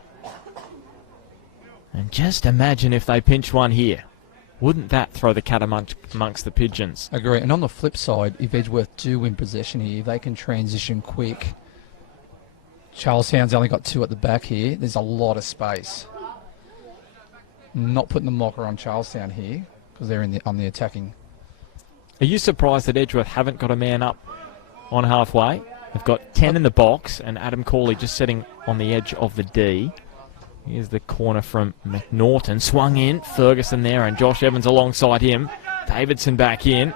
And just imagine if they pinch one here. Wouldn't that throw the cat amongst the pigeons? Agree. And on the flip side, if Edgeworth do win possession here, they can transition quick. Charlestown's only got 2 at the back here. There's a lot of space. Not putting the mocker on Charlestown here because they're on the attacking. Are you surprised that Edgeworth haven't got a man up on halfway? They've got 10 in the box, and Adam Corley just sitting on the edge of the D. Here's the corner from McNaughton. Swung in. Ferguson there, and Josh Evans alongside him. Davidson back in.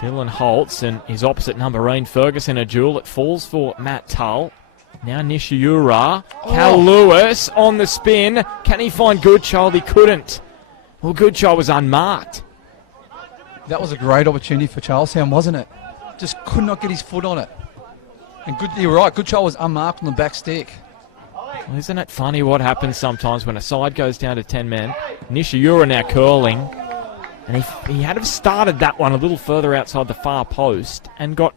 Dylan Holtz and his opposite number, Reen Ferguson, a duel. It falls for Matt Tull. Now Nishiura. Cal Lewis on the spin. Can he find Goodchild? He couldn't. Well, Goodchild was unmarked. That was a great opportunity for Charlestown, wasn't it? Just could not get his foot on it. And you're right, Goodchild was unmarked on the back stick. Well, isn't it funny what happens sometimes when a side goes down to 10 men? Nishiura now curling. And he had to have started that one a little further outside the far post and got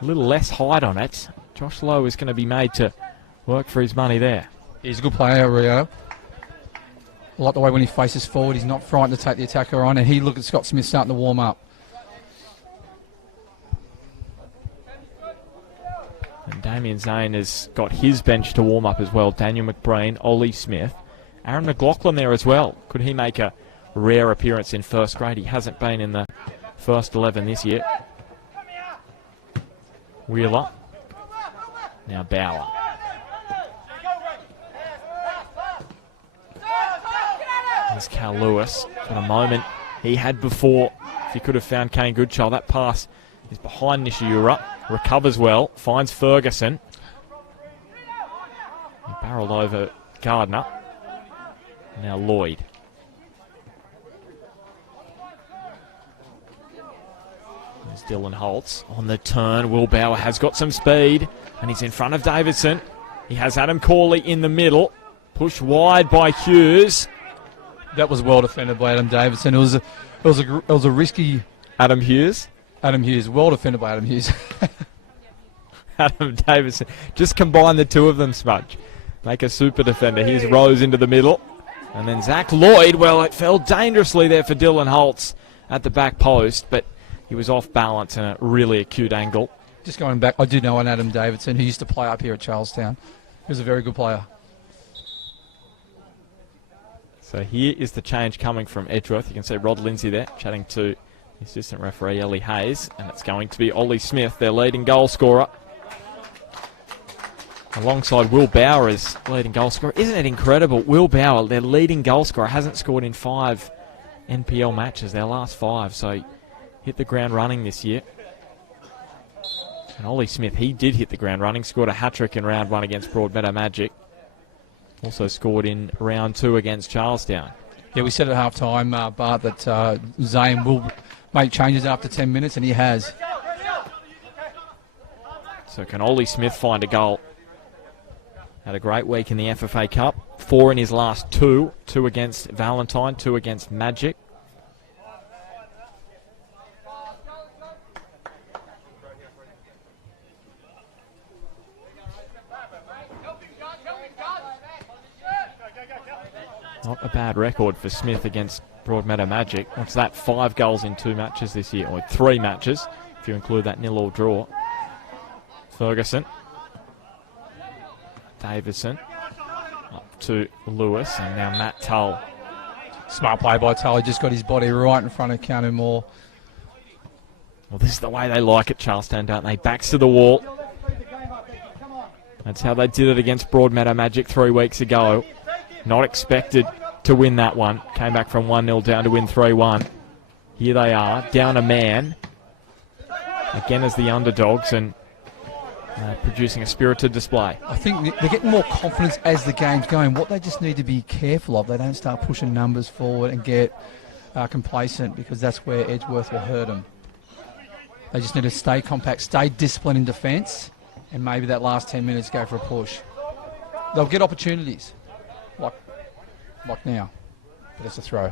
a little less height on it. Josh Lowe is going to be made to work for his money there. He's a good player, Rio. I like the way when he faces forward, he's not frightened to take the attacker on, and look at Scott Smith starting to warm up. And Damien Zane has got his bench to warm up as well. Daniel McBreen, Ollie Smith, Aaron McLaughlin there as well. Could he make a rare appearance in first grade? He hasn't been in the first 11 this year. Wheeler. Now Bauer. There's Cal Lewis. Got a moment he had before. If he could have found Kane Goodchild, that pass is behind Nishiura. Recovers well. Finds Ferguson. He barreled over Gardner. Now Lloyd. There's Dylan Holtz on the turn. Will Bauer has got some speed, and he's in front of Davidson. He has Adam Corley in the middle. Pushed wide by Hughes. That was well defended by Adam Davidson. It was a risky. Adam Hughes. Adam Hughes, well defended by Adam Hughes. Adam Davidson. Just combine the two of them, Smudge. Make a super defender. Here's Rose into the middle. And then Zach Lloyd. Well, it fell dangerously there for Dylan Holtz at the back post, but he was off balance in a really acute angle. Just going back, I do know an Adam Davidson who used to play up here at Charlestown. He was a very good player. So here is the change coming from Edgeworth. You can see Rod Lindsay there chatting to assistant referee Ellie Hayes, and it's going to be Ollie Smith, their leading goal scorer. Alongside Will Bauer as leading goal scorer. Isn't it incredible? Will Bauer, their leading goal scorer, hasn't scored in 5 NPL matches, their last 5, so hit the ground running this year. And Ollie Smith, he did hit the ground running, scored a hat-trick in round 1 against Broadmeadow Magic. Also scored in round 2 against Charlestown. Yeah, we said at half-time, Bart, that Zane will make changes after 10 minutes, and he has. So can Ollie Smith find a goal? Had a great week in the FFA Cup. 4 in his last 2. 2 against Valentine, 2 against Magic. Not a bad record for Smith against Broadmeadow Magic. What's that? 5 goals in 2 matches this year, or 3 matches, if you include that 0-0 draw. Ferguson. Davison up to Lewis, and now Matt Tull. Smart play by Tull. He just got his body right in front of County Moore. Well, this is the way they like it, Charlestown, don't they? Backs to the wall. That's how they did it against Broadmeadow Magic 3 weeks ago. Not expected to win that one. Came back from 1-0 down to win 3-1. Here they are, down a man. Again as the underdogs, and producing a spirited display. I think they're getting more confidence as the game's going. What they just need to be careful of, they don't start pushing numbers forward and get complacent, because that's where Edgeworth will hurt them. They just need to stay compact, stay disciplined in defence, and maybe that last 10 minutes go for a push. They'll get opportunities, like now. But it's a throw.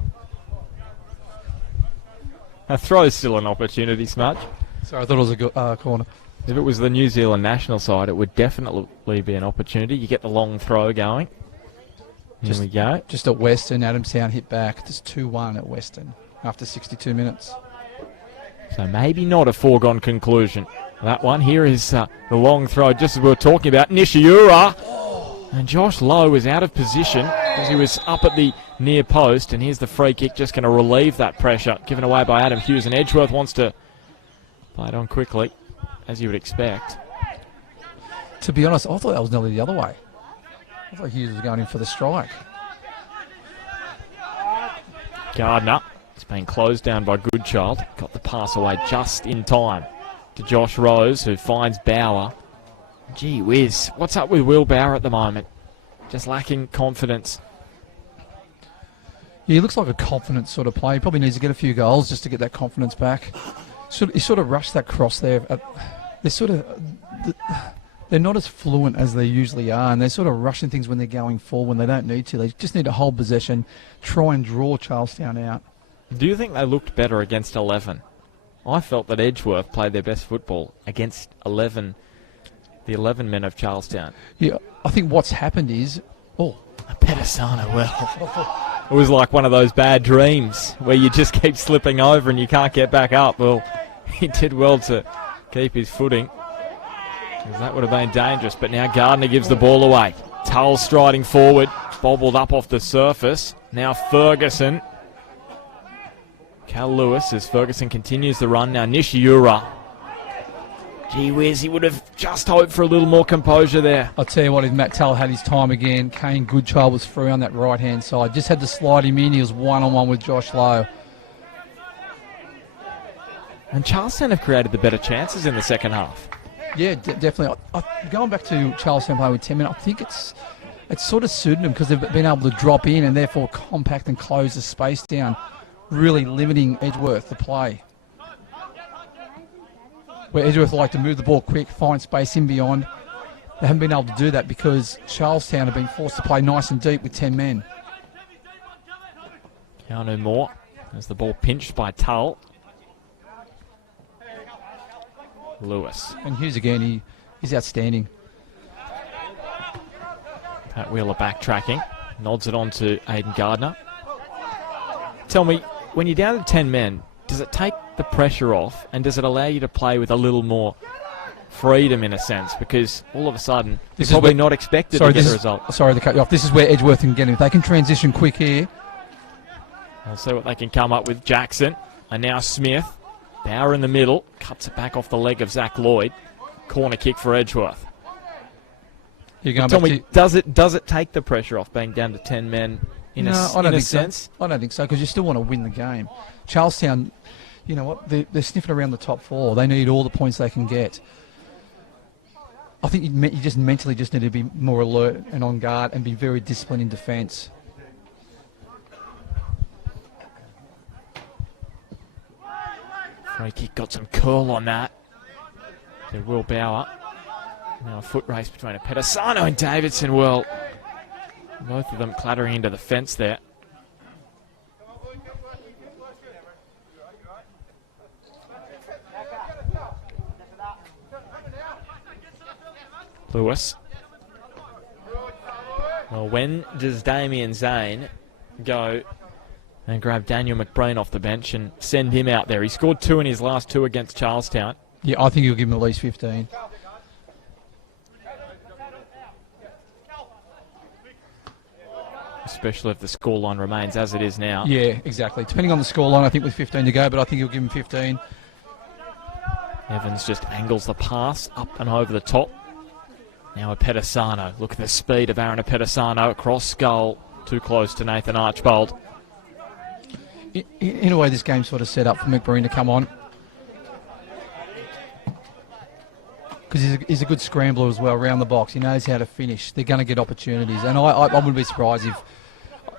A throw's still an opportunity, Smudge. Sorry, I thought it was a good corner. If it was the New Zealand national side, it would definitely be an opportunity. You get the long throw going. Here we go. Just at Western, Adamstown hit back. Just 2-1 at Western after 62 minutes. So maybe not a foregone conclusion. That one here is the long throw, just as we were talking about. Nishiura. And Josh Lowe is out of position because he was up at the near post. And here's the free kick, just going to relieve that pressure. Given away by Adam Hughes. And Edgeworth wants to play it on quickly, as you would expect. To be honest, I thought that was nearly the other way. I thought Hughes was going in for the strike. Gardner. It's been closed down by Goodchild. Got the pass away just in time to Josh Rose, who finds Bauer. Gee whiz, what's up with Will Bauer at the moment? Just lacking confidence. Yeah, he looks like a confident sort of player. He probably needs to get a few goals just to get that confidence back. He sort of rushed that cross there. They're not as fluent as they usually are, and they're sort of rushing things when they're going forward when they don't need to. They just need to hold possession, try and draw Charlestown out. Do you think they looked better against 11? I felt that Edgeworth played their best football against 11, the 11 men of Charlestown. Yeah, I think what's happened is... Pedisano, well, it was like one of those bad dreams where you just keep slipping over and you can't get back up. Well, he did well to keep his footing, because that would have been dangerous. But now Gardner gives the ball away. Tull striding forward, bobbled up off the surface. Now Ferguson. Cal Lewis as Ferguson continues the run. Now Nishiura. Gee whiz, he would have just hoped for a little more composure there. I'll tell you what, if Matt Tull had his time again, Kane Goodchild was free on that right-hand side. Just had to slide him in. He was one-on-one with Josh Lowe. And Charlestown have created the better chances in the second half. Yeah, definitely. Going back to Charlestown playing with 10 men, I think it's sort of suited them because they've been able to drop in and therefore compact and close the space down, really limiting Edgeworth to play. Where Edgeworth like to move the ball quick, find space in beyond. They haven't been able to do that because Charlestown have been forced to play nice and deep with 10 men. Keanu Moore as the ball pinched by Tull. Lewis. And Hughes again, he's outstanding. Pat Wheeler backtracking. Nods it on to Aidan Gardner. Tell me, when you're down to 10 men, does it take the pressure off and does it allow you to play with a little more freedom in a sense? Because all of a sudden, you're probably not expected to get a result. Sorry to cut you off. This is where Edgeworth can get him. If they can transition quick here. We'll see what they can come up with. Jackson And now Smith. Bauer in the middle. Cuts it back off the leg of Zach Lloyd. Corner kick for Edgeworth. Tell me, does it take the pressure off being down to 10 men in a sense? I don't think so, because you still want to win the game. Charlestown, you know what, they're sniffing around the top 4. They need all the points they can get. I think you just mentally just need to be more alert and on guard and be very disciplined in defence. Free kick got some curl on that. So Will Bauer. Now a foot race between a Pedasano and Davidson. Well, both of them clattering into the fence there. Lewis. Well, when does Damien Zane go and grab Daniel McBreen off the bench and send him out there? He scored 2 in his last 2 against Charlestown. Yeah, I think he'll give him at least 15. Especially if the scoreline remains as it is now. Yeah, exactly. Depending on the scoreline, I think with 15 to go, but I think he'll give him 15. Evans just angles the pass up and over the top. Now a Pedasano. Look at the speed of Aaron Pedasano across goal. Too close to Nathan Archbold. In a way, this game's sort of set up for McBreen to come on. Because he's a good scrambler as well around the box. He knows how to finish. They're going to get opportunities. And I wouldn't be surprised if...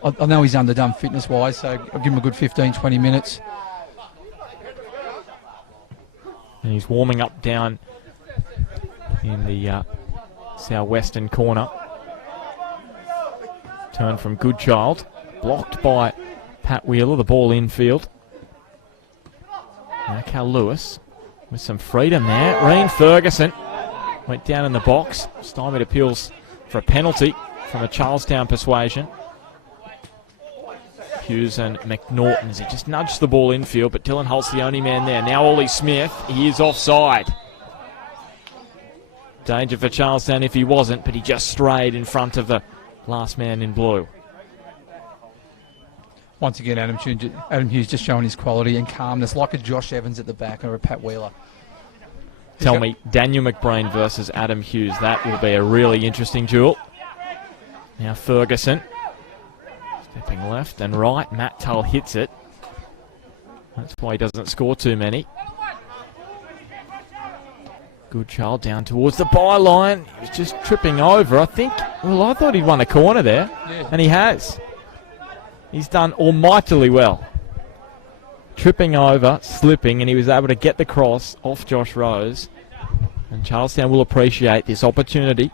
I know he's underdone fitness-wise, so I'll give him a good 15, 20 minutes. And he's warming up down in the southwestern corner. Turn from Goodchild. Blocked by Pat Wheeler, the ball infield. Now Cal Lewis with some freedom there. Reen Ferguson went down in the box. Stymied appeals for a penalty from a Charlestown persuasion. Hughes and McNaughton as he just nudged the ball infield, but Dylan Holt's the only man there. Now Ollie Smith, he is offside. Danger for Charlestown if he wasn't, but he just strayed in front of the last man in blue. Once again, Adam Hughes just showing his quality and calmness, like a Josh Evans at the back or a Pat Wheeler. Tell me, Daniel McBreen versus Adam Hughes, that will be a really interesting duel. Now Ferguson, stepping left and right. Matt Tull hits it. That's why he doesn't score too many. Goodchild down towards the byline. He was just tripping over, I think. Well, I thought he'd won a corner there, and he has. He's done almightily well. Tripping over, slipping, and he was able to get the cross off Josh Rose. And Charlestown will appreciate this opportunity.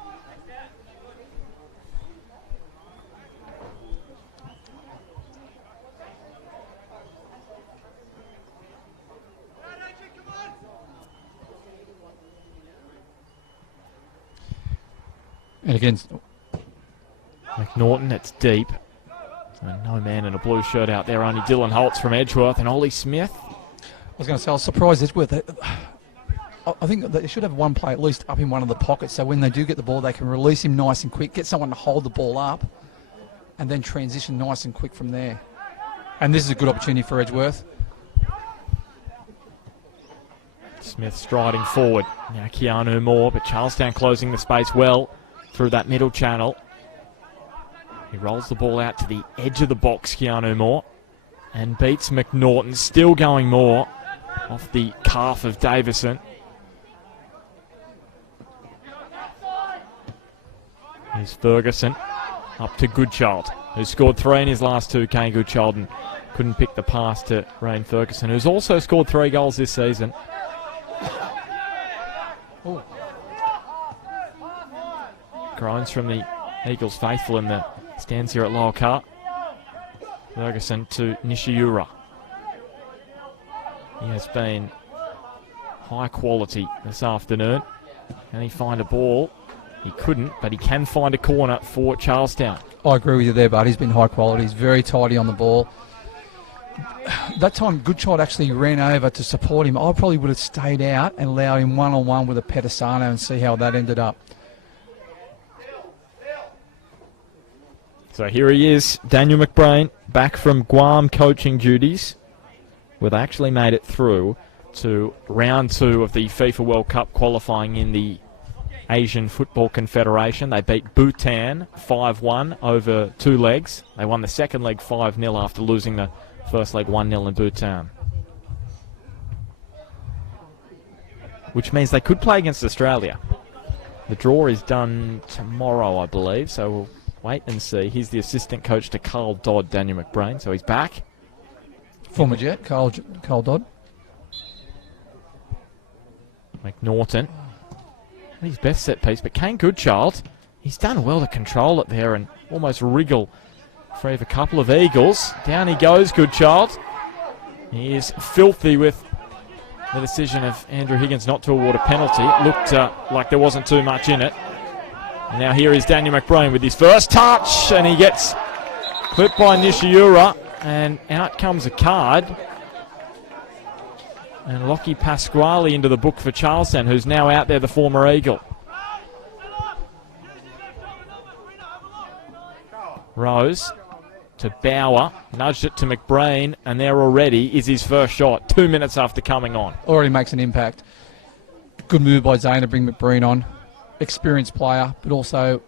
And again, McNaughton, it's deep. And no man in a blue shirt out there, only Dylan Holtz from Edgeworth and Ollie Smith. I was going to say, I was surprised Edgeworth. I think they should have one player at least up in one of the pockets, so when they do get the ball, they can release him nice and quick, get someone to hold the ball up, and then transition nice and quick from there. And this is a good opportunity for Edgeworth. Smith striding forward. Now Keanu Moore, but Charlestown closing the space well through that middle channel. He rolls the ball out to the edge of the box, Keanu Moore, and beats McNaughton. Still going Moore off the calf of Davison. Here's Ferguson up to Goodchild, who scored 3 in his last 2. Kane Goodchild, and couldn't pick the pass to Reen Ferguson, who's also scored 3 goals this season. Ooh. Groans from the Eagles faithful in the stands here at Lower Car. Ferguson to Nishiura. He has been high quality this afternoon. Can he find a ball? He couldn't, but he can find a corner for Charlestown. I agree with you there, bud. He's been high quality. He's very tidy on the ball. That time, Goodchild actually ran over to support him. I probably would have stayed out and allowed him one-on-one with a Pedasano and see how that ended up. So here he is, Daniel McBreen, back from Guam coaching duties where they actually made it through to round 2 of the FIFA World Cup qualifying in the Asian Football Confederation. They beat Bhutan 5-1 over 2 legs. They won the second leg 5-0 after losing the first leg 1-0 in Bhutan. Which means they could play against Australia. The draw is done tomorrow, I believe, so we'll wait and see. He's the assistant coach to Carl Dodd, Daniel McBrain, so he's back. Former Jet, Carl Dodd. McNaughton. His best set piece, but Kane Goodchild, he's done well to control it there and almost wriggle free of a couple of Eagles. Down he goes, Goodchild. He is filthy with the decision of Andrew Higgins not to award a penalty. It looked like there wasn't too much in it. And now here is Daniel McBrain with his first touch, and he gets clipped by Nishiura, and out comes a card. And Lockie Pasquale into the book for Charlestown, who's now out there, the former Eagle. Rose to Bauer, nudged it to McBrain, and there already is his first shot, 2 minutes after coming on. Already makes an impact. Good move by Zane to bring McBrain on. Experienced player, but also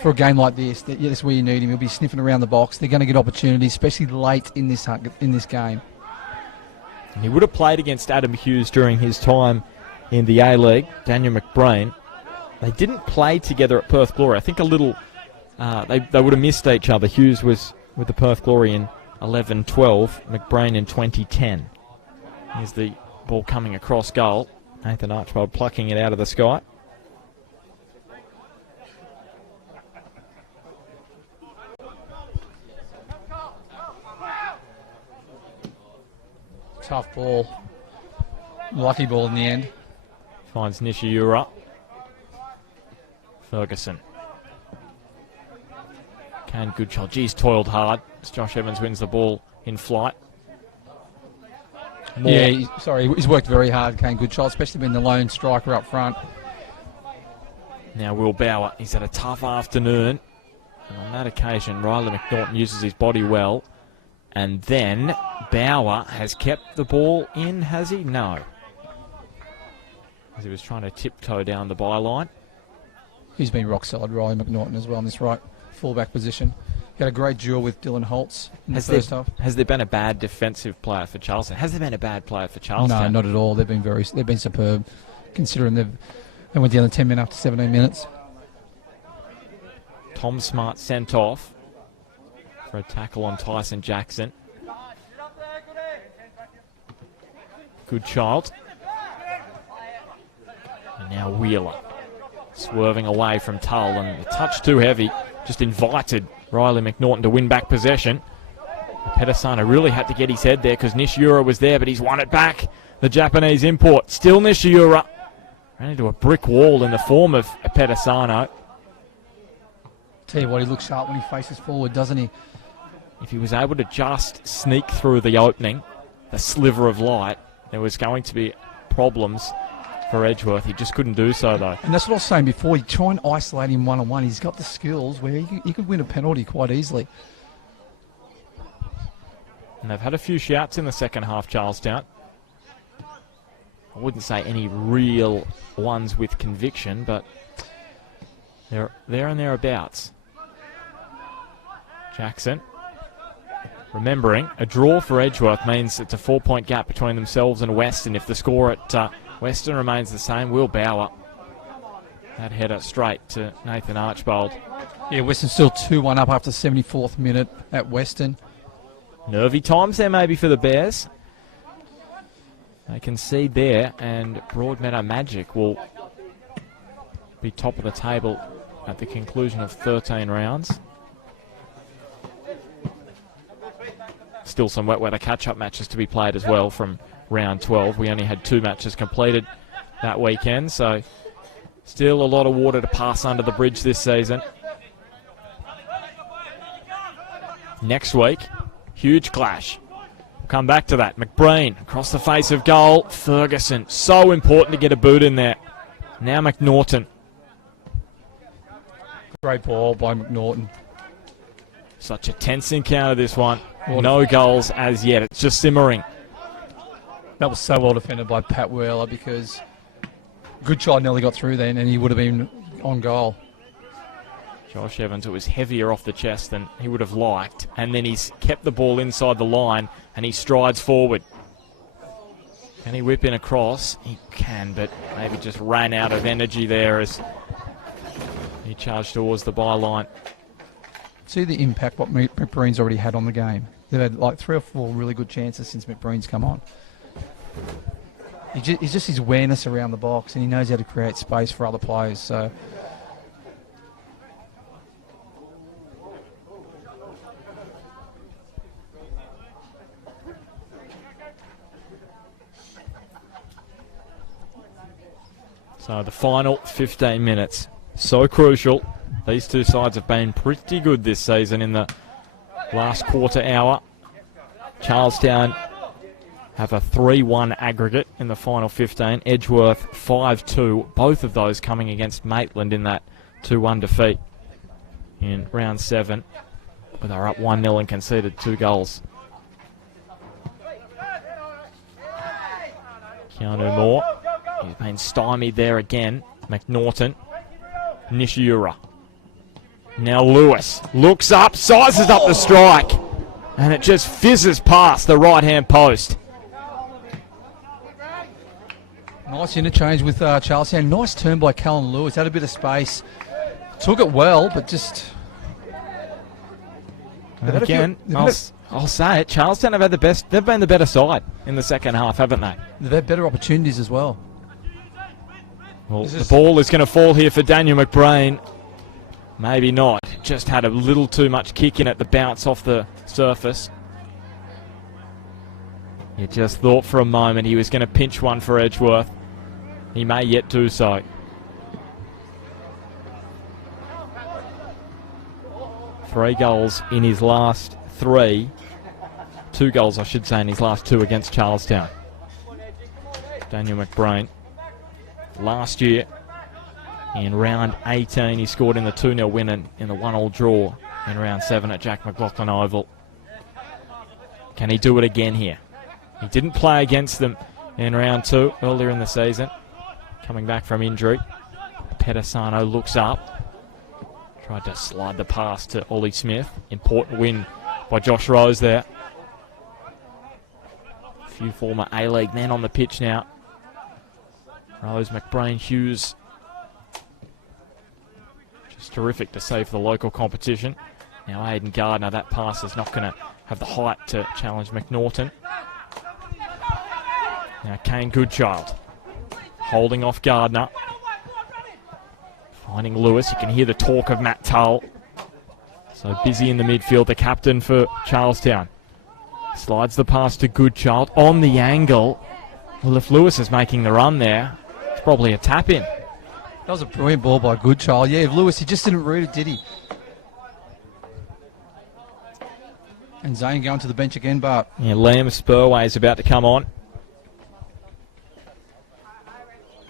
for a game like this, that's where you need him. He'll be sniffing around the box. They're going to get opportunities, especially late in this game. He would have played against Adam Hughes during his time in the A-League, Daniel McBrain. They didn't play together at Perth Glory. I think a little, they would have missed each other. Hughes was with the Perth Glory in 11-12, McBrain in 2010. Here's the ball coming across goal. Nathan Archibald plucking it out of the sky. Tough ball. Lucky ball in the end. Finds Nishiura. Ferguson. Kane Goodchild. Geez, toiled hard as Josh Evans wins the ball in flight. More. Yeah, he's worked very hard, Kane Goodchild, especially being the lone striker up front. Now Will Bauer. He's had a tough afternoon. And on that occasion, Riley McNaughton uses his body well. And then Bauer has kept the ball in, has he? No. As he was trying to tiptoe down the byline. He's been rock solid, Riley McNaughton, as well in this right fullback position. He had a great duel with Dylan Holtz in the first half. Has there been a bad defensive player for Charlestown? Has there been a bad player for Charlestown? No, not at all. They've been superb, considering they went down to 10 men after 17 minutes. Tom Smart sent off for a tackle on Tyson Jackson. Goodchild. And now Wheeler. Swerving away from Tull, and a touch too heavy. Just invited Riley McNaughton to win back possession. Pedasano really had to get his head there because Nishiura was there, but he's won it back. The Japanese import. Still Nishiura. Ran into a brick wall in the form of Pedasano. Tell you what, he looks sharp when he faces forward, doesn't he? If he was able to just sneak through the opening, the sliver of light, there was going to be problems for Edgeworth. He just couldn't do so, though. And that's what I was saying before. You try and isolate him one-on-one. He's got the skills where he could win a penalty quite easily. And they've had a few shouts in the second half, Charlestown. I wouldn't say any real ones with conviction, but they're there and thereabouts. Jackson. Remembering, a draw for Edgeworth means it's a 4-point gap between themselves and Western. If the score at Western remains the same, Will Bauer. That header straight to Nathan Archibald. Yeah, Western still 2-1 up after 74th minute at Western. Nervy times there maybe for the Bears. They concede there, and Broadmeadow Magic will be top of the table at the conclusion of 13 rounds. Still some wet weather catch-up matches to be played as well from round 12. We only had 2 matches completed that weekend, so still a lot of water to pass under the bridge this season. Next week, huge clash. We'll come back to that. McBrain across the face of goal. Ferguson, so important to get a boot in there. Now McNaughton. Great ball by McNaughton. Such a tense encounter, this one. No goals as yet. It's just simmering. That was so well defended by Pat Wheeler, because Goodchild nearly got through then and he would have been on goal. Josh Evans, it was heavier off the chest than he would have liked, and then he's kept the ball inside the line and he strides forward. Can he whip in across? He can, but maybe just ran out of energy there as he charged towards the byline. See the impact what McBreen's already had on the game. They've had like 3 or 4 really good chances since McBreen's come on. He's just his awareness around the box, and he knows how to create space for other players. So the final 15 minutes, so crucial. These two sides have been pretty good this season in the last quarter hour. Charlestown have a 3-1 aggregate in the final 15. Edgeworth 5-2, both of those coming against Maitland in that 2-1 defeat in round 7. But they were up 1-0 and conceded 2 goals. Keanu Moore, he's been stymied there again. McNaughton, Nishiura. Now Lewis looks up, sizes up the strike, and it just fizzes past the right-hand post. nice interchange with Charlestown. Nice turn by Callan Lewis. Had a bit of space. Took it well, but just... And again, I'll say it, Charlestown have had the best, they've been the better side in the second half, haven't they? They've had better opportunities as well. Well, the ball is going to fall here for Daniel McBrain. Maybe not. Just had a little too much kick in at the bounce off the surface. You just thought for a moment he was going to pinch one for Edgeworth. He may yet do so. Three goals in his last 3. 2 goals, I should say, in his last 2 against Charlestown. Daniel McBrain. Last year, in round 18, he scored in the 2-0 win in the 1-1 draw in round 7 at Jack McLaughlin Oval. Can he do it again here? He didn't play against them in round 2 earlier in the season, coming back from injury. Pedasano looks up. Tried to slide the pass to Ollie Smith. Important win by Josh Rose there. A few former A-League men on the pitch now. Rose, McBrain, Hughes. Just terrific to save the local competition. Now Aidan Gardner, that pass is not going to have the height to challenge McNaughton. Now Kane Goodchild holding off Gardner. Finding Lewis. You can hear the talk of Matt Tull. So busy in the midfield, the captain for Charlestown. Slides the pass to Goodchild on the angle. Well, if Lewis is making the run there, it's probably a tap-in. That was a brilliant ball by Goodchild. Yeah, Lewis, he just didn't read it, did he? And Zane going to the bench again, Bart. Yeah, Liam Spurway is about to come on.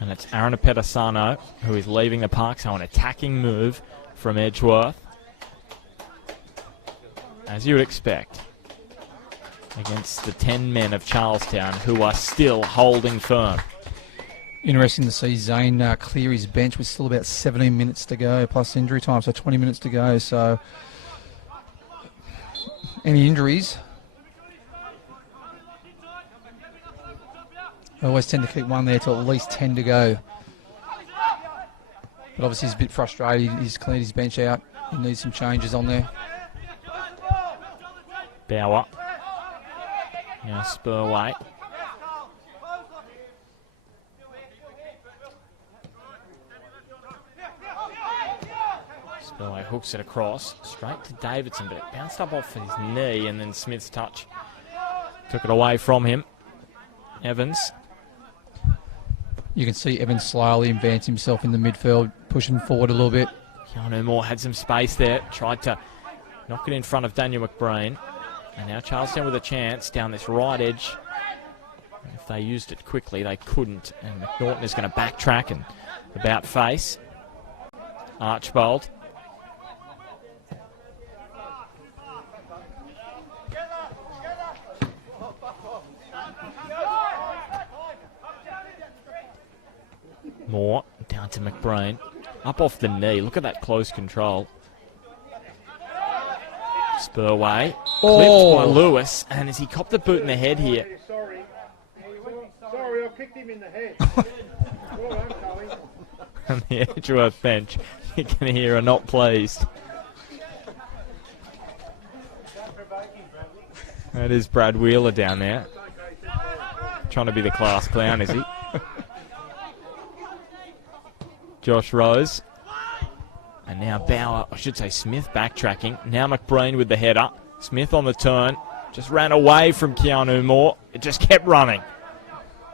And it's Aaron Pedasano who is leaving the park, so an attacking move from Edgeworth. As you would expect, against the 10 men of Charlestown who are still holding firm. Interesting to see Zane clear his bench with still about 17 minutes to go, plus injury time, so 20 minutes to go. So, any injuries? I always tend to keep one there to at least 10 to go. But obviously he's a bit frustrated. He's cleared his bench out. He needs some changes on there. Bauer. Now Spurway. Spurway hooks it across, straight to Davidson, but it bounced up off his knee, and then Smith's touch took it away from him. Evans. You can see Evans slowly advance himself in the midfield, pushing forward a little bit. Keanu Moore had some space there, tried to knock it in front of Daniel McBrain. And now Charlestown with a chance down this right edge. If they used it quickly, they couldn't. And McNaughton is going to backtrack and about face. Archbold. Moore down to McBrain. Up off the knee. Look at that close control. Spurway. Clipped by Lewis. And as he copped the boot in the head here. Sorry, I kicked him in the head. Well done, Tully. On the Edgeworth bench, you can hear are not pleased. That is Brad Wheeler down there. Trying to be the class clown, is he? Josh Rose. And now Bauer, I should say Smith backtracking. Now McBrain with the header. Smith on the turn. Just ran away from Keanu Moore. It just kept running.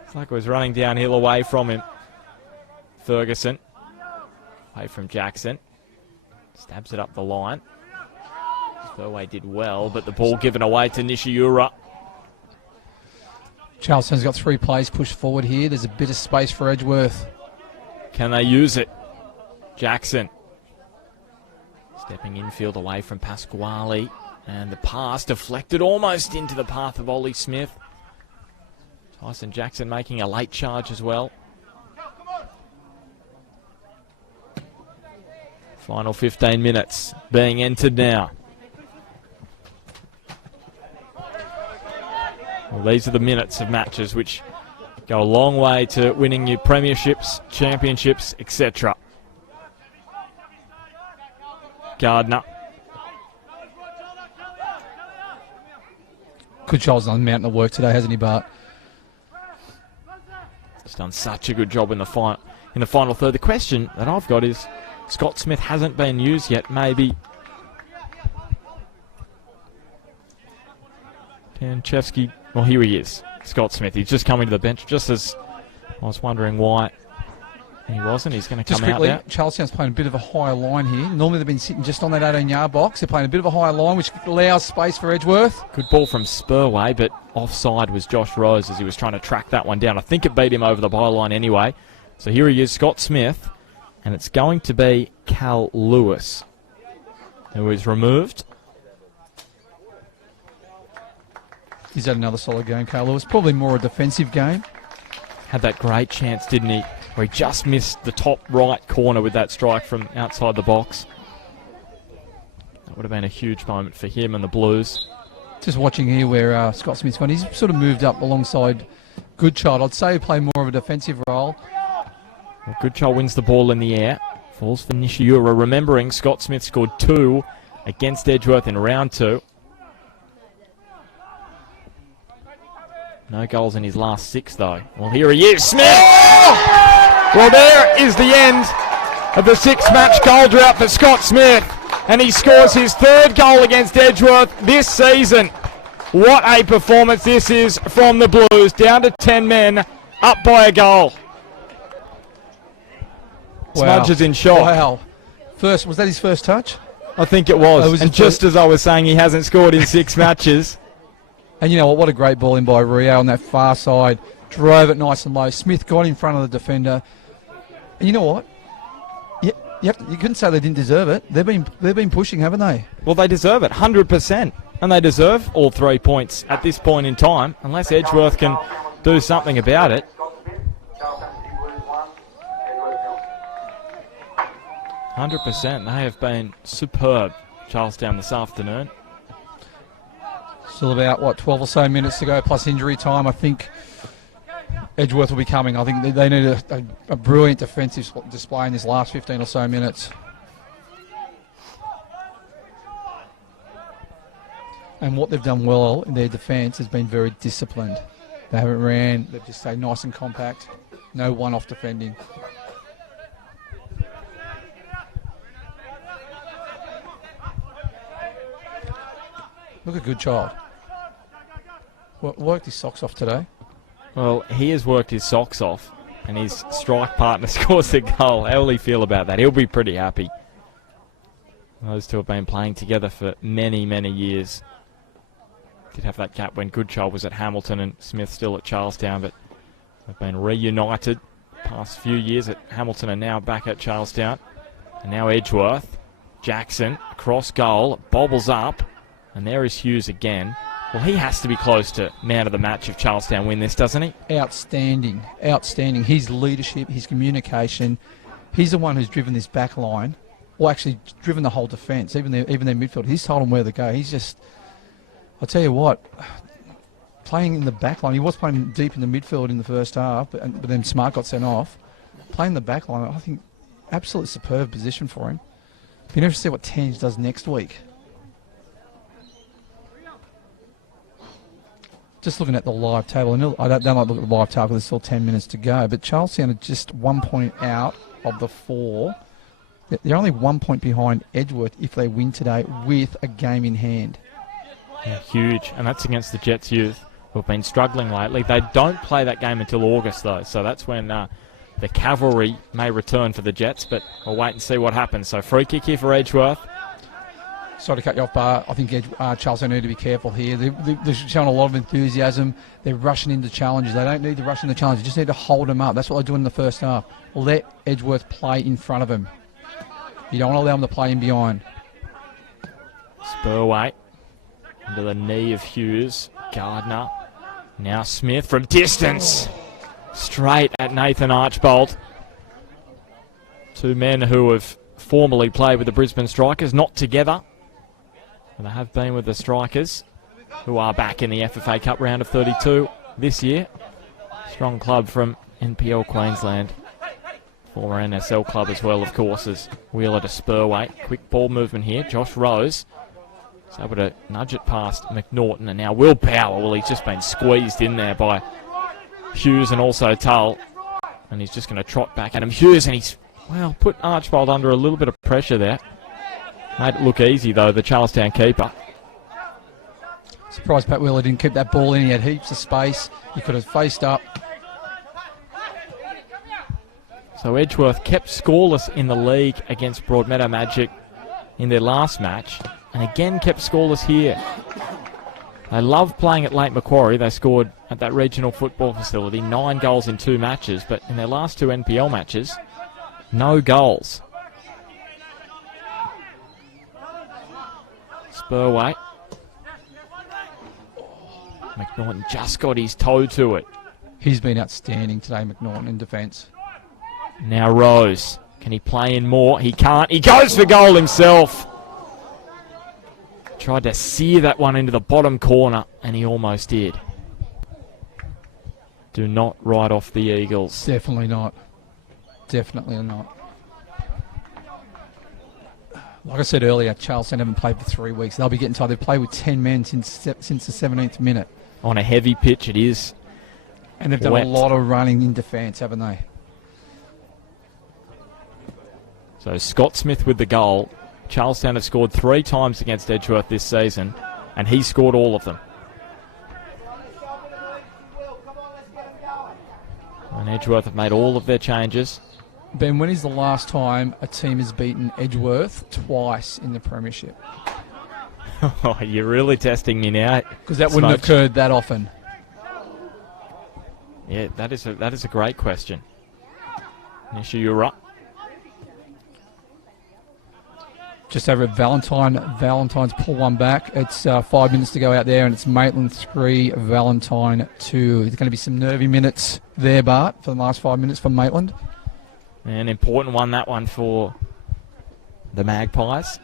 It's like it was running downhill away from him. Ferguson. Away from Jackson. Stabs it up the line. Spurway did well, but the ball given away to Nishiura. Charlestown's got 3 plays pushed forward here. There's a bit of space for Edgeworth. Can they use it? Jackson. Stepping infield away from Pasquale. And the pass deflected almost into the path of Ollie Smith. Tyson Jackson making a late charge as well. Final 15 minutes being entered now. Well, these are the minutes of matches which go a long way to winning your premierships, championships, etc. Gardner. Good Charles done a mountain of work today, hasn't he, Bart? He's done such a good job in the final third. The question that I've got is, Scott Smith hasn't been used yet. Maybe Tanchevsky. Well, here he is, Scott Smith. He's just coming to the bench, just as I was wondering why he wasn't. He's going to come out there. Charlestown's playing a bit of a higher line here. Normally they've been sitting just on that 18-yard box. They're playing a bit of a higher line, which allows space for Edgeworth. Good ball from Spurway, but offside was Josh Rose as he was trying to track that one down. I think it beat him over the byline anyway. So here he is, Scott Smith, and it's going to be Cal Lewis, who is removed. He's had another solid game, Cal Lewis. Probably more a defensive game. Had that great chance, didn't he? Where he just missed the top right corner with that strike from outside the box. That would have been a huge moment for him and the Blues. Just watching here where Scott Smith's gone. He's sort of moved up alongside Goodchild. I'd say he played more of a defensive role. Well, Goodchild wins the ball in the air. Falls for Nishiura. Remembering Scott Smith scored 2 against Edgeworth in round 2. No goals in his last 6, though. Well, here he is, Smith! Well, there is the end of the 6-match goal drought for Scott Smith. And he scores his 3rd goal against Edgeworth this season. What a performance this is from the Blues. Down to 10 men, up by a goal. Wow. Smudge is in shock. Wow. Was that his first touch? I think it was. And just as I was saying, he hasn't scored in 6 matches. And you know what a great ball in by Rio on that far side. Drove it nice and low. Smith got in front of the defender. And you know what? You couldn't say they didn't deserve it. They've been pushing, haven't they? Well, they deserve it, 100%. And they deserve all 3 points at this point in time, unless Edgeworth can do something about it. 100%. They have been superb, Charlestown, this afternoon. Still about, 12 or so minutes to go, plus injury time. I think Edgeworth will be coming. I think they need a brilliant defensive display in this last 15 or so minutes. And what they've done well in their defence has been very disciplined. They haven't ran. They've just stayed nice and compact. No one-off defending. Look at Goodchild. Worked his socks off today. Well, he has worked his socks off, and his strike partner scores the goal. How will he feel about that? He'll be pretty happy. Those two have been playing together for many, many years. Did have that gap when Goodchild was at Hamilton and Smith still at Charlestown, but they've been reunited past few years at Hamilton and now back at Charlestown. And now Edgeworth. Jackson, cross goal, bobbles up, and there is Hughes again. Well, he has to be close to man of the match if Charlestown win this, doesn't he? Outstanding. Outstanding. His leadership, his communication. He's the one who's driven this back line, or actually driven the whole defence, even their midfield. He's told them where to go. He's just, I'll tell you what, playing in the back line. He was playing deep in the midfield in the first half, but then Smart got sent off. Playing the back line, I think, absolutely superb position for him. Be interested to see what Tange does next week. Just looking at the live table, and I don't like to look at the live table because there's still 10 minutes to go, but Charlestown are just 1 point out of the 4. They're only 1 point behind Edgeworth if they win today with a game in hand. Yeah, huge, and that's against the Jets youth who have been struggling lately. They don't play that game until August, though, so that's when the cavalry may return for the Jets, but we'll wait and see what happens. So free kick here for Edgeworth. Sorry to cut you off, Bar. I think Charlestown need to be careful here. They're showing a lot of enthusiasm. They're rushing into challenges. They don't need to rush into challenges. They just need to hold them up. That's what they're doing in the first half. Let Edgeworth play in front of them. You don't want to allow them to play in behind. Spurway into the knee of Hughes. Gardner. Now Smith from distance. Straight at Nathan Archbold. Two men who have formerly played with the Brisbane Strikers, not together. And they have been with the Strikers, who are back in the FFA Cup round of 32 this year. Strong club from NPL Queensland. Former NSL club as well, of course, as Wheeler to Spurway. Quick ball movement here. Josh Rose is able to nudge it past McNaughton. And now Will Power, well, he's just been squeezed in there by Hughes and also Tull. And he's just going to trot back at him. Hughes, and he's, well, put Archbold under a little bit of pressure there. Made it look easy, though, the Charlestown keeper. Surprised Pat Wheeler didn't keep that ball in. He had heaps of space. He could have faced up. So Edgeworth kept scoreless in the league against Broadmeadow Magic in their last match, and again kept scoreless here. They love playing at Lake Macquarie. They scored at that regional football facility 9 goals in 2 matches, but in their last 2 NPL matches, no goals. Spurway. McNaughton just got his toe to it. He's been outstanding today, McNaughton, in defence. Now Rose. Can he play in more? He can't. He goes for goal himself. Tried to sear that one into the bottom corner, and he almost did. Do not write off the Eagles. Definitely not. Definitely not. Like I said earlier, Charlestown haven't played for 3 weeks. They'll be getting tired. They've played with 10 men since the 17th minute. On a heavy pitch, it is. And they've done a lot of running in defence, haven't they? So Scott Smith with the goal. Charlestown have scored 3 times against Edgeworth this season, and he scored all of them. And Edgeworth have made all of their changes. Ben, when is the last time a team has beaten Edgeworth twice in the premiership? Oh, you're really testing me now. Because that wouldn't have occurred that often. Yeah, that is a great question. Nisha, you're up. Just over at Valentine. Valentine's pull one back. It's 5 minutes to go out there, and it's Maitland 3, Valentine 2. There's going to be some nervy minutes there, Bart, for the last 5 minutes for Maitland. An important one, that one, for the Magpies.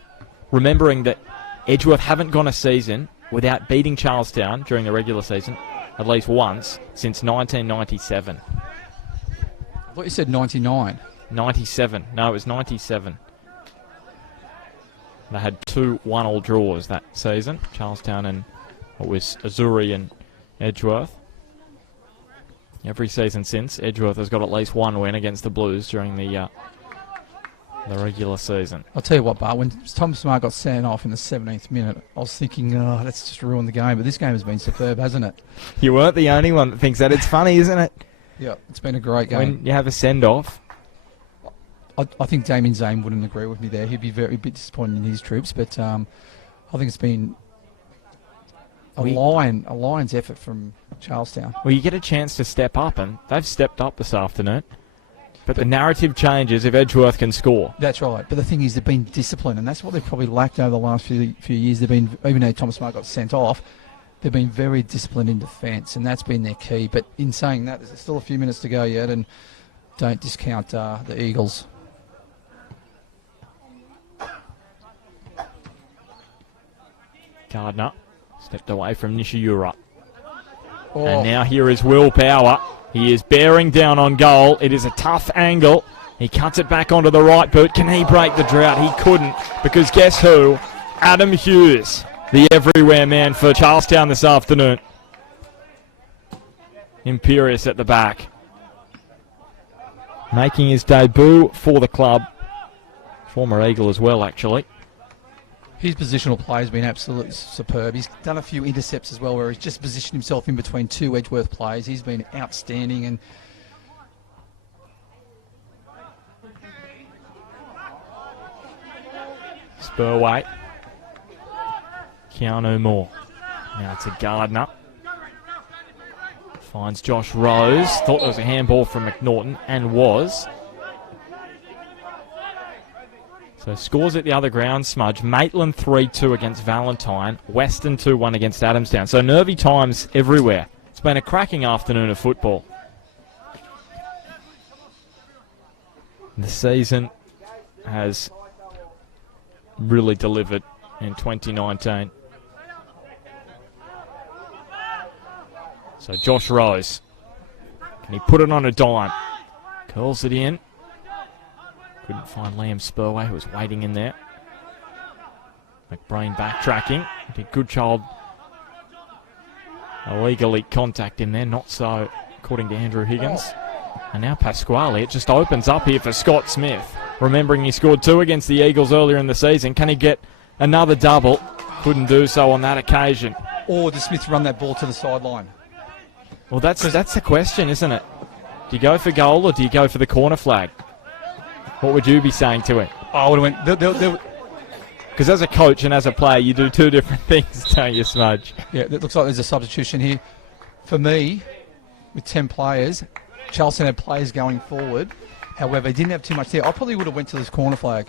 Remembering that Edgeworth haven't gone a season without beating Charlestown during the regular season at least once since 1997. I thought you said 99. 97. No, it was 97. They had 2 1-all draws that season. Charlestown and what was Azuri and Edgeworth. Every season since, Edgeworth has got at least 1 win against the Blues during the regular season. I'll tell you what, Bart, when Tom Smart got sent off in the 17th minute, I was thinking, oh, that's just ruined the game. But this game has been superb, hasn't it? You weren't the only one that thinks that. It's funny, isn't it? Yeah, it's been a great game. When you have a send-off. I think Damien Zane wouldn't agree with me there. He'd be a bit disappointed in his troops, but I think it's been a Lions effort from Charlestown. Well, you get a chance to step up, and they've stepped up this afternoon. But the narrative changes if Edgeworth can score. That's right. But the thing is, they've been disciplined, and that's what they've probably lacked over the last few years. They've been, even though Thomas Smart got sent off, they've been very disciplined in defence, and that's been their key. But in saying that, there's still a few minutes to go yet, and don't discount the Eagles. Gardner stepped away from Nishiura. Oh. And now here is Will Power. He is bearing down on goal. It is a tough angle. He cuts it back onto the right boot. Can he break the drought? He couldn't, because guess who? Adam Hughes, the everywhere man for Charlestown this afternoon. Imperious at the back. Making his debut for the club. Former Eagle as well, actually. His positional play has been absolutely superb. He's done a few intercepts as well where he's just positioned himself in between two Edgeworth players. He's been outstanding. And Spurway. Keanu Moore. Now to Gardner. Finds Josh Rose. Thought there was a handball from McNaughton, and was. So scores at the other ground, Smudge. Maitland 3-2 against Valentine. Western 2-1 against Adamstown. So nervy times everywhere. It's been a cracking afternoon of football. The season has really delivered in 2019. So Josh Rose. Can he put it on a dime? Curls it in. Couldn't find Liam Spurway, who was waiting in there. McBrain backtracking. Did Goodchild illegally contact in there? Not so, according to Andrew Higgins. And now Pasquale. It just opens up here for Scott Smith. Remembering he scored 2 against the Eagles earlier in the season. Can he get another double? Couldn't do so on that occasion. Or does Smith run that ball to the sideline? Well, that's the question, isn't it? Do you go for goal or do you go for the corner flag? What would you be saying to him? I would have went. Because as a coach and as a player, you do two different things, don't you, Smudge? Yeah, it looks like there's a substitution here. For me, with 10 players, Charleston had players going forward. However, he didn't have too much there. I probably would have went to this corner flag.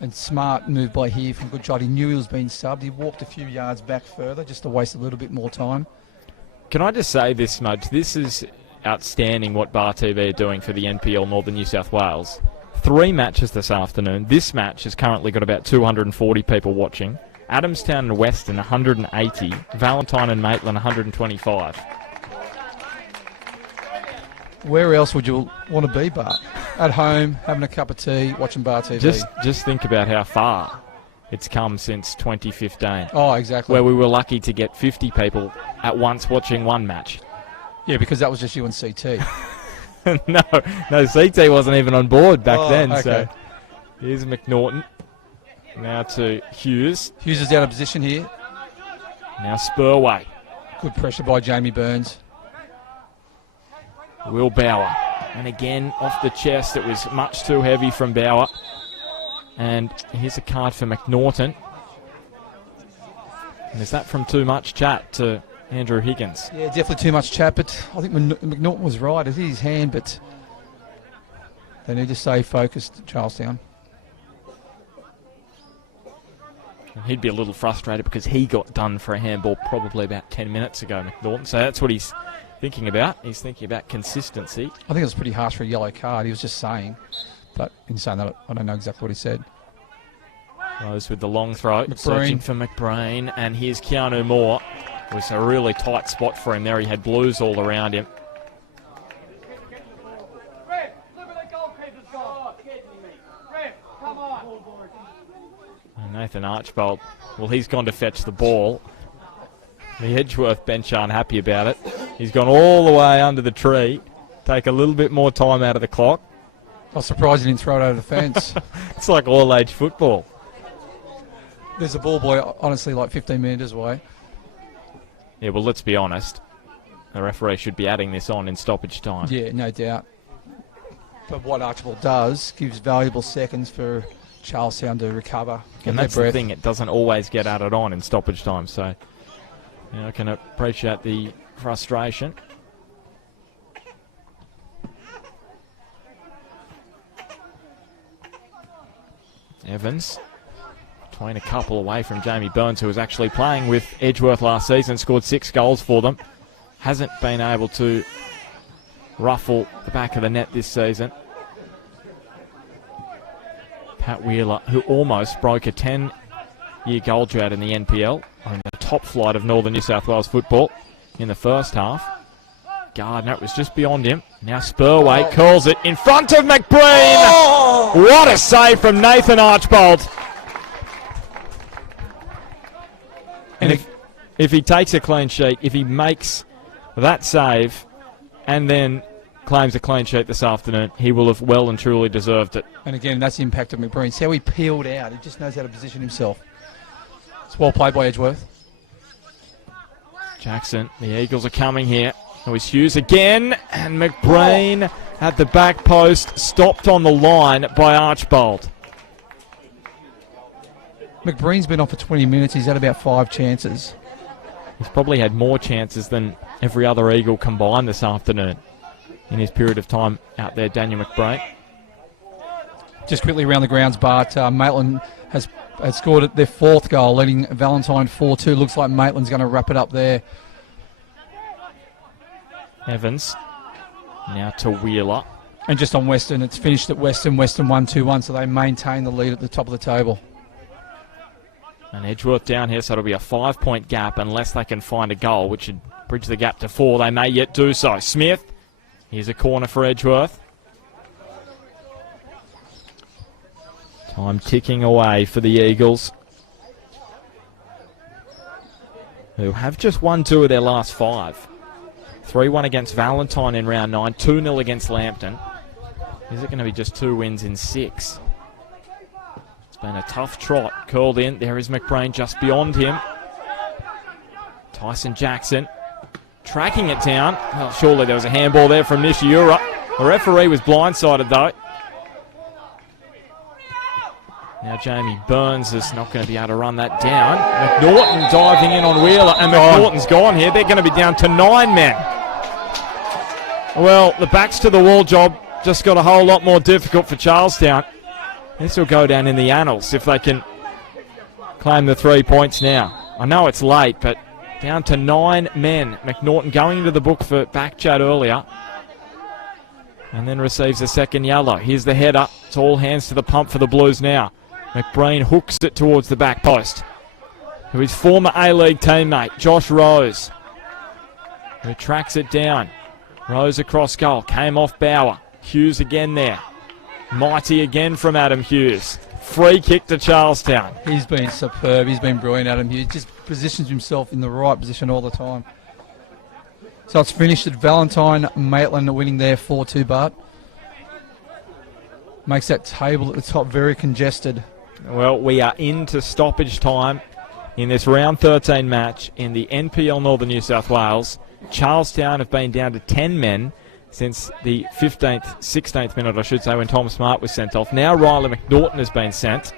And smart move by here from Goodchild. He knew he was being subbed. He walked a few yards back further just to waste a little bit more time. Can I just say this, Smudge? This is outstanding what Bar TV are doing for the NPL Northern New South Wales. 3 matches this afternoon. This match has currently got about 240 people watching. Adamstown and Western 180. Valentine and Maitland 125. Where else would you want to be, Bart? At home, having a cup of tea, watching Bar TV. Just think about how far it's come since 2015. Oh, exactly. Where we were lucky to get 50 people at once watching one match. Yeah, because that was just you and CT. no, CT wasn't even on board back then. Okay. So here's McNaughton. Now to Hughes. Hughes is out of position here. Now Spurway. Good pressure by Jamie Burns. Will Bauer. And again, off the chest, it was much too heavy from Bauer. And here's a card for McNaughton. And is that from too much chat to Andrew Higgins? Yeah, definitely too much chat, but I think McNaughton was right. It is his hand, but they need to stay focused, Charlestown. And he'd be a little frustrated because he got done for a handball probably about 10 minutes ago, McNaughton. So that's what he's thinking about. He's thinking about consistency. I think it was pretty harsh for a yellow card. He was just saying. But in saying that, I don't know exactly what he said. Rose with the long throw, McBrain. searching for McBrain. And here's Keanu Moore. It was a really tight spot for him there. He had blues all around him. Ref, look at the goalkeeper's gone. Ref, come on. And Nathan Archbold, well, he's gone to fetch the ball. The Edgeworth bench aren't happy about it. He's gone all the way under the tree. Take a little bit more time out of the clock. I was surprised he didn't throw it over the fence. It's like all-age football. There's a ball boy, honestly, like 15 metres away. Yeah, well, let's be honest. The referee should be adding this on in stoppage time. Yeah, no doubt. But what Archibald does gives valuable seconds for Charlestown to recover. And that's the thing, it doesn't always get added on in stoppage time. So I can appreciate the frustration. Evans between a couple away from Jamie Burns, who was actually playing with Edgeworth last season, scored 6 goals for them. Hasn't been able to ruffle the back of the net this season. Pat Wheeler, who almost broke a 10-year goal drought in the NPL, on the top flight of Northern New South Wales football in the first half. Gardner, it was just beyond him. Now Spurway curls it in front of McBreen. What a save from Nathan Archbold. And if he takes a clean sheet, if he makes that save and then claims a clean sheet this afternoon, he will have well and truly deserved it. And again, that's the impact of McBreen. See how he peeled out. He just knows how to position himself. It's well played by Edgeworth. Jackson, the Eagles are coming here. It was Hughes again, and McBreen at the back post, stopped on the line by Archbold. McBreen's been on for 20 minutes. He's had about 5 chances. He's probably had more chances than every other Eagle combined this afternoon in his period of time out there, Daniel McBreen. Just quickly around the grounds, Bart, Maitland has scored their 4th goal, leading Valentine 4-2. Looks like Maitland's going to wrap it up there. Evans now to Wheeler. And just on Western, it's finished at Western 1-2-1, so they maintain the lead at the top of the table. And Edgeworth down here, so it'll be a 5-point gap unless they can find a goal, which should bridge the gap to 4. They may yet do so. Smith, here's a corner for Edgeworth. Time ticking away for the Eagles, who have just won 2 of their last 5. 3-1 against Valentine in round 9, 2-0 against Lambton. Is it going to be just 2 wins in 6? It's been a tough trot. Curled in. There is McBreen just beyond him. Tyson Jackson tracking it down. Well, surely there was a handball there from Nishiura. The referee was blindsided though. Now Jamie Burns is not going to be able to run that down. McNaughton diving in on Wheeler, and McNaughton's gone here. They're going to be down to 9 men. Well, the backs to the wall job just got a whole lot more difficult for Charlestown. This will go down in the annals if they can claim the 3 points now. I know it's late, but down to 9 men. McNaughton going into the book for back chat earlier, and then receives a second yellow. Here's the header. It's all hands to the pump for the Blues now. McBreen hooks it towards the back post to his former A-League teammate, Josh Rose, who tracks it down. Rose across goal, came off Bauer. Hughes again there. Mighty again from Adam Hughes. Free kick to Charlestown. He's been superb. He's been brilliant, Adam Hughes. Just positions himself in the right position all the time. So it's finished at Valentine. Maitland winning there 4-2, Bart. Makes that table at the top very congested. Well, we are into stoppage time in this round 13 match in the NPL Northern New South Wales. Charlestown have been down to 10 men since the 16th minute, I should say, when Tom Smart was sent off. Now Riley McNaughton has been sent.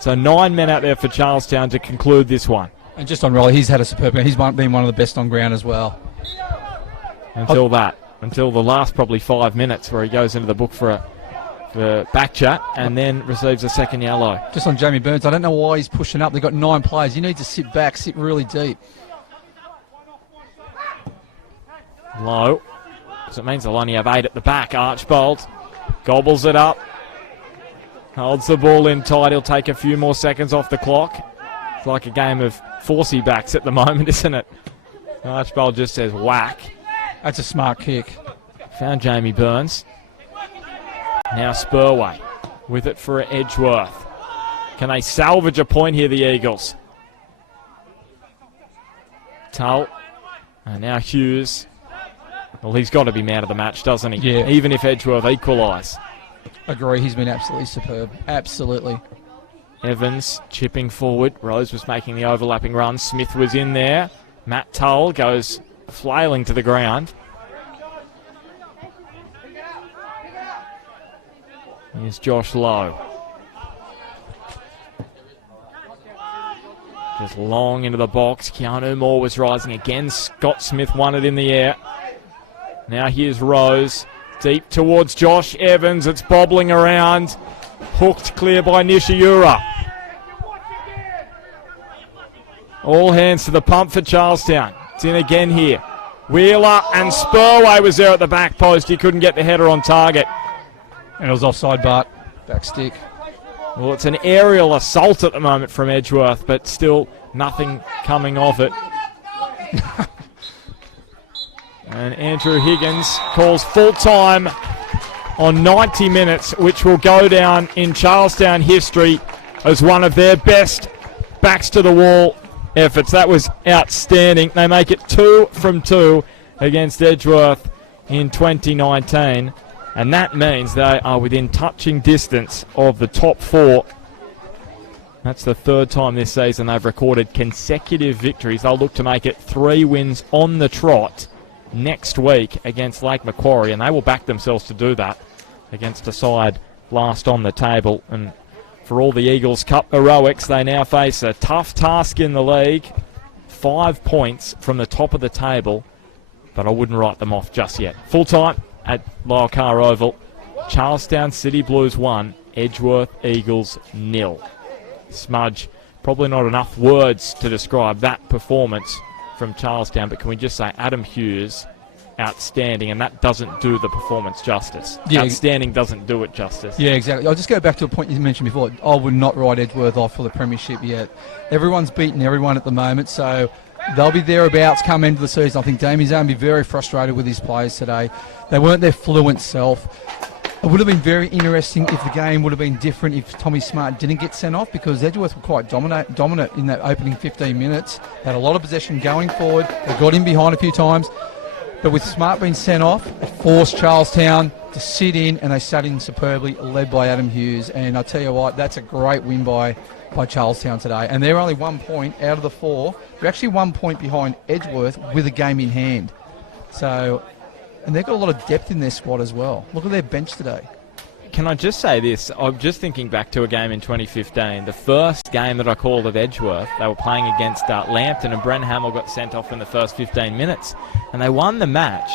So 9 men out there for Charlestown to conclude this one. And just on Riley, he's had a superb game. He's been one of the best on ground as well. Until the last probably 5 minutes where he goes into the book for back chat and then receives a second yellow. Just on Jamie Burns, I don't know why he's pushing up. They've got 9 players. You need to sit back, sit really deep. Low. So it means they'll only have 8 at the back. Archbold gobbles it up. Holds the ball in tight. He'll take a few more seconds off the clock. It's like a game of Forsey backs at the moment, isn't it? Archbold just says whack. That's a smart kick. Found Jamie Burns. Now Spurway with it for Edgeworth. Can they salvage a point here, the Eagles? Tull. And now Hughes. Well, he's got to be man of the match, doesn't he? Yeah. Even if Edgeworth equalise. Agree, he's been absolutely superb. Absolutely. Evans chipping forward. Rose was making the overlapping run. Smith was in there. Matt Tull goes flailing to the ground. Here's Josh Lowe. Just long into the box. Keanu Moore was rising again. Scott Smith won it in the air. Now here's Rose. Deep towards Josh Evans. It's bobbling around. Hooked clear by Nishiura. All hands to the pump for Charlestown. It's in again here. Wheeler and Spurway was there at the back post. He couldn't get the header on target. And it was offside, Bart. Back stick. Well, it's an aerial assault at the moment from Edgeworth, but still nothing coming of it. And Andrew Higgins calls full time on 90 minutes, which will go down in Charlestown history as one of their best backs to the wall efforts. That was outstanding. They make it 2 from 2 against Edgeworth in 2019, and that means they are within touching distance of the top 4. That's the 3rd time this season they've recorded consecutive victories. They'll look to make it 3 wins on the trot next week against Lake Macquarie, and they will back themselves to do that against a side last on the table. And for all the Eagles Cup heroics, they now face a tough task in the league. 5 points from the top of the table, but I wouldn't write them off just yet. Full time at Lyle Carr Oval. Charlestown City Blues 1, Edgeworth Eagles 0. Smudge, probably not enough words to describe that performance from Charlestown, but can we just say Adam Hughes, outstanding, and that doesn't do the performance justice. Yeah. Outstanding doesn't do it justice. Yeah, exactly. I'll just go back to a point you mentioned before. I would not write Edgeworth off for the premiership yet. Everyone's beaten everyone at the moment, so they'll be thereabouts come into the season. I think Damien's going to be very frustrated with his players today. They weren't their fluent self. It would have been very interesting if the game would have been different if Tommy Smart didn't get sent off, because Edgeworth were quite dominant in that opening 15 minutes. They had a lot of possession going forward. They got in behind a few times. But with Smart being sent off, it forced Charlestown to sit in, and they sat in superbly, led by Adam Hughes. And I tell you what, that's a great win by Charlestown today. And they're only 1 point out of the 4. They're actually 1 point behind Edgeworth with a game in hand. So, and they've got a lot of depth in their squad as well. Look at their bench today. Can I just say this? I'm just thinking back to a game in 2015. The first game that I called at Edgeworth, they were playing against Lambton, and Bren Hamill got sent off in the first 15 minutes. And they won the match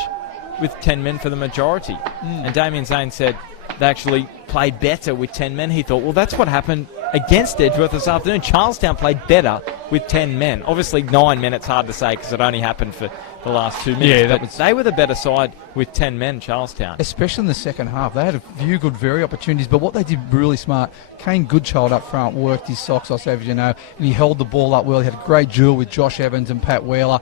with 10 men for the majority. And Damien Zane said they actually played better with 10 men. He thought, well, that's what happened against Edgeworth this afternoon. Charlestown played better with 10 men. Obviously, 9 men, it's hard to say because it only happened for the last 2 minutes. Yeah, but they were the better side with 10 men, Charlestown. Especially in the second half. They had a few good very opportunities, but what they did really smart, Kane Goodchild up front worked his socks off, as you know, and he held the ball up well. He had a great duel with Josh Evans and Pat Wheeler.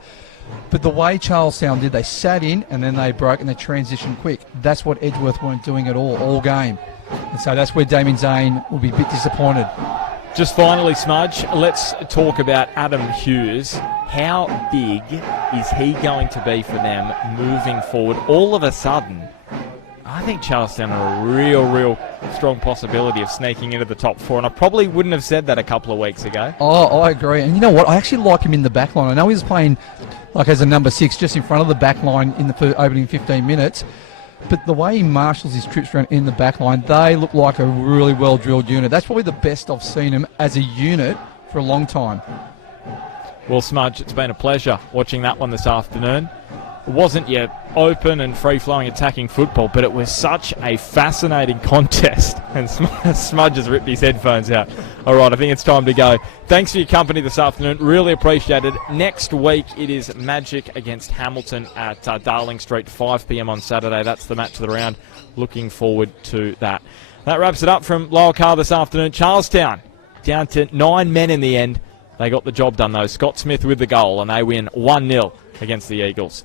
But the way Charlestown did, they sat in and then they broke and they transitioned quick. That's what Edgeworth weren't doing at all game. And so that's where Damien Zane will be a bit disappointed. Just finally, Smudge, let's talk about Adam Hughes. How big is he going to be for them moving forward? All of a sudden, I think Charlestown are a real strong possibility of sneaking into the top 4, and I probably wouldn't have said that a couple of weeks ago. Oh, I agree. And you know what? I actually like him in the back line. I know he was playing like as a number 6 just in front of the back line in the opening 15 minutes. But the way he marshals his trips around in the back line, they look like a really well-drilled unit. That's probably the best I've seen him as a unit for a long time. Well, Smudge, it's been a pleasure watching that one this afternoon. It wasn't your open and free-flowing attacking football, but it was such a fascinating contest. And Smudge has ripped his headphones out. All right, I think it's time to go. Thanks for your company this afternoon. Really appreciate it. Next week, it is Magic against Hamilton at Darling Street, 5 p.m. on Saturday. That's the match of the round. Looking forward to that. That wraps it up from Lyle Carr this afternoon. Charlestown down to 9 men in the end. They got the job done, though. Scott Smith with the goal, and they win 1-0 against the Eagles.